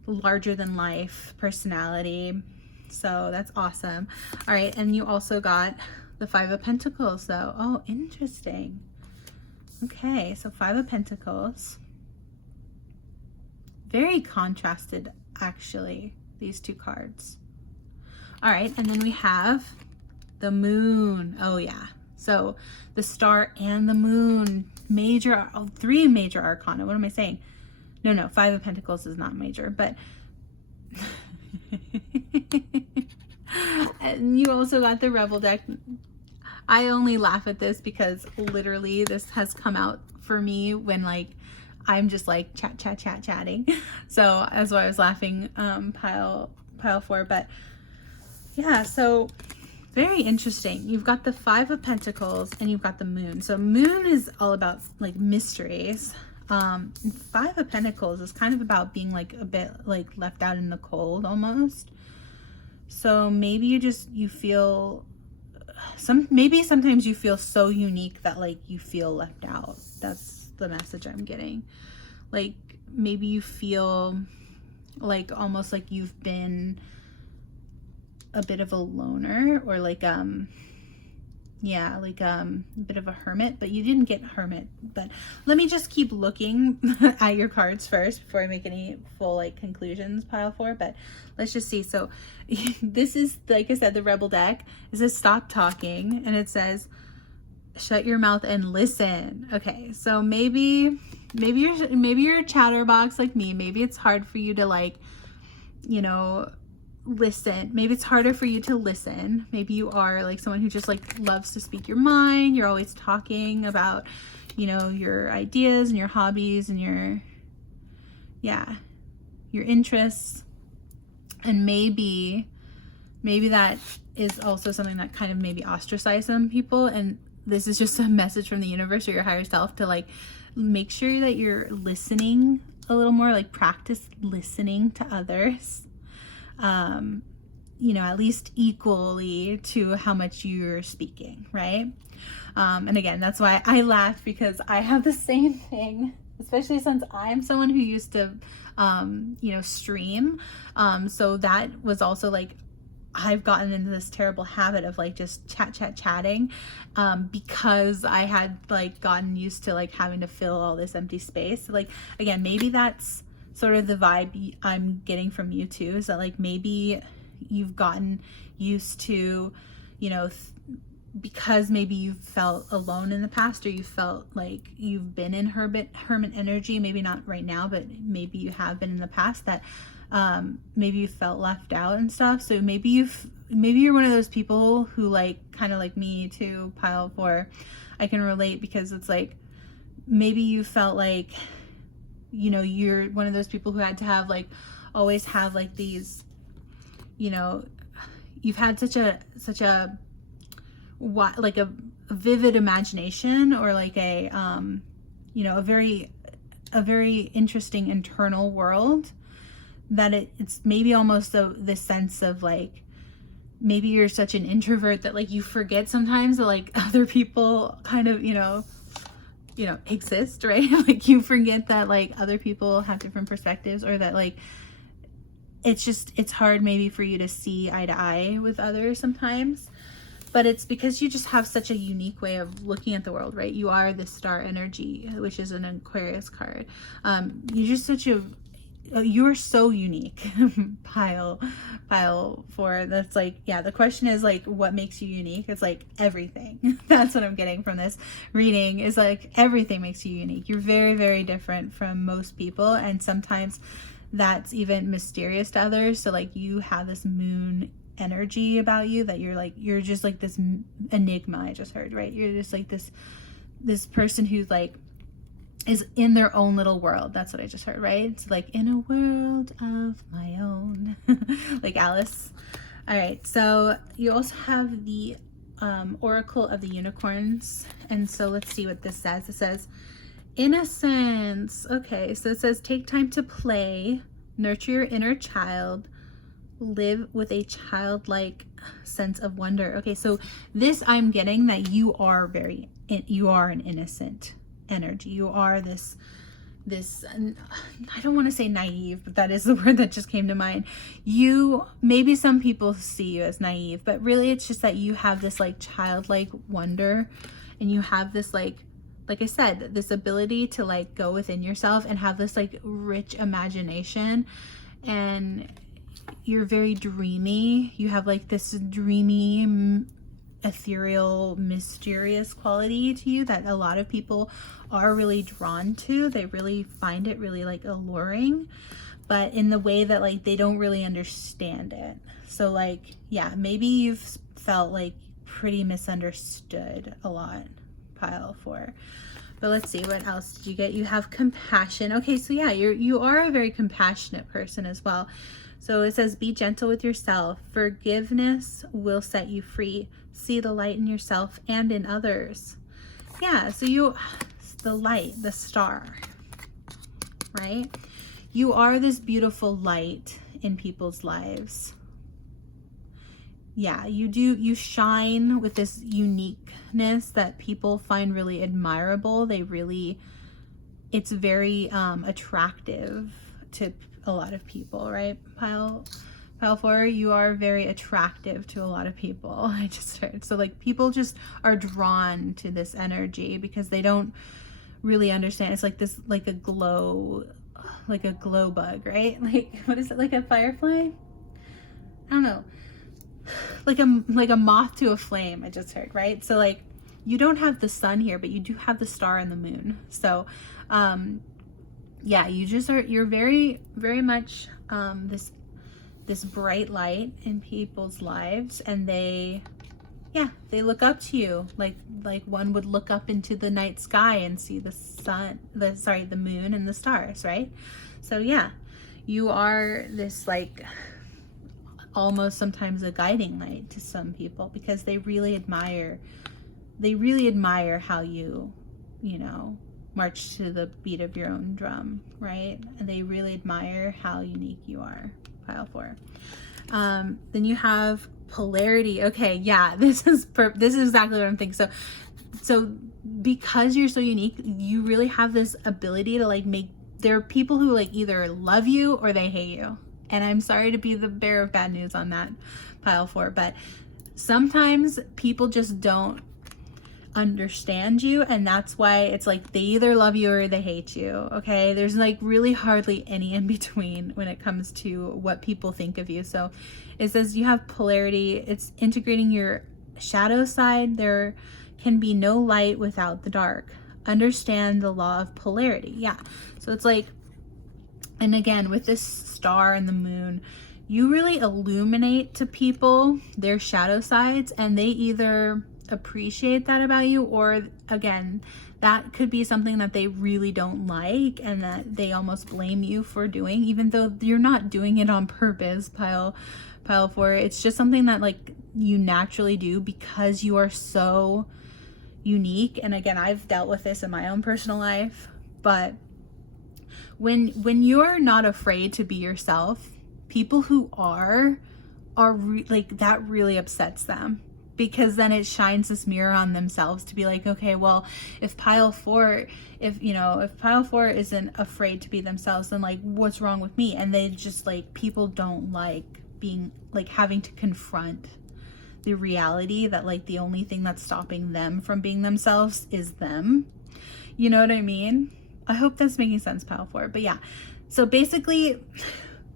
larger than life personality. So that's awesome. All right, and you also got the 5 of Pentacles though. Oh, interesting. Okay, so 5 of Pentacles. Very contrasted, actually, these two cards. All right, and then we have the Moon. Oh yeah, so the star and the Moon, major, 3 major arcana. What am I saying? No, 5 of Pentacles is not major, but and you also got the Rebel deck. I only laugh at this because literally this has come out for me when like I'm just like chatting. So that's why I was laughing, pile 4. But yeah, so very interesting. You've got the 5 of Pentacles and you've got the Moon. So Moon is all about like mysteries. 5 of Pentacles is kind of about being like a bit like left out in the cold almost. So maybe you feel sometimes you feel so unique that like you feel left out. That's the message I'm getting. Like maybe you feel like almost like you've been a bit of a loner, or like yeah, like a bit of a hermit, but you didn't get hermit. But let me just keep looking at your cards first before I make any full like conclusions, pile 4. But let's just see. So this is, like I said, the Rebel deck. It says stop talking, and it says shut your mouth and listen. Okay, so maybe you're a chatterbox like me. Maybe it's hard for you to like, you know, listen. Maybe it's harder for you to listen. Maybe you are like someone who just like loves to speak your mind. You're always talking about, you know, your ideas and your hobbies and your interests. And maybe that is also something that kind of maybe ostracize some people. And this is just a message from the universe or your higher self to like make sure that you're listening a little more, like practice listening to others. You know, at least equally to how much you're speaking, right? And again, that's why I laugh, because I have the same thing, especially since I'm someone who used to, you know, stream. So that was also like, I've gotten into this terrible habit of like just chatting, because I had like gotten used to like having to fill all this empty space. So, like, again, maybe that's sort of the vibe I'm getting from you too, is that like maybe you've gotten used to, you know, because maybe you've felt alone in the past, or you felt like you've been in hermit energy, maybe not right now, but maybe you have been in the past, that maybe you felt left out and stuff. So maybe you're one of those people who like, kind of like me too, pile 4. I can relate, because it's like maybe you felt like, you know, you're one of those people who had to have like always have like these, you know, you've had such a like a vivid imagination, or like a you know, a very interesting internal world, that it's maybe almost this sense of like, maybe you're such an introvert that like you forget sometimes that like other people kind of, you know, exist, right? Like you forget that like other people have different perspectives, or that like it's hard maybe for you to see eye to eye with others sometimes. But it's because you just have such a unique way of looking at the world, right? You are the star energy, which is an Aquarius card. You're just you're so unique. pile 4. That's like, yeah, the question is like, what makes you unique? It's like everything. That's what I'm getting from this reading, is like everything makes you unique. You're very, very different from most people, and sometimes that's even mysterious to others. So like you have this Moon energy about you, that you're just like this enigma. I just heard, right? You're just like this person who's like is in their own little world. That's what I just heard, right? It's like in a world of my own. Like Alice. All right, so you also have the Oracle of the Unicorns. And so let's see what this says. It says, innocence. Okay, so it says, take time to play, nurture your inner child, live with a childlike sense of wonder. Okay, so this, I'm getting that you are an innocent energy. You are this, I don't want to say naive, but that is the word that just came to mind. Maybe some people see you as naive, but really it's just that you have this like childlike wonder, and you have this like I said, this ability to like go within yourself and have this like rich imagination, and you're very dreamy. You have like this dreamy, ethereal, mysterious quality to you that a lot of people are really drawn to. They really find it really like alluring, but in the way that like they don't really understand it. So like, yeah, maybe you've felt like pretty misunderstood a lot, pile 4. But let's see, what else did you get? You have compassion. Okay, so yeah, you are a very compassionate person as well. So it says, be gentle with yourself. Forgiveness will set you free. See the light in yourself and in others. Yeah, so the light, the star, right? You are this beautiful light in people's lives. Yeah, you shine with this uniqueness that people find really admirable. It's very attractive to a lot of people, right? Pile 4, you are very attractive to a lot of people. I just heard. So like people just are drawn to this energy because they don't really understand. It's like this, like a glow bug, right? Like, what is it? Like a firefly? I don't know. Like a moth to a flame, I just heard, right? So like you don't have the sun here, but you do have the star and the moon. So yeah, you're very, very much this bright light in people's lives, and they look up to you like one would look up into the night sky and see the moon and the stars, right? So yeah, you are this like almost sometimes a guiding light to some people, because they really admire how you march to the beat of your own drum, right? And they really admire how unique you are, pile 4. Then you have polarity. Okay, yeah, this is exactly what I'm thinking. So because you're so unique, you really have this ability to like there are people who like either love you or they hate you. And I'm sorry to be the bearer of bad news on that, pile 4, but sometimes people just don't understand you, and that's why it's like they either love you or they hate you. Okay, there's like really hardly any in between when it comes to what people think of you. So it says you have polarity. It's integrating your shadow side. There can be no light without the dark. Understand the law of polarity. Yeah, so it's like, and again with this star and the moon, you really illuminate to people their shadow sides, and they either appreciate that about you, or again, that could be something that they really don't like and that they almost blame you for doing, even though you're not doing it on purpose, pile 4. It's just something that like you naturally do because you are so unique. And again, I've dealt with this in my own personal life, but when you're not afraid to be yourself, people who are like that really upsets them, because then it shines this mirror on themselves to be like, okay, well, if pile 4 isn't afraid to be themselves, then like what's wrong with me? And they just like, people don't like being like having to confront the reality that like the only thing that's stopping them from being themselves is them. You know what I mean? I hope that's making sense, pile 4. But yeah, so basically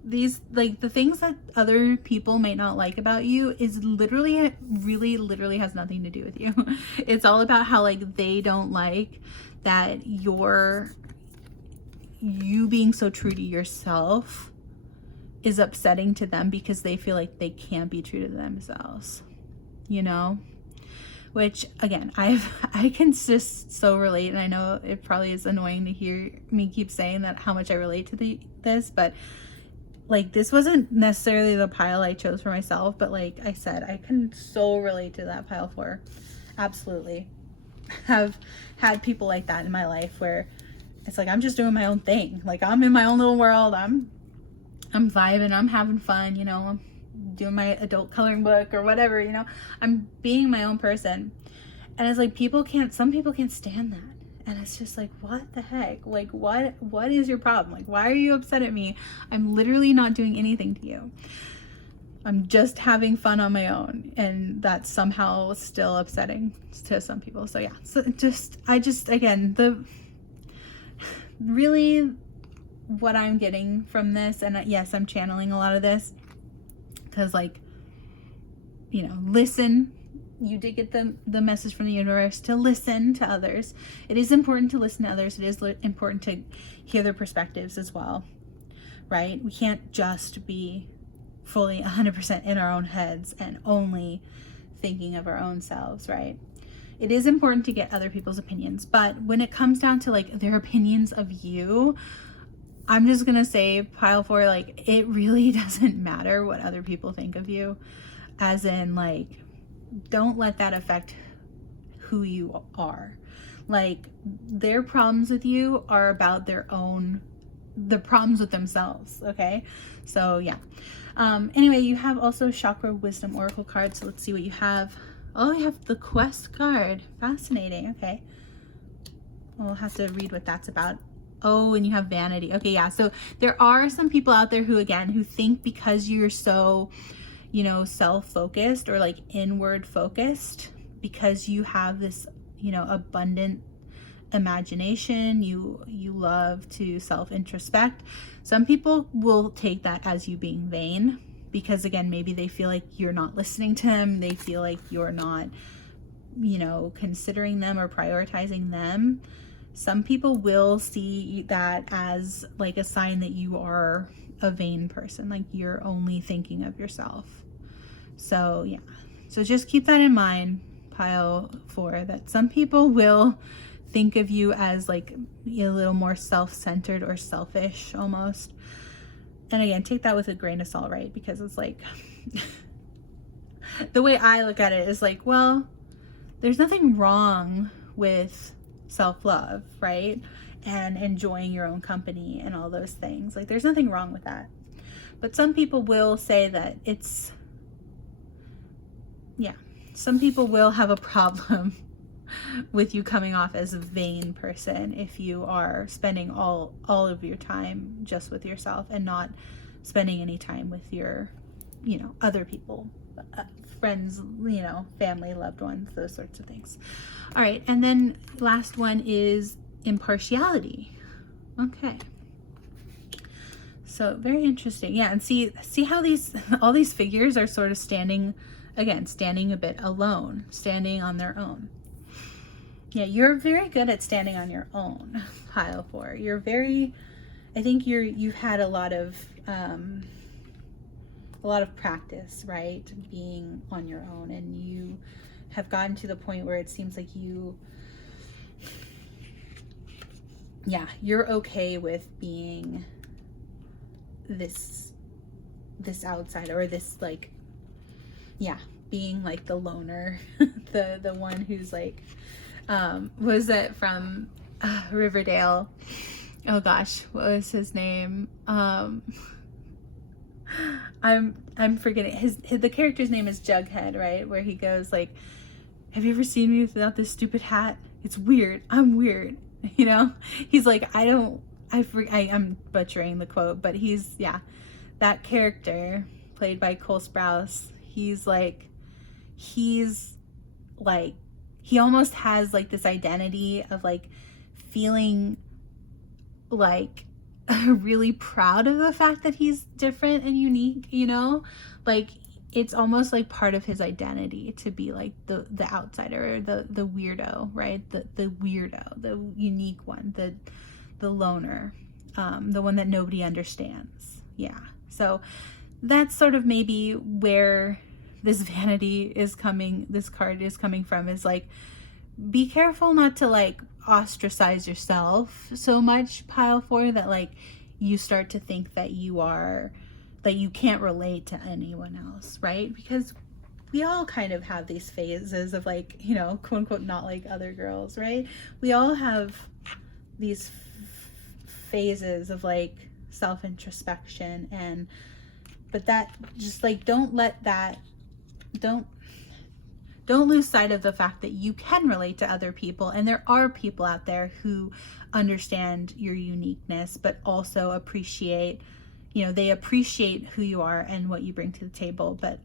these, like, the things that other people might not like about you is literally has nothing to do with you. It's all about how like they don't like that you being so true to yourself is upsetting to them, because they feel like they can't be true to themselves, you know? Which again, I can just so relate, and I know it probably is annoying to hear me keep saying that, how much I relate to this, but like, this wasn't necessarily the pile I chose for myself, but like I said, I can so relate to that pile 4. Absolutely. Have had people like that in my life where it's like, I'm just doing my own thing. Like, I'm in my own little world. I'm vibing, I'm having fun, you know, I'm doing my adult coloring book or whatever, you know, I'm being my own person. And it's like, some people can't stand that. And it's just like, what the heck? Like, what is your problem? Like, why are you upset at me? I'm literally not doing anything to you. I'm just having fun on my own. And that's somehow still upsetting to some people. So yeah, so again, really what I'm getting from this, and yes, I'm channeling a lot of this, because like, you know, listen. You did get the message from the universe to listen to others. It is important to listen to others. It is important to hear their perspectives as well, right? We can't just be fully 100% in our own heads and only thinking of our own selves, right? It is important to get other people's opinions, but when it comes down to like their opinions of you, I'm just gonna say, pile 4, like, it really doesn't matter what other people think of you. As in, like, don't let that affect who you are. Like, their problems with you are about the problems with themselves, okay? So yeah. Anyway, you have also Chakra Wisdom Oracle cards. So let's see what you have. Oh, you have the Quest card. Fascinating. Okay. We'll have to read what that's about. Oh, and you have Vanity. Okay, yeah. So there are some people out there who think because you're so, you know, self-focused or like inward focused, because you have this, you know, abundant imagination, you love to self-introspect. Some people will take that as you being vain, because again, maybe they feel like you're not listening to them. They feel like you're not, you know, considering them or prioritizing them. Some people will see that as like a sign that you are a vain person, like you're only thinking of yourself. So yeah, so just keep that in mind, pile 4, that some people will think of you as like a little more self-centered or selfish almost. And again, take that with a grain of salt, right? Because it's like, the way I look at it is like, well, there's nothing wrong with self-love, right? And enjoying your own company and all those things. Like, there's nothing wrong with that. But some people will say that it's, yeah, some people will have a problem with you coming off as a vain person if you are spending all of your time just with yourself and not spending any time with your, you know, other people, friends, you know, family, loved ones, those sorts of things. All right, and then last one is impartiality. Okay, so very interesting. Yeah, and see how all these figures are sort of standing a bit alone, standing on their own. Yeah, you're very good at standing on your own, pile 4. You're very, I think you've had a lot of practice, right? Being on your own, and you have gotten to the point where it seems like you're okay with being this outsider, or this like, yeah, being like the loner, the one who's like, was it from Riverdale? Oh gosh, what was his name? I'm forgetting the character's name is Jughead, right? Where he goes like, have you ever seen me without this stupid hat? It's weird. I'm weird. You know, he's like, I'm butchering the quote, but he's, yeah, that character played by Cole Sprouse. He's like, he almost has like this identity of like feeling like really proud of the fact that he's different and unique, you know, like it's almost like part of his identity to be like the outsider, or the weirdo, right? The weirdo, the unique one, the loner, the one that nobody understands. Yeah. So that's sort of maybe where this vanity is coming, this card is coming from, is like, be careful not to like ostracize yourself so much, pile 4, that like you start to think that you are but you can't relate to anyone else, right? Because we all kind of have these phases of like, you know, quote unquote, not like other girls, right? We all have these phases of like self-introspection, and but that just like don't lose sight of the fact that you can relate to other people, and there are people out there who understand your uniqueness but also appreciate, you know, they appreciate who you are and what you bring to the table, but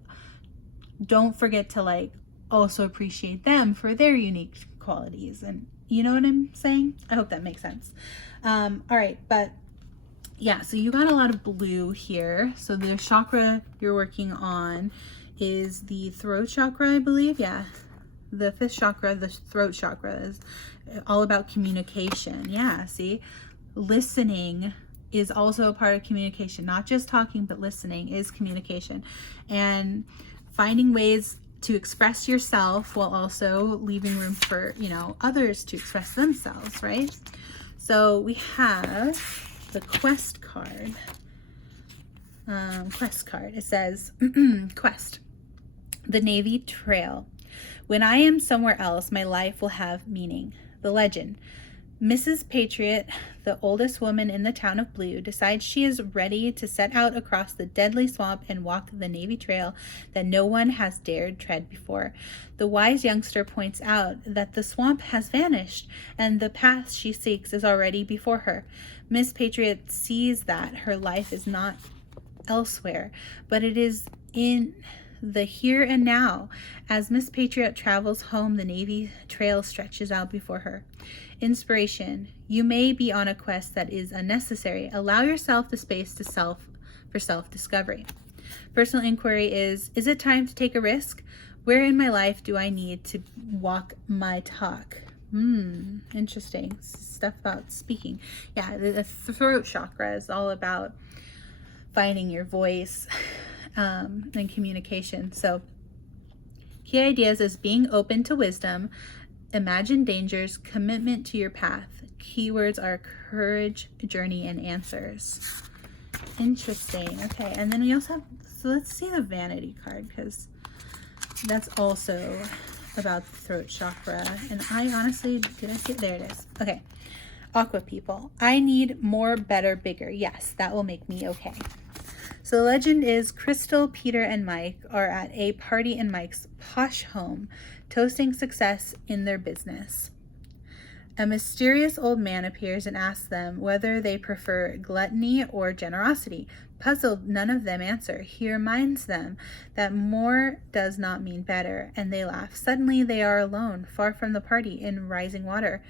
don't forget to like also appreciate them for their unique qualities. And you know what I'm saying? I hope that makes sense. All right, but yeah, so you got a lot of blue here. So the chakra you're working on is the throat chakra, I believe. Yeah, the 5th chakra, the throat chakra, is all about communication. Yeah, see, listening is also a part of communication. Not just talking, but listening is communication. And finding ways to express yourself while also leaving room for, you know, others to express themselves, right? So we have the quest card. Quest card. It says, quest. The Navy Trail. When I am somewhere else, my life will have meaning. The legend. Mrs. Patriot, the oldest woman in the town of Blue, decides she is ready to set out across the deadly swamp and walk the Navy Trail that no one has dared tread before. The wise youngster points out that the swamp has vanished and the path she seeks is already before her. Miss Patriot sees that her life is not elsewhere, but it is in the here and now. As Miss Patriot travels home, the Navy Trail stretches out before her. Inspiration. You may be on a quest that is unnecessary. Allow yourself the space for self-discovery. Personal inquiry is it time to take a risk? Where in my life do I need to walk my talk? Interesting stuff about speaking. Yeah, the throat chakra is all about finding your voice and communication. So key ideas is being open to wisdom, imagine dangers, commitment to your path. Keywords are courage, journey, and answers. Interesting. Okay, and then we also have, so let's see the vanity card, because that's also about the throat chakra. And I honestly, did I see it? There it is. Okay. Aqua people. I need more, better, bigger. Yes, that will make me okay. So the legend is Crystal, Peter, and Mike are at a party in Mike's posh home, toasting success in their business. A mysterious old man appears and asks them whether they prefer gluttony or generosity. Puzzled, none of them answer. He reminds them that more does not mean better, and they laugh. Suddenly they are alone, far from the party, in rising water.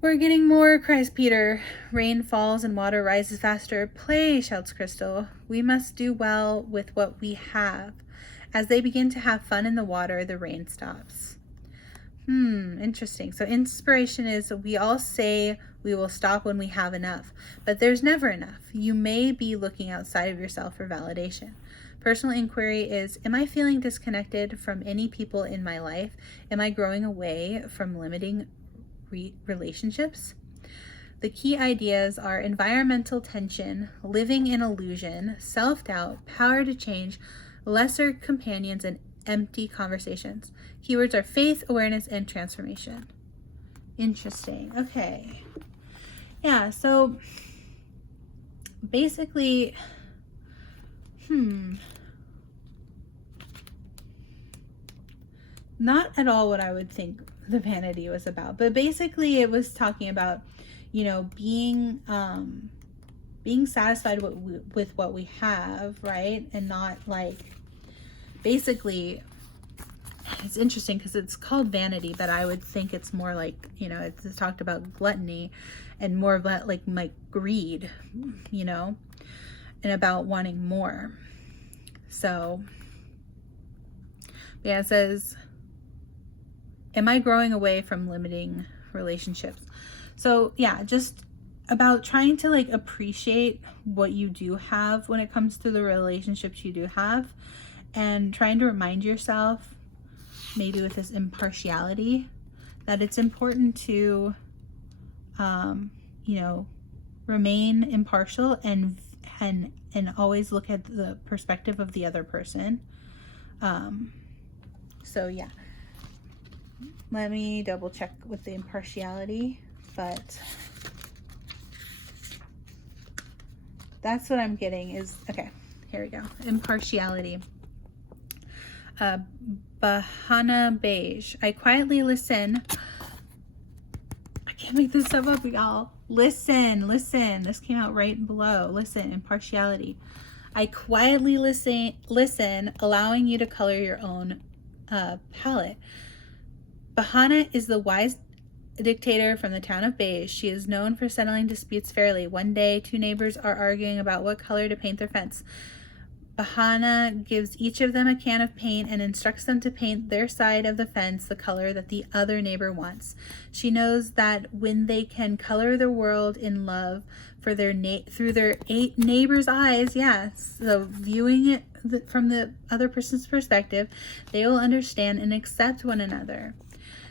We're getting more, cries Peter. Rain falls and water rises faster. Play, shouts Crystal. We must do well with what we have. As they begin to have fun in the water, the rain stops. Interesting. So inspiration is, we all say we will stop when we have enough, but there's never enough. You may be looking outside of yourself for validation. Personal inquiry is, am I feeling disconnected from any people in my life? Am I growing away from limiting relationships? The key ideas are environmental tension, living in illusion, self-doubt, power to change, lesser companions, and empty conversations. Keywords are faith, awareness, and transformation. Interesting. Okay. Yeah, so basically, not at all what I would think the vanity was about, but basically it was talking about, you know, being satisfied with what we have, right? And not like, basically, it's interesting because it's called vanity, but I would think it's more like, you know, it's talked about gluttony and more about like greed, you know, and about wanting more. So yeah, it says, am I growing away from limiting relationships? So yeah, just about trying to like appreciate what you do have when it comes to the relationships you do have, and trying to remind yourself, maybe with this impartiality, that it's important to, you know, remain impartial and and always look at the perspective of the other person. So yeah, let me double check with the impartiality, but that's what I'm getting is, okay, here we go. Impartiality. Bahana Beige. I quietly listen. I can't make this stuff up, y'all. Listen. This came out right below. Listen, impartiality. I quietly listen, allowing you to color your own palette. Bahana is the wise dictator from the town of Beige. She is known for settling disputes fairly. One day, two neighbors are arguing about what color to paint their fence. Bahana gives each of them a can of paint and instructs them to paint their side of the fence the color that the other neighbor wants. She knows that when they can color the world in love for their through their neighbor's eyes, so viewing it from the other person's perspective, they will understand and accept one another.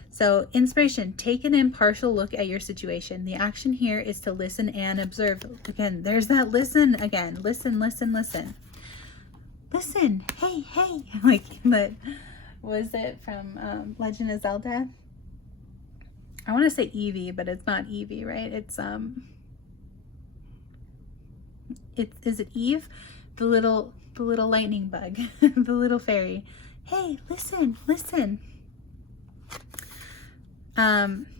So, inspiration, take an impartial look at your situation. The action here is to listen and observe. Again, there's that listen again. Listen. Listen, hey. Like, but was it from Legend of Zelda? I want to say Eevee, but it's not Eevee, right? It's is it Eve? The little lightning bug, the little fairy. Hey, listen.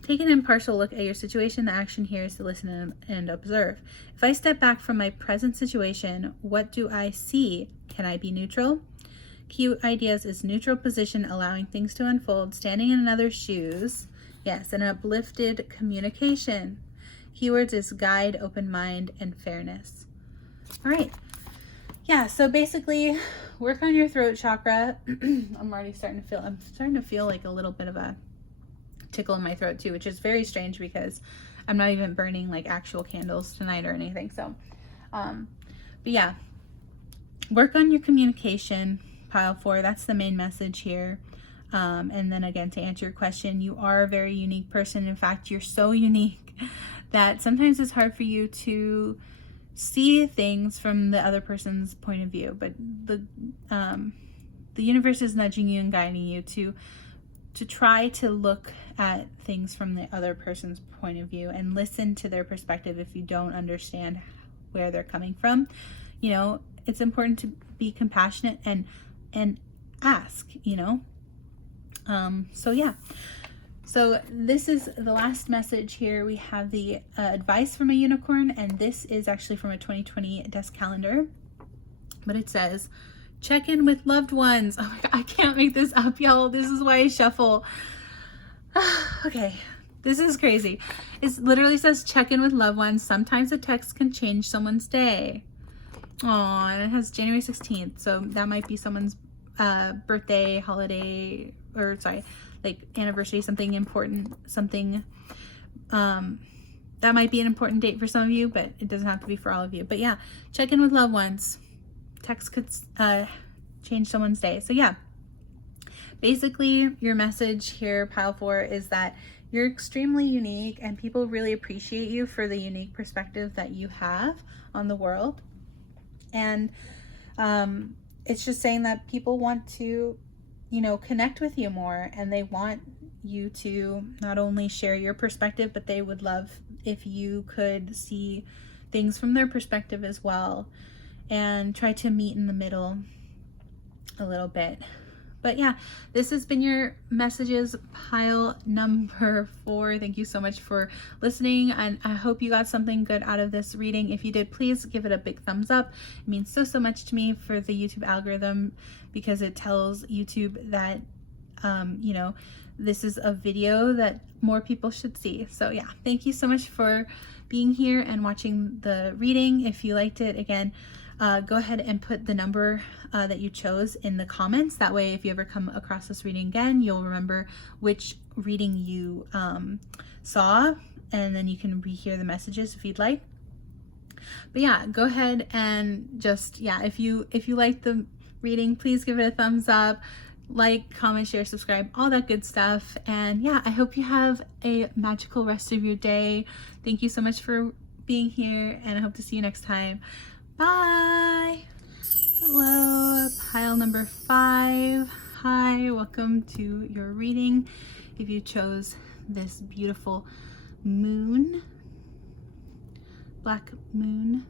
Take an impartial look at your situation. The action here is to listen and observe. If I step back from my present situation, what do I see? Can I be neutral? Key ideas is neutral position, allowing things to unfold, standing in another's shoes. Yes, and uplifted communication. Keywords is guide, open mind, and fairness. All right. Yeah, so basically work on your throat chakra. I'm starting to feel like a little bit of a tickle in my throat too, which is very strange because I'm not even burning like actual candles tonight or anything. So, but yeah, work on your communication, pile 4. That's the main message here. And then again, to answer your question, you are a very unique person. In fact, you're so unique that sometimes it's hard for you to see things from the other person's point of view, but the universe is nudging you and guiding you to try to look at things from the other person's point of view and listen to their perspective if you don't understand where they're coming from. You know, it's important to be compassionate and ask, you know. So yeah. So this is the last message here. We have the advice from a unicorn, and this is actually from a 2020 desk calendar. But it says, check in with loved ones. Oh my God, I can't make this up, y'all. This is why I shuffle. Okay, this is crazy. It literally says check in with loved ones. Sometimes a text can change someone's day. Oh, and it has January 16th. So that might be someone's birthday, holiday, or sorry, like anniversary, something important, something that might be an important date for some of you, but it doesn't have to be for all of you. But yeah, check in with loved ones. Text could change someone's day. So yeah, basically your message here, pile 4, is that you're extremely unique and people really appreciate you for the unique perspective that you have on the world. And it's just saying that people want to, you know, connect with you more, and they want you to not only share your perspective, but they would love if you could see things from their perspective as well and try to meet in the middle a little bit. But yeah, this has been your messages, pile number 4. Thank you so much for listening, and I hope you got something good out of this reading. If you did, please give it a big thumbs up. It means so much to me for the YouTube algorithm, because it tells YouTube that you know, this is a video that more people should see. So yeah, thank you so much for being here and watching the reading. If you liked it, again, go ahead and put the number that you chose in the comments. That way, if you ever come across this reading again, you'll remember which reading you saw, and then you can rehear the messages if you'd like. But yeah, go ahead and just, yeah, if you like the reading, please give it a thumbs up, like, comment, share, subscribe, all that good stuff. And yeah, I hope you have a magical rest of your day. Thank you so much for being here, and I hope to see you next time. Bye. Hello, pile number 5. Hi, welcome to your reading. If you chose this beautiful moon, black moon,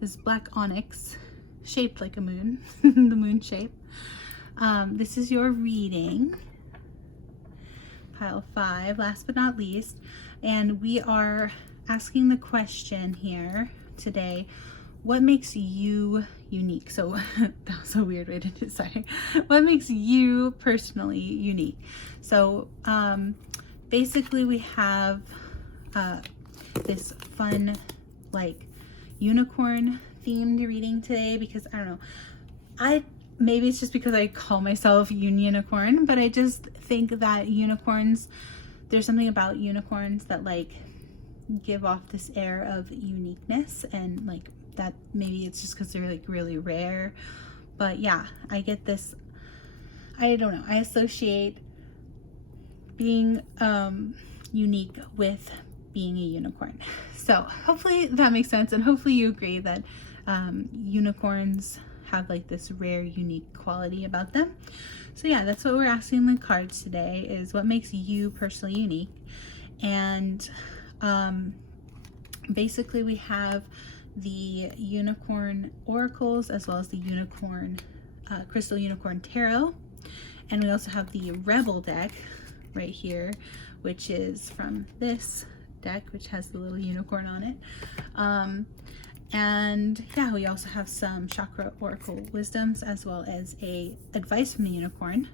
this black onyx shaped like a moon, the moon shape. This is your reading, pile 5, last but not least, and we are asking the question here today, what makes you unique? So that was a weird way to decide. What makes you personally unique? So basically we have this fun like unicorn themed reading today, because I don't know, maybe it's just because I call myself Unionicorn, but I just think that unicorns, there's something about unicorns that like give off this air of uniqueness, and like that maybe it's just because they're like really rare. But yeah, I get this, I don't know, I associate being unique with being a unicorn. So hopefully that makes sense, and hopefully you agree that unicorns have like this rare unique quality about them. So yeah, that's what we're asking the cards today, is what makes you personally unique. And basically we have the unicorn oracles as well as the unicorn crystal unicorn tarot, and we also have the rebel deck right here, which is from this deck, which has the little unicorn on it. And yeah, we also have some chakra oracle wisdoms as well as a advice from the unicorn.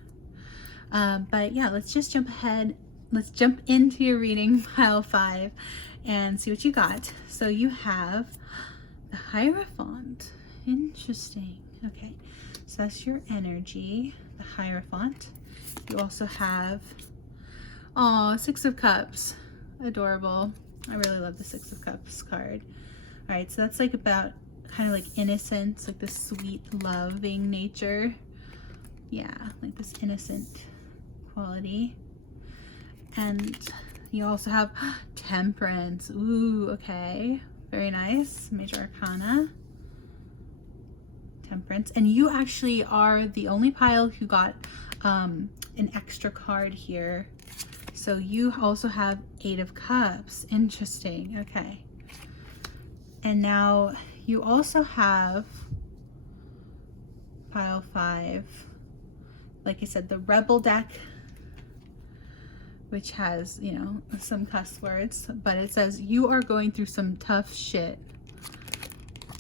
But yeah, let's just jump ahead. Let's jump into your reading, pile 5, and see what you got. So you have the Hierophant. Interesting. Okay, so that's your energy, the Hierophant. You also have, oh, 6 of Cups. Adorable. I really love the 6 of Cups card. All right, so that's like about kind of like innocence, like this sweet, loving nature. Yeah, like this innocent quality. And you also have Temperance. Ooh, okay. Very nice. Major Arcana. Temperance. And you actually are the only pile who got an extra card here. So you also have 8 of Cups. Interesting. Okay. And now you also have pile 5, like I said, the Rebel deck, which has, you know, some cuss words, but it says you are going through some tough shit.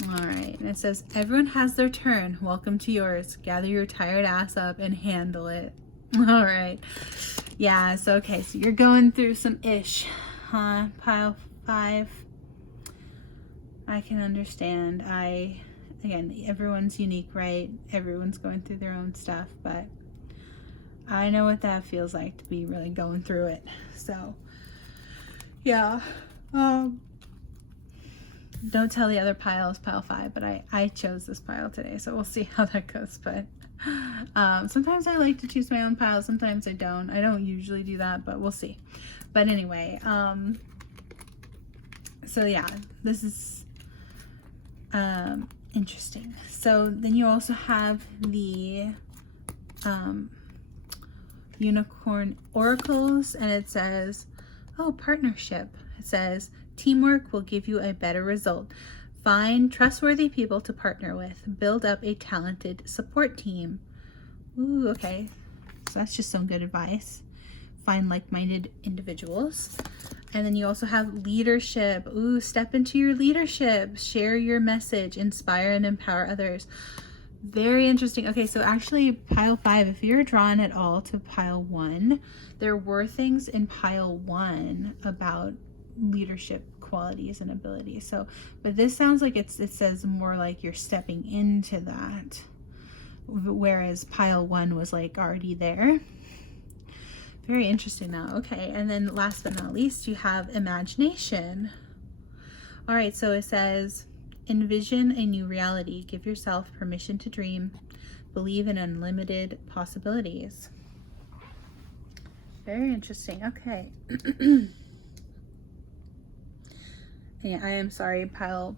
All right, and it says everyone has their turn. Welcome to yours. Gather your tired ass up and handle it. All right. Yeah, so okay, so you're going through some ish, huh? Pile 5. I can understand. Again, everyone's unique, right? Everyone's going through their own stuff, but I know what that feels like to be really going through it. So yeah, don't tell the other piles, pile 5, but I chose this pile today, so we'll see how that goes. But sometimes I like to choose my own pile, sometimes I don't usually do that, but we'll see. But anyway, so yeah, this is interesting. So then you also have the unicorn oracles, and it says, oh, partnership. It says teamwork will give you a better result. Find trustworthy people to partner with. Build up a talented support team. Ooh, okay. So that's just some good advice. Find like-minded individuals. And then you also have leadership. Ooh, step into your leadership. Share your message. Inspire and empower others. Very interesting. Okay, so actually pile 5, if you're drawn at all to pile 1, there were things in pile 1 about leadership qualities and abilities. So, but this sounds like it says more like you're stepping into that, whereas pile 1 was like already there. Very interesting now. Okay, and then last but not least, you have imagination. All right, so it says, envision a new reality. Give yourself permission to dream. Believe in unlimited possibilities. Very interesting. Okay. Yeah, I am sorry, pile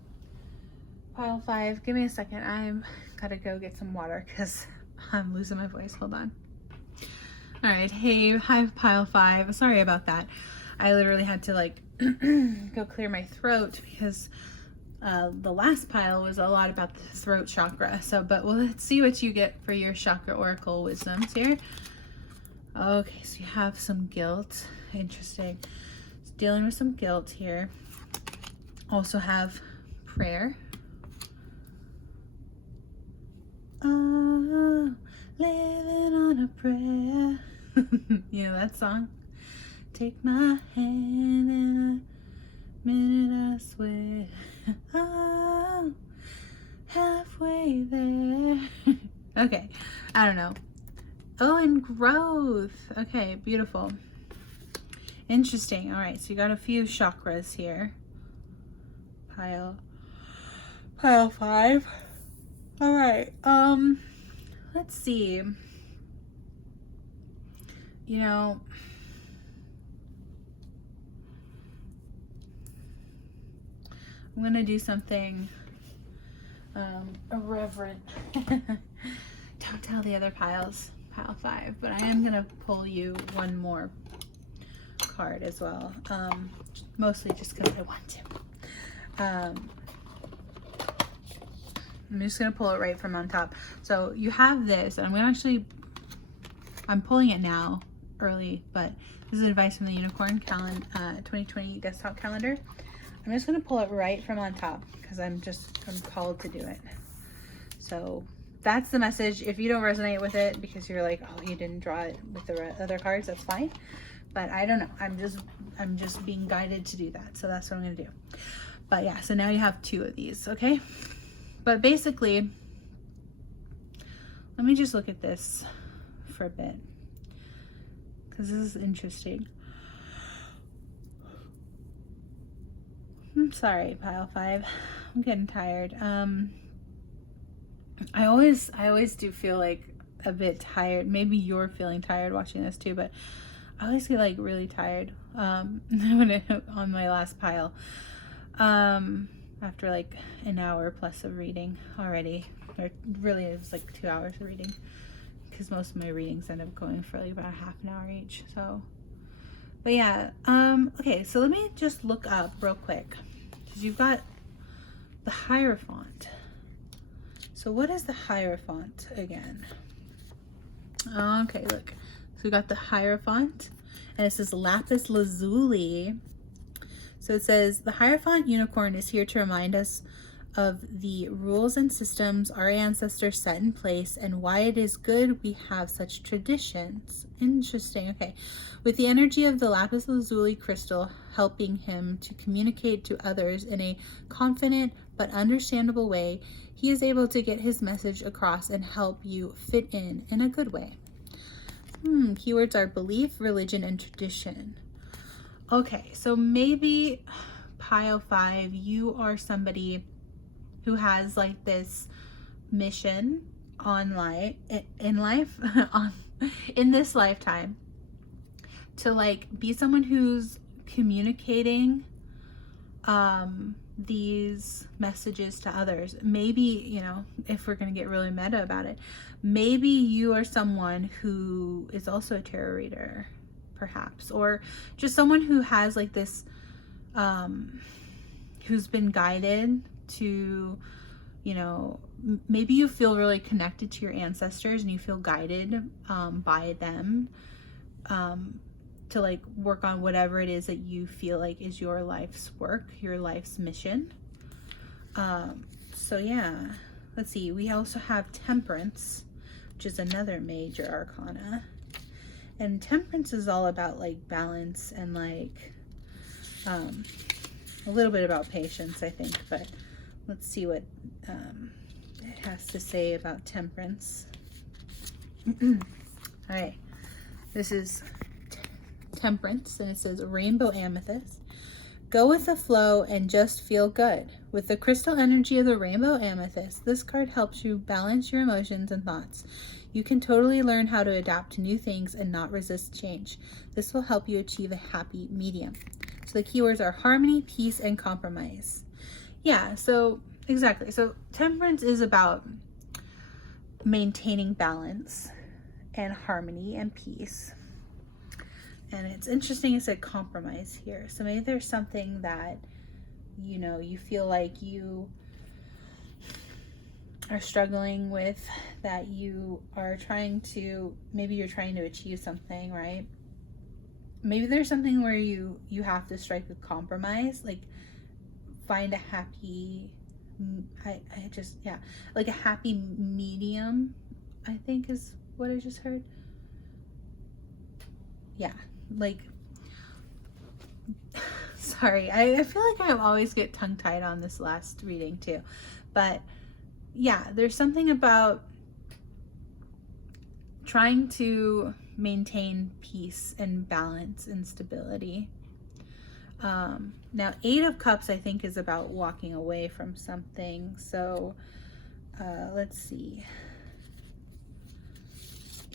pile 5, give me a second. I'm gotta go get some water because I'm losing my voice. Hold on. All right, hey, hi pile 5. Sorry about that. I literally had to like go clear my throat because the last pile was a lot about the throat chakra. So, but well, let's see what you get for your chakra oracle wisdoms here. Okay, so you have some guilt. Interesting. Dealing with some guilt here. Also have prayer. Oh, living on a prayer. You know that song? Take my hand in a minute, I swear. Oh, halfway there. Okay, I don't know. Oh, and growth. Okay, beautiful. Interesting. All right, so you got a few chakras here. Pile 5. All right, let's see. You know, I'm gonna do something irreverent. Don't tell the other piles, pile 5, but I am gonna pull you one more card as well, mostly just because I want to. I'm just gonna pull it right from on top. So you have this, and I'm pulling it now early, but this is advice from the Unicorn 2020 desktop calendar. I'm just gonna pull it right from on top because I'm called to do it. So that's the message. If you don't resonate with it because you're like, oh, you didn't draw it with the other cards, that's fine. But I don't know. I'm just being guided to do that. So that's what I'm gonna do. But yeah, so now you have 2 of these, okay? But basically, let me just look at this for a bit because this is interesting. I'm sorry, pile 5. I'm getting tired. I always do feel like a bit tired. Maybe you're feeling tired watching this too, but I always get like really tired on my last pile. After like an hour plus of reading already, or really it was like 2 hours of reading because most of my readings end up going for like about half an hour each. So, but yeah, okay, so let me just look up real quick because you've got the Hierophant. So what is the Hierophant again? Okay, look, so we got the Hierophant and it says lapis lazuli. So it says, the Hierophant Unicorn is here to remind us of the rules and systems our ancestors set in place and why it is good we have such traditions. Interesting. Okay. With the energy of the lapis lazuli crystal helping him to communicate to others in a confident but understandable way, he is able to get his message across and help you fit in a good way. Keywords are belief, religion, and tradition. Okay, so maybe pile 5, you are somebody who has like this mission in this lifetime to like be someone who's communicating these messages to others. Maybe, you know, if we're gonna get really meta about it, maybe you are someone who is also a tarot reader, perhaps, or just someone who has like this who's been guided to, you know, maybe you feel really connected to your ancestors and you feel guided by them to like work on whatever it is that you feel like is your life's work, your life's mission. So yeah, let's see, we also have Temperance, which is another major arcana. And Temperance is all about like balance and like a little bit about patience, I think, but let's see what it has to say about Temperance. All right, this is Temperance, and it says Rainbow Amethyst. Go with the flow and just feel good. With the crystal energy of the Rainbow Amethyst, this card helps you balance your emotions and thoughts. You can totally learn how to adapt to new things and not resist change. This will help you achieve a happy medium. So the keywords are harmony, peace, and compromise. Yeah, so exactly. So temperance is about maintaining balance and harmony and peace. And it's interesting, it said compromise here. So maybe there's something that, you know, you feel like you are struggling with, that you are trying to, maybe you're trying to achieve something, right? Maybe there's something where you have to strike a compromise, like find a happy, like a happy medium, I think is what I just heard. Yeah, like, sorry, I feel like I always get tongue-tied on this last reading too, but yeah, there's something about trying to maintain peace and balance and stability. Now 8 of Cups I think is about walking away from something. So let's see.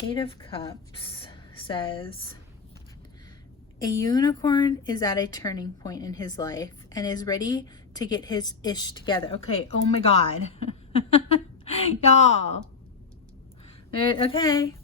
8 of Cups says, a unicorn is at a turning point in his life and is ready to get his ish together. Okay, oh my God. Y'all. Okay.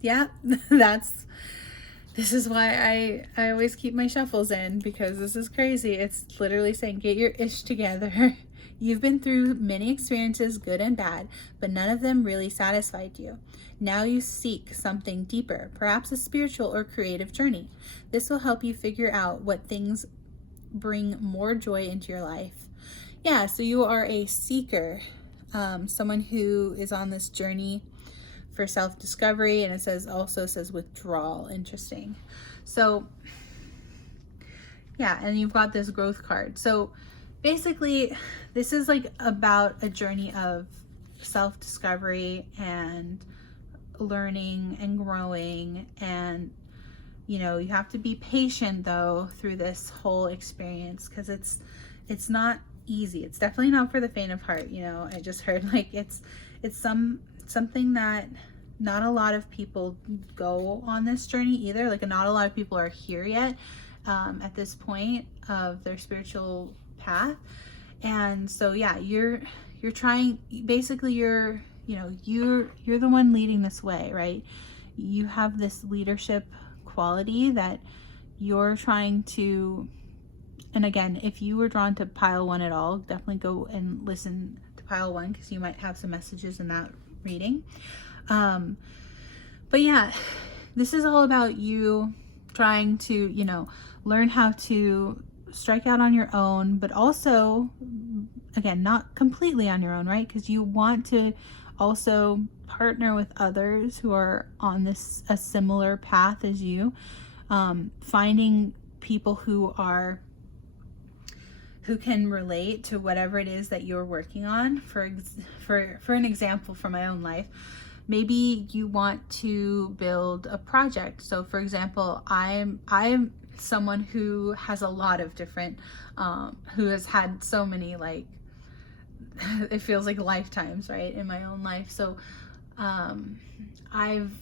Yeah, this is why I always keep my shuffles in, because this is crazy. It's literally saying, get your ish together. You've been through many experiences, good and bad, but none of them really satisfied you. Now you seek something deeper, perhaps a spiritual or creative journey. This will help you figure out what things bring more joy into your life. Yeah, so you are a seeker, someone who is on this journey for self-discovery, and it also says withdrawal. Interesting. So yeah, and you've got this growth card. So basically this is like about a journey of self-discovery and learning and growing, and you know, you have to be patient though through this whole experience, because it's not easy. It's definitely not for the faint of heart. You know, I just heard like it's something that not a lot of people go on this journey either. Like not a lot of people are here yet at this point of their spiritual path. And so yeah, you're trying, basically you're the one leading this way, right? You have this leadership quality that you're trying to, and again, if you were drawn to pile 1 at all, definitely go and listen to pile 1, because you might have some messages in that reading. But yeah, this is all about you trying to, you know, learn how to strike out on your own, but also, again, not completely on your own, right? Because you want to also partner with others who are on a similar path as you, finding people who can relate to whatever it is that you're working on. For an example from my own life, maybe you want to build a project. So for example, I'm someone who has a lot of different, who has had so many, like, it feels like lifetimes, right, in my own life. So I've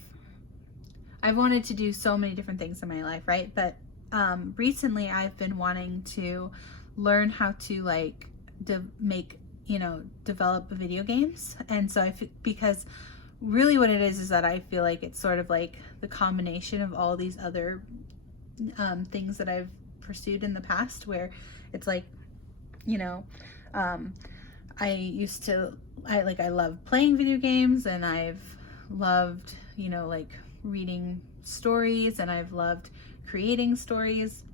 wanted to do so many different things in my life, right? But recently I've been wanting to learn how to like develop video games. And so because really what it is that I feel like it's sort of like the combination of all these other things that I've pursued in the past, where it's like, you know, I love playing video games, and I've loved, you know, like reading stories, and I've loved creating stories,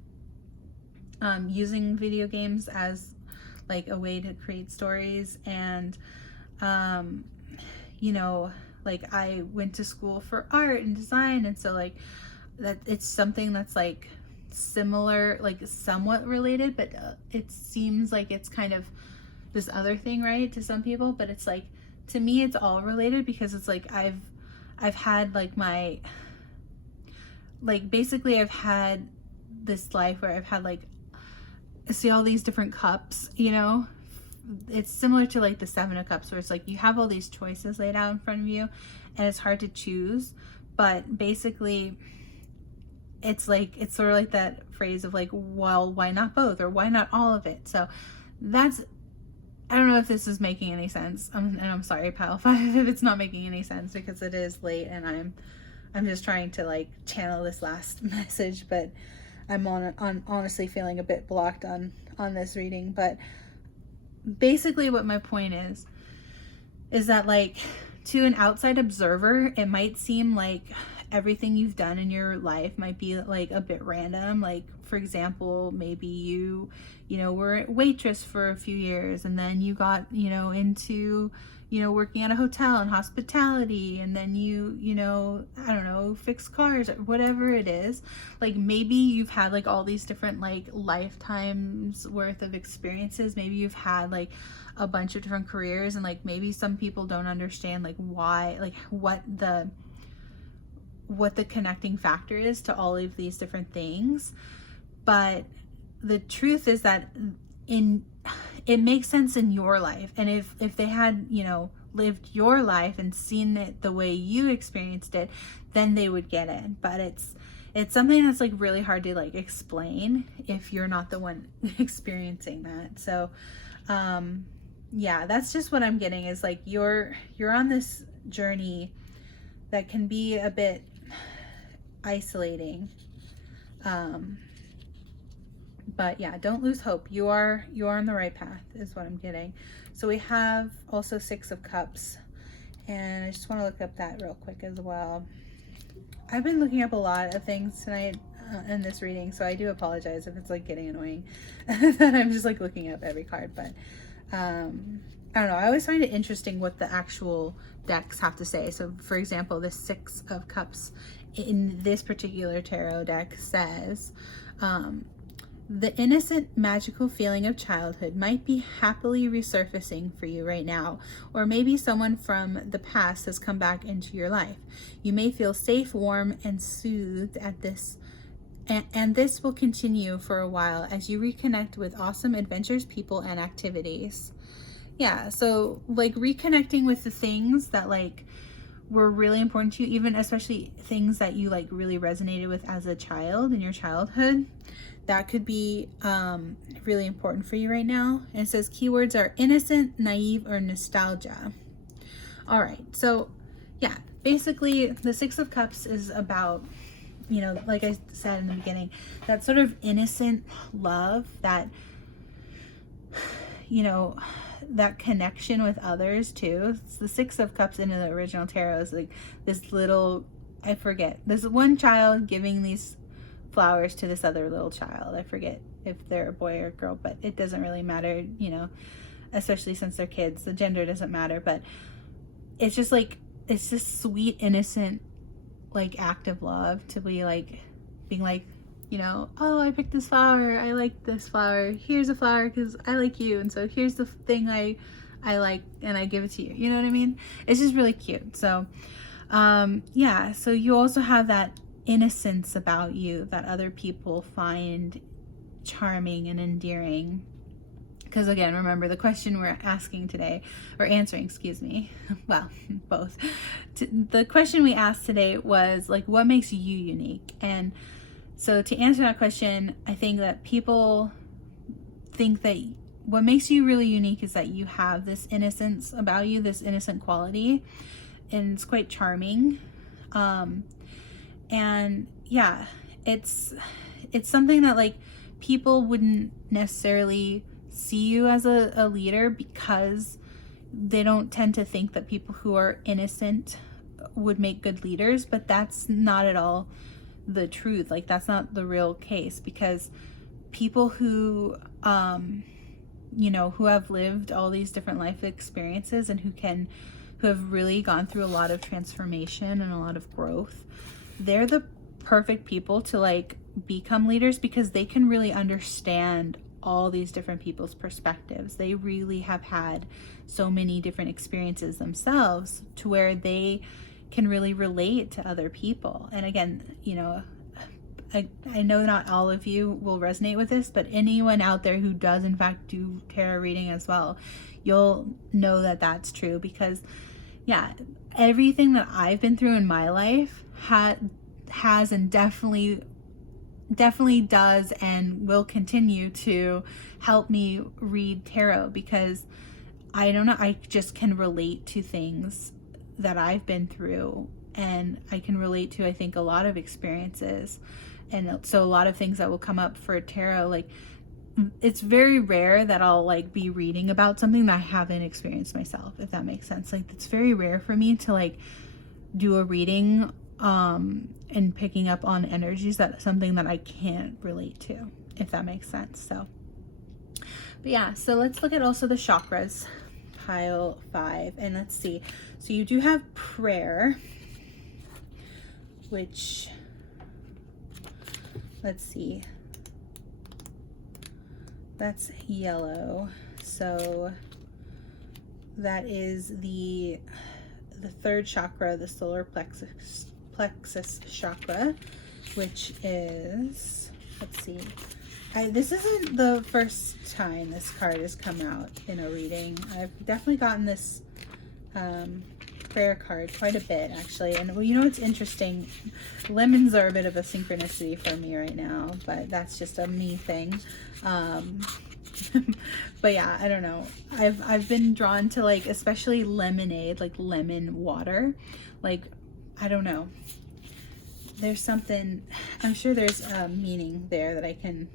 using video games as like a way to create stories. And you know, like I went to school for art and design, and so like that, it's something that's like similar, like somewhat related, but it seems like it's kind of this other thing, right, to some people. But it's like, to me, it's all related, because it's like I've had like my, like, basically I've had this life where I've had like, see all these different cups, you know. It's similar to like the 7 of Cups, where it's like you have all these choices laid out in front of you and it's hard to choose. But basically it's like, it's sort of like that phrase of like, well, why not both, or why not all of it? So that's, I don't know if this is making any sense. And I'm sorry, Pile 5, if it's not making any sense, because it is late and I'm just trying to like channel this last message, but I'm honestly feeling a bit blocked on this reading. But basically what my point is that, like, to an outside observer, it might seem like everything you've done in your life might be like a bit random. Like, for example, maybe you were a waitress for a few years, and then you got, into, working at a hotel and hospitality, and then you I don't know, fix cars or whatever it is. Like, maybe you've had like all these different like lifetimes worth of experiences. Maybe you've had like a bunch of different careers, and like maybe some people don't understand like why, like what the connecting factor is to all of these different things. But the truth is that it makes sense in your life. And if they had, lived your life and seen it the way you experienced it, then they would get it. But it's something that's like really hard to like explain if you're not the one experiencing that. So yeah, that's just what I'm getting, is like you're on this journey that can be a bit isolating. But yeah, don't lose hope. You are on the right path, is what I'm getting. So we have also 6 of Cups, and I just want to look up that real quick as well. I've been looking up a lot of things tonight in this reading, so I do apologize if it's like getting annoying that I'm just like looking up every card. But I don't know, I always find it interesting what the actual decks have to say. So for example, the 6 of Cups in this particular tarot deck says, the innocent, magical feeling of childhood might be happily resurfacing for you right now, or maybe someone from the past has come back into your life. You may feel safe, warm, and soothed at this, and this will continue for a while as you reconnect with awesome adventures, people, and activities. Yeah, so like reconnecting with the things that like were really important to you, even especially things that you like really resonated with as a child in your childhood. That could be really important for you right now. And it says keywords are innocent, naive, or nostalgia. All right, so yeah, basically the 6 of Cups is about, like I said in the beginning, that sort of innocent love, that, that connection with others too. It's the 6 of Cups in the original tarot is like this little, I forget, there's one child giving these flowers to this other little child. I forget if they're a boy or a girl, but it doesn't really matter, especially since they're kids. The gender doesn't matter, but it's just like, it's this sweet, innocent, like act of love to be like, being like, oh, I picked this flower. I like this flower. Here's a flower because I like you. And so here's the thing I like, and I give it to you. You know what I mean? It's just really cute. So, yeah. So you also have that innocence about you that other people find charming and endearing. Because again, remember the question we're asking today, or answering, excuse me, well, both. The question we asked today was like, what makes you unique? And so to answer that question, I think that people think that what makes you really unique is that you have this innocence about you, this innocent quality, and it's quite charming. And yeah, it's something that like people wouldn't necessarily see you as a leader, because they don't tend to think that people who are innocent would make good leaders. But that's not at all the truth. Like, that's not the real case, because people who who have lived all these different life experiences and who have really gone through a lot of transformation and a lot of growth, they're the perfect people to like become leaders, because they can really understand all these different people's perspectives. They really have had so many different experiences themselves to where they can really relate to other people. And again, I know not all of you will resonate with this, but anyone out there who does in fact do tarot reading as well, you'll know that that's true. Because yeah, everything that I've been through in my life has and definitely does and will continue to help me read tarot, because I don't know, I just can relate to things that I've been through, and I can relate to, I think, a lot of experiences. And so a lot of things that will come up for tarot, like, it's very rare that I'll like be reading about something that I haven't experienced myself, if that makes sense. Like, it's very rare for me to like do a reading and picking up on energies that something that I can't relate to, if that makes sense. So, but yeah, so let's look at also the chakras, pile 5, and let's see. So you do have prayer, which, let's see, that's yellow. So that is the third chakra, the solar plexus chakra, which is, let's see, this isn't the first time this card has come out in a reading. I've definitely gotten this prayer card quite a bit, actually. And well, you know what's interesting? Lemons are a bit of a synchronicity for me right now, but that's just a me thing. But yeah, I don't know. I've been drawn to, like, especially lemonade, like lemon water. Like, I don't know. There's something, I'm sure there's a meaning there that I can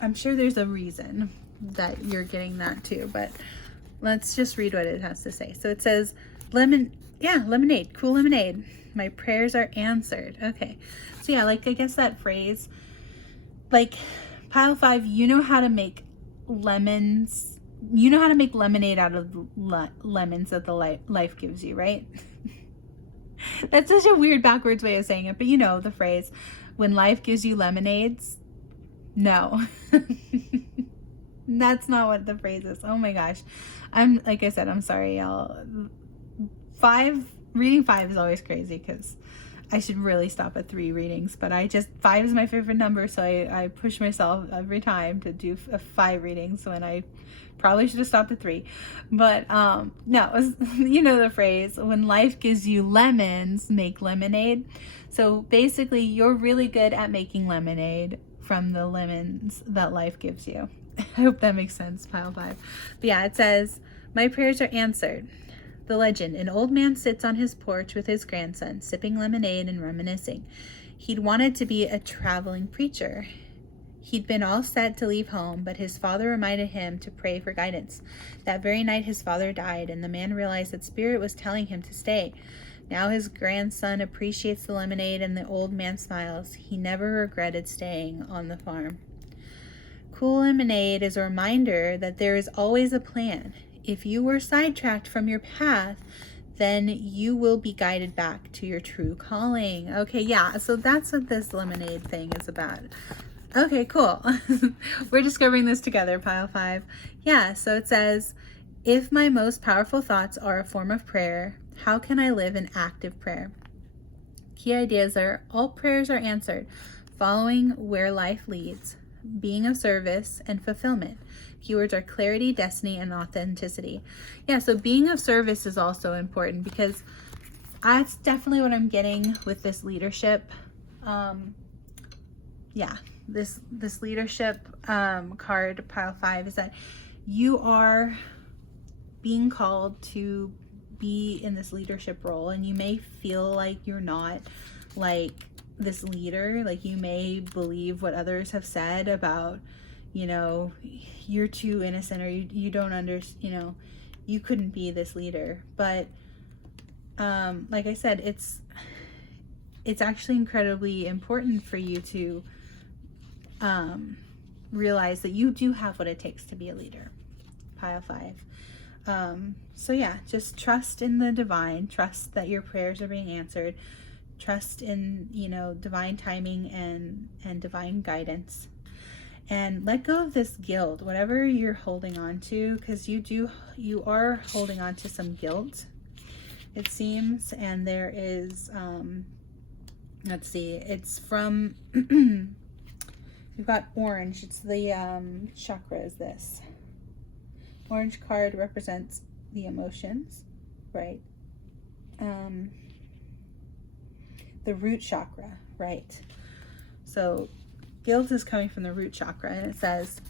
I'm sure there's a reason that you're getting that too, but let's just read what it has to say. So it says, lemonade, cool lemonade. My prayers are answered. Okay. So yeah, like, I guess that phrase, like, pile 5, you know how to make lemons. You know how to make lemonade out of lemons that the life gives you, right? That's such a weird backwards way of saying it, but you know the phrase, when life gives you lemonades. No. That's not what the phrase is. Oh my gosh. Like I said, I'm sorry, y'all. Reading 5 is always crazy because I should really stop at 3 readings, but 5 is my favorite number, so I push myself every time to do 5 readings when I probably should have stopped at 3. But no, you know the phrase, when life gives you lemons, make lemonade. So basically, you're really good at making lemonade from the lemons that life gives you. I hope that makes sense, pile 5. But yeah, it says, my prayers are answered. The legend, an old man sits on his porch with his grandson, sipping lemonade and reminiscing. He'd wanted to be a traveling preacher. He'd been all set to leave home, but his father reminded him to pray for guidance. That very night his father died, and the man realized that Spirit was telling him to stay. Now his grandson appreciates the lemonade, and the old man smiles. He never regretted staying on the farm. Cool lemonade is a reminder that there is always a plan. If you were sidetracked from your path, then you will be guided back to your true calling. Okay, yeah, so that's what this lemonade thing is about. Okay, cool. We're discovering this together, pile 5. Yeah, so it says, if my most powerful thoughts are a form of prayer, how can I live in active prayer? Key ideas are, all prayers are answered, following where life leads, being of service, and fulfillment. Keywords are clarity, destiny, and authenticity. Yeah, so being of service is also important because that's definitely what I'm getting with this leadership. Yeah, this leadership card, pile 5, is that you are being called to be in this leadership role, and you may feel like you're not like this leader. Like, you may believe what others have said about, you know, you're too innocent, or you don't understand, you know, you couldn't be this leader. But like I said, it's actually incredibly important for you to realize that you do have what it takes to be a leader, pile 5. So yeah, just trust in the divine, trust that your prayers are being answered, trust in, you know, divine timing and divine guidance. And let go of this guilt, whatever you're holding on to, because you are holding on to some guilt, it seems. And there is, let's see, it's from, we've got orange. It's the chakra is this. Orange card represents the emotions, right? The root chakra, right? So guilt is coming from the root chakra, and it says,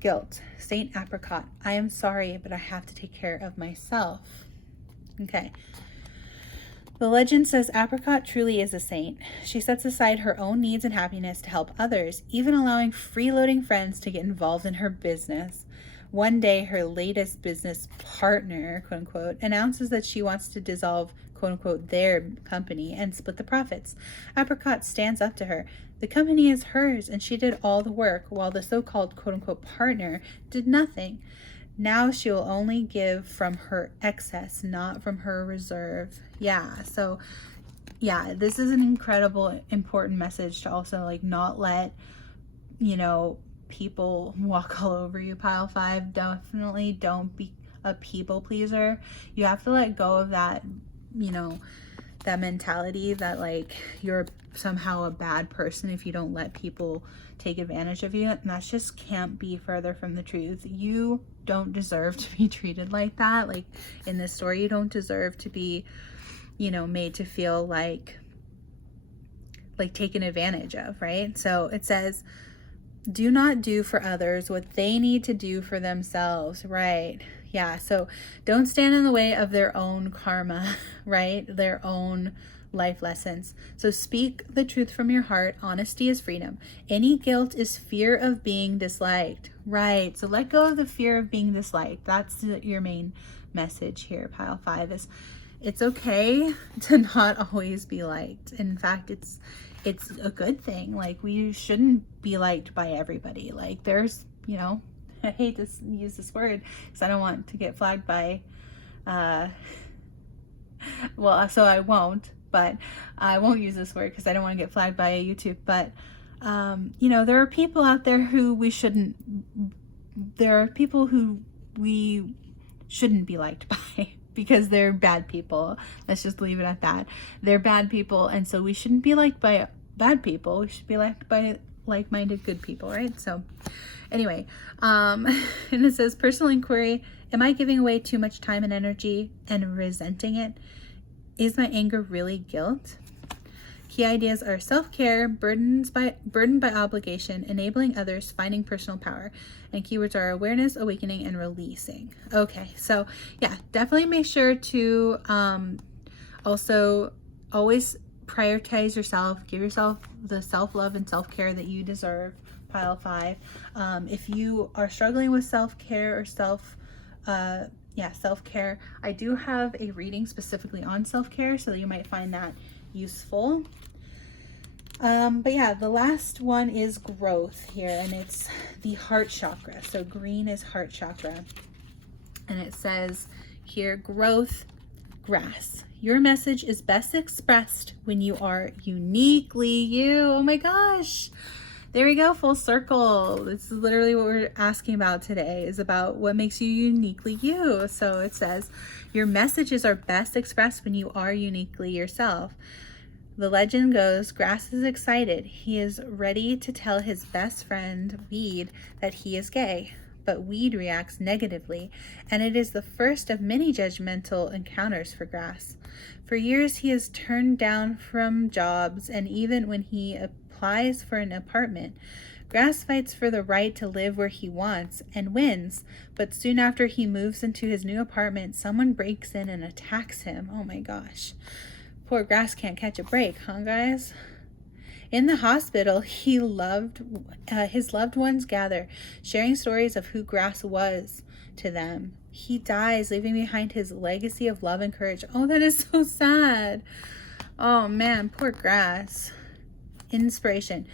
guilt, Saint Apricot, I am sorry, but I have to take care of myself. Okay. The legend says Apricot truly is a saint. She sets aside her own needs and happiness to help others, even allowing freeloading friends to get involved in her business. One day, her latest business partner, quote unquote, announces that she wants to dissolve, quote unquote, their company and split the profits. Apricot stands up to her. The company is hers, and she did all the work, while the so-called, quote unquote, partner did nothing. Now she will only give from her excess, not from her reserve. Yeah, so yeah, this is an incredible, important message to also like not let, you know, people walk all over you, pile 5. Definitely don't be a people pleaser. You have to let go of that, you know, that mentality that like you're somehow a bad person if you don't let people take advantage of you. And that just can't be further from the truth. You don't deserve to be treated like that. Like in this story, you don't deserve to be, you know, made to feel like taken advantage of, right? So it says, do not do for others what they need to do for themselves, right? Yeah, so don't stand in the way of their own karma, right? Their own life lessons. So speak the truth from your heart. Honesty is freedom. Any guilt is fear of being disliked, right? So let go of the fear of being disliked. That's your main message here, pile 5, is it's okay to not always be liked. In fact, it's a good thing. Like, we shouldn't be liked by everybody. Like, there's, you know, I hate to use this word because I don't want to get flagged by, well, so I won't, but I won't use this word because I don't want to get flagged by YouTube. But, you know, there are people out there who there are people who we shouldn't be liked by because they're bad people. Let's just leave it at that. They're bad people, and so we shouldn't be liked by bad people. We should be liked by like-minded good people, right? So anyway, and it says, personal inquiry, am I giving away too much time and energy and resenting it? Is my anger really guilt? Key ideas are self-care, burdened by obligation, enabling others, finding personal power. And keywords are awareness, awakening, and releasing. Okay, so yeah, definitely make sure to also always prioritize yourself. Give yourself the self-love and self-care that you deserve, pile 5. If you are struggling with self-care or self-care, I do have a reading specifically on self-care, so you might find that useful. But yeah, the last one is growth here, and it's the heart chakra. So green is heart chakra, and it says here, growth, grass. Your message is best expressed when you are uniquely you. Oh my gosh. There we go, full circle. This is literally what we're asking about today, is about what makes you uniquely you. So it says, your messages are best expressed when you are uniquely yourself. The legend goes, grass is excited. He is ready to tell his best friend, weed, that he is gay. But weed reacts negatively, and it is the first of many judgmental encounters for grass. For years, he is turned down from jobs, and even when he applies for an apartment, Grass fights for the right to live where he wants and wins, but soon after he moves into his new apartment, someone breaks in and attacks him. Oh my gosh. Poor Grass can't catch a break, huh, guys? In the hospital, his loved ones gather, sharing stories of who Grass was to them. He dies, leaving behind his legacy of love and courage. Oh, that is so sad. Oh man, poor Grass. Inspiration.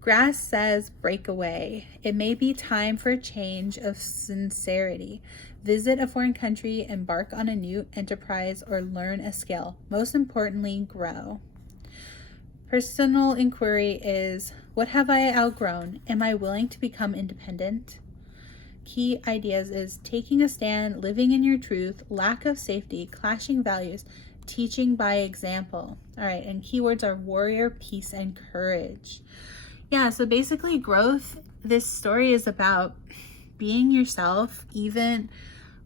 Grass says, break away. It may be time for a change of sincerity. Visit a foreign country, embark on a new enterprise, or learn a skill. Most importantly, grow. Personal inquiry is, what have I outgrown? Am I willing to become independent? Key ideas is taking a stand, living in your truth, lack of safety, clashing values, teaching by example. All right, and keywords are warrior, peace, and courage. Yeah, so basically growth, this story is about being yourself, even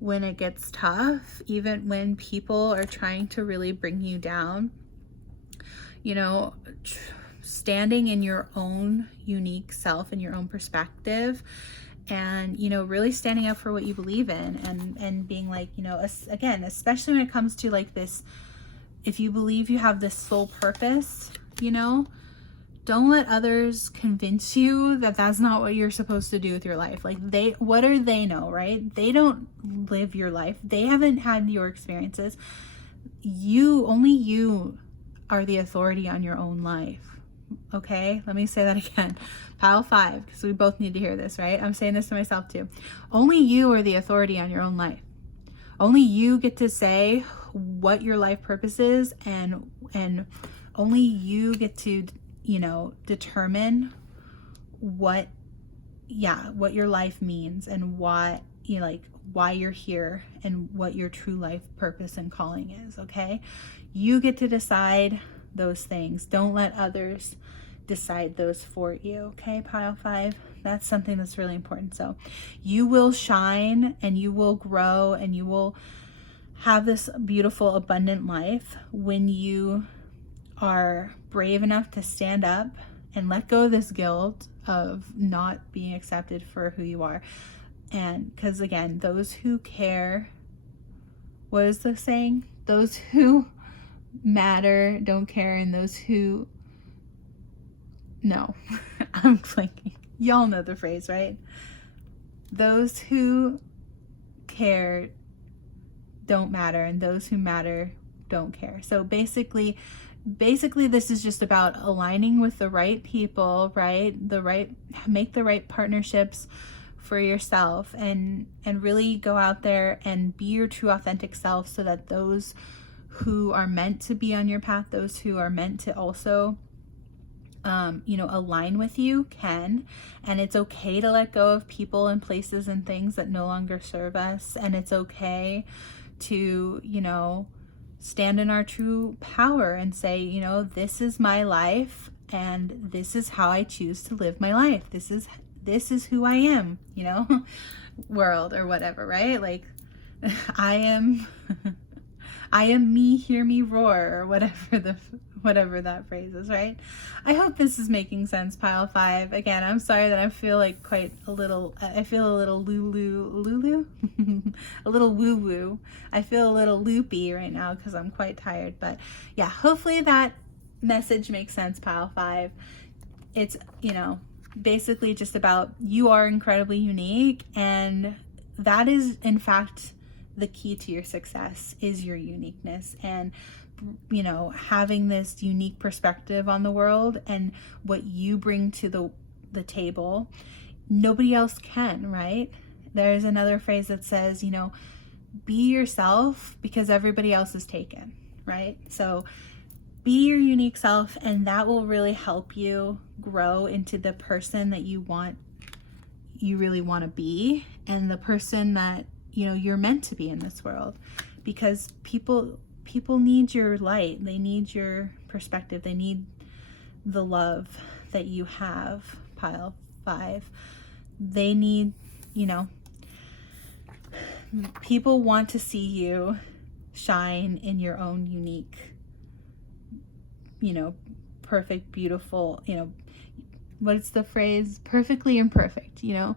when it gets tough, even when people are trying to really bring you down. You know, standing in your own unique self and your own perspective, and, you know, really standing up for what you believe in, and being like, you know, again, especially when it comes to like this, if you believe you have this soul purpose, you know, don't let others convince you that that's not what you're supposed to do with your life. Like, what do they know, right? They don't live your life. They haven't had your experiences. Only you are the authority on your own life. Okay, let me say that again. Pile 5, because we both need to hear this, right? I'm saying this to myself too. Only you are the authority on your own life. Only you get to say what your life purpose is, and only you get to, you know, determine what your life means, and why, you know, like why you're here, and what your true life purpose and calling is. Okay, you get to decide those things. Don't let others decide those for you. Okay, pile 5, that's something that's really important. So you will shine, and you will grow, and you will have this beautiful abundant life when you are brave enough to stand up and let go of this guilt of not being accepted for who you are. And because again, those who care, what is the saying? Those who matter don't care, and those who, no, I'm blanking. Y'all know the phrase, right? Those who care don't matter, and those who matter don't care. So basically this is just about aligning with the right people, right? Make the right partnerships for yourself, and really go out there and be your true authentic self, so that those who are meant to be on your path, those who are meant to also you know, align with you can. And it's okay to let go of people and places and things that no longer serve us, and it's okay to, you know, stand in our true power and say, you know, this is my life, and this is how I choose to live my life. This is who I am, you know, world, or whatever, right? Like, I am me, hear me roar, or whatever that phrase is, right? I hope this is making sense, pile 5. Again, I'm sorry that I feel like I feel a little lulu, a little woo-woo. I feel a little loopy right now because I'm quite tired. But yeah, hopefully that message makes sense, pile 5. It's, you know, basically just about, you are incredibly unique, and that is in fact the key to your success, is your uniqueness, and, you know, having this unique perspective on the world and what you bring to the table. Nobody else can, right? There's another phrase that says, you know, be yourself because everybody else is taken, right? So be your unique self, and that will really help you grow into the person that you really want to be, and the person that, you know, you're meant to be in this world. Because people need your light, they need your perspective, they need the love that you have, pile 5. They need, you know, people want to see you shine in your own unique, you know, perfect, beautiful, you know, what's the phrase? Perfectly imperfect. You know,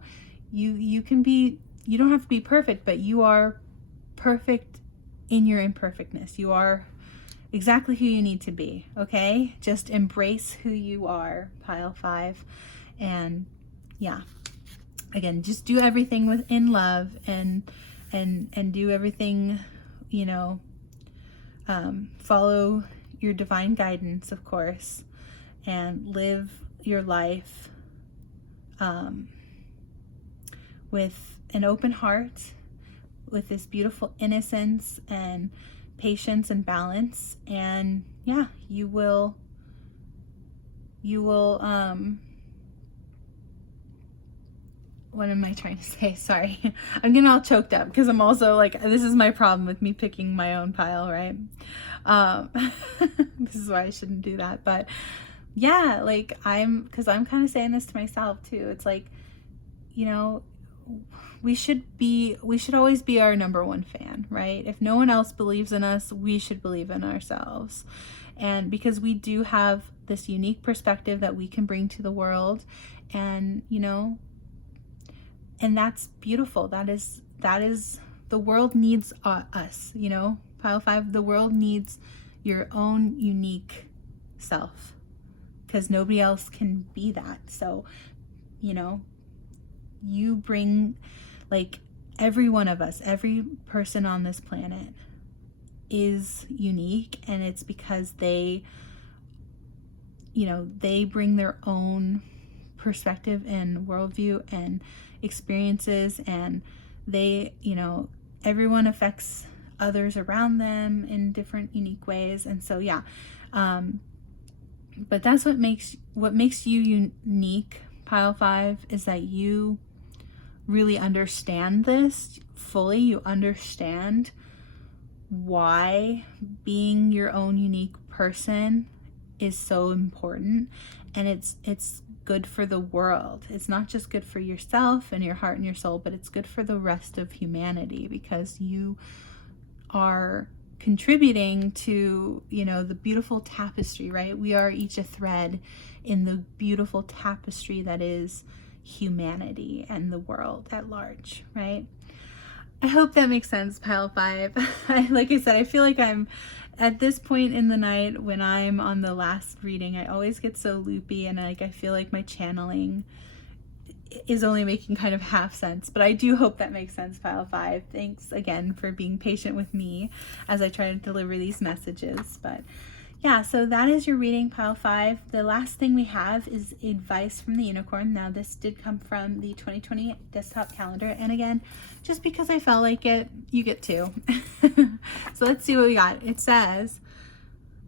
you can be, you don't have to be perfect, but you are perfect in your imperfectness. You are exactly who you need to be. Okay, just embrace who you are, pile 5. And yeah, again, just do everything within love, and do everything, you know, follow your divine guidance, of course, and live your life with an open heart, with this beautiful innocence and patience and balance. And yeah, you will what am I trying to say? Sorry. I'm getting all choked up because I'm also like, this is my problem with me picking my own pile, right? This is why I shouldn't do that. But yeah, like because I'm kind of saying this to myself too. It's like, you know, we should always be our number one fan, right? If no one else believes in us, we should believe in ourselves. And because we do have this unique perspective that we can bring to the world. And, you know, and that's beautiful. That is, the world needs us, you know, pile 5, the world needs your own unique self, because nobody else can be that. So, you know, you bring, like, every one of us, every person on this planet is unique, and it's because they, you know, they bring their own perspective and worldview and experiences, and they, you know, everyone affects others around them in different unique ways. And so yeah, but that's what makes you unique, pile 5, is that you really understand this fully. You understand why being your own unique person is so important, and it's good for the world. It's not just good for yourself and your heart and your soul, but it's good for the rest of humanity, because you are contributing to, you know, the beautiful tapestry, right? We are each a thread in the beautiful tapestry that is humanity and the world at large, right? I hope that makes sense, pile 5. Like I said, I feel like I'm at this point in the night when I'm on the last reading, I always get so loopy, and like I feel like my channeling is only making kind of half sense, but I do hope that makes sense, pile 5. Thanks again for being patient with me as I try to deliver these messages. But yeah, so that is your reading, pile 5. The last thing we have is advice from the Unicorn. Now, this did come from the 2020 desktop calendar, and again, just because I felt like it, you get 2. So let's see what we got. It says,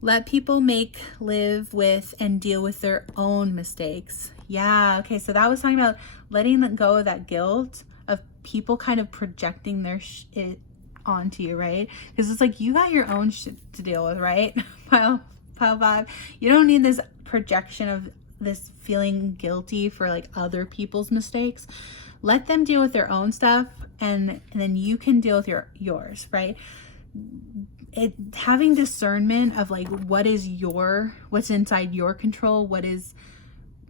let people make, live with, and deal with their own mistakes. Yeah, okay, so that was talking about letting go of that guilt of people kind of projecting their shit onto you, right? Because it's like, you got your own shit to deal with, right? Pile 5. You don't need this projection of this feeling guilty for like other people's mistakes. Let them deal with their own stuff, and then you can deal with yours, right? Having discernment of like what's inside your control, what is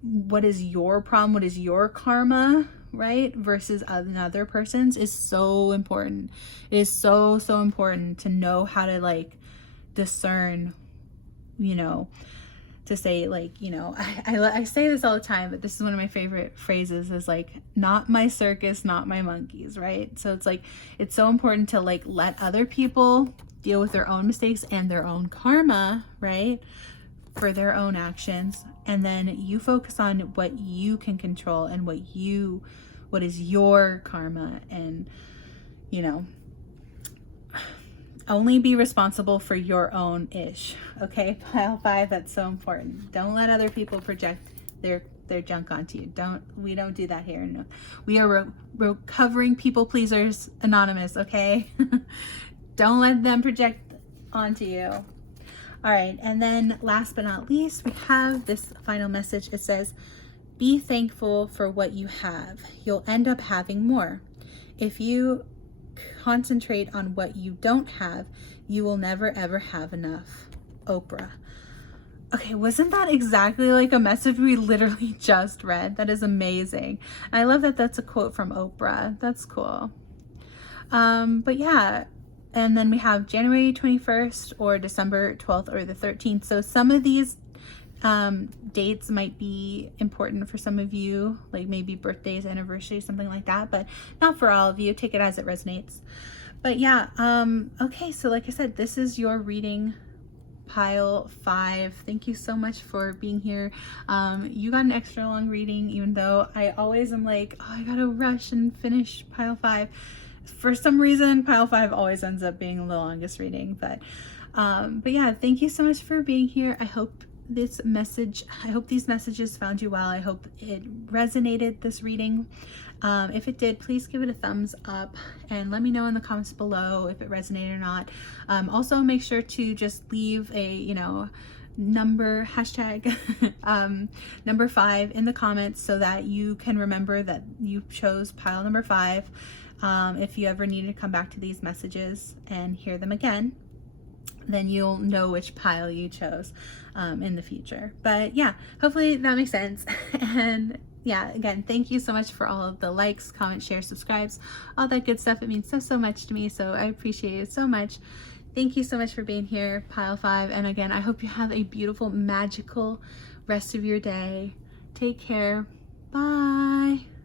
your problem, what is your karma, right, versus another person's, is so important. It is so important to know how to like discern, you know, to say like, you know, I say this all the time, but this is one of my favorite phrases, is like, not my circus, not my monkeys, right? So it's like, it's so important to like let other people deal with their own mistakes and their own karma, right, for their own actions, and then you focus on what you can control and what is your karma, and, you know, only be responsible for your own ish. Okay, pile 5, that's so important. Don't let other people project their junk onto you. We don't do that here. No. We are recovering people pleasers anonymous, okay? Don't let them project onto you. All right, and then last but not least, we have this final message. It says, be thankful for what you have. You'll end up having more. If you concentrate on what you don't have, you will never ever have enough. Oprah. Okay, wasn't that exactly like a message we literally just read? That is amazing. And I love that that's a quote from Oprah. That's cool. But yeah, and then we have January 21st or December 12th or the 13th. So some of these dates might be important for some of you, like maybe birthdays, anniversaries, something like that, but not for all of you. Take it as it resonates. But yeah, okay, so like I said, this is your reading, pile 5. Thank you so much for being here. You got an extra long reading, even though I always am like, oh, I gotta rush and finish pile 5. For some reason, pile 5 always ends up being the longest reading, but yeah, thank you so much for being here. I hope these messages found you well. I hope it resonated, this reading. If it did, please give it a thumbs up and let me know in the comments below if it resonated or not. Also make sure to just leave a, you know, number, hashtag number 5 in the comments so that you can remember that you chose pile number 5. If you ever need to come back to these messages and hear them again. then you'll know which pile you chose in the future. But yeah, hopefully that makes sense. And yeah, again, thank you so much for all of the likes, comments, shares, subscribes, all that good stuff. It means so much to me, so I appreciate it so much. Thank you so much for being here, Pile 5. And again, I hope you have a beautiful, magical rest of your day. Take care. Bye.